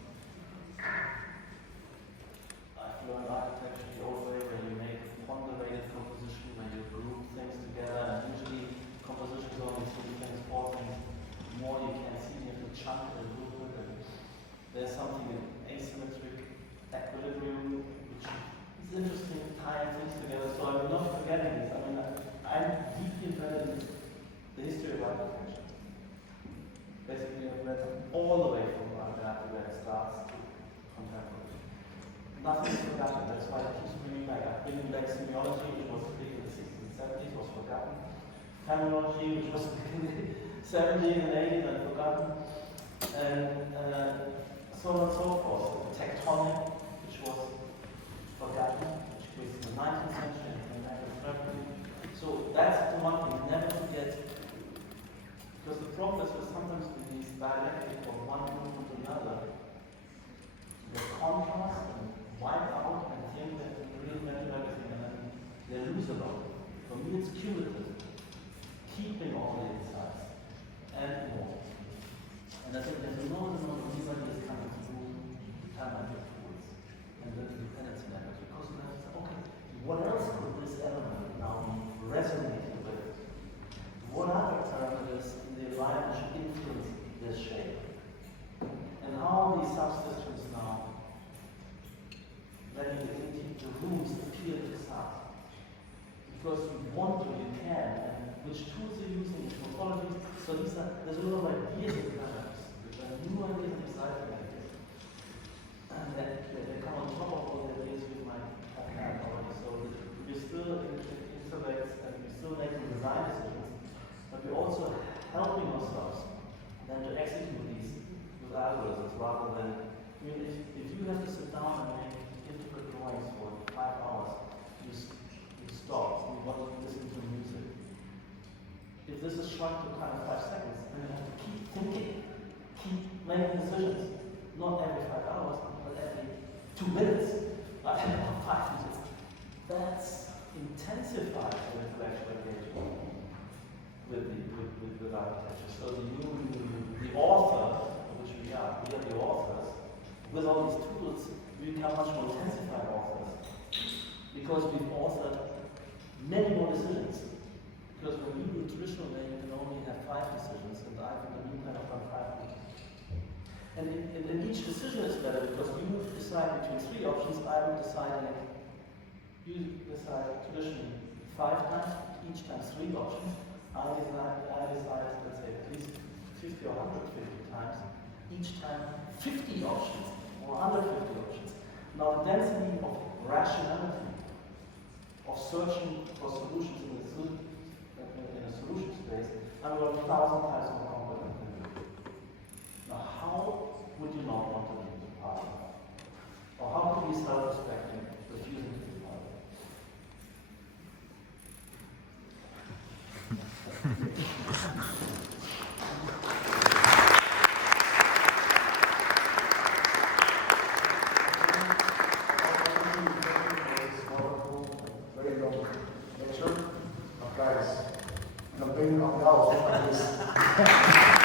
I've learned architecture the old way, where you make a ponderated composition, where you group things together, and usually compositions only 3 things, 4 things. The more you can see, you have to chunk it and group it, and there's something in asymmetric equilibrium, which is interesting, tying things together. So I'm not forgetting this. I mean, I'm deeply embedded in the history of architecture. Basically, I've read all the way from Albania, where it starts, to contemporary. Nothing is forgotten. That's why I keep bringing back. I'm bringing back semiology, which was big in the 60s and 70s, was forgotten. Phenomenology, which was big in the 70s and 80s and forgotten. And so on and so forth. Tectonic, which was forgotten, which was in the 19th century and 1930s. So that's the one thing, never forget. Because the problem is that sometimes with these dialectics from one movement to another, they contrast and wipe out and think that they reinvented everything, and then they lose a lot. For me, it's cumulative, keeping all the insights and more. And I think there's enormous amount of these ideas coming through parametric tools and the dependency networks, because you have to say, okay, what else could this element now be resonating with? What other parameters in the environment should influence this shape? And how are these subsystems now letting the rooms appear facade? Because you want to, you can, and which tools you're using, which morphologies. So there's a lot of ideas in parameters, which are new ideas and exciting ideas. And then they come on top of all the ideas we might have had already. So we're still in intellects and we're still making design decisions, but we're also helping ourselves then to execute these with algorithms rather than, I mean, if you have to sit down and make intricate drawings for 5 hours, you stop, you want to listen to music. If this is shrunk to kind of 5 seconds, then you have to keep thinking, keep making decisions, not every 5 hours, but every 2 minutes, like 5 minutes. That's intensifies your intellectual engagement with architecture. So the author, which we are the authors, with all these tools, we become much more intensified authors. Because we've authored many more decisions. Because when you do traditional way, you can only have 5 decisions, and I've in the meantime done 5 decisions. And each decision is better because you decide between 3 options, I'm deciding, you decide traditionally 5 times, each time 3 options. I decide, let's say, at least 50 or 150 times, each time 50 options or 150 options. Now the density of rationality, of searching for solutions in a solution space, I'm about 1,000 times more competent than you. Now how would you not want to be part of that? Or how could you self-respecting refusing to be part of it? Very long lecture. Guys, I'm paying up now like this.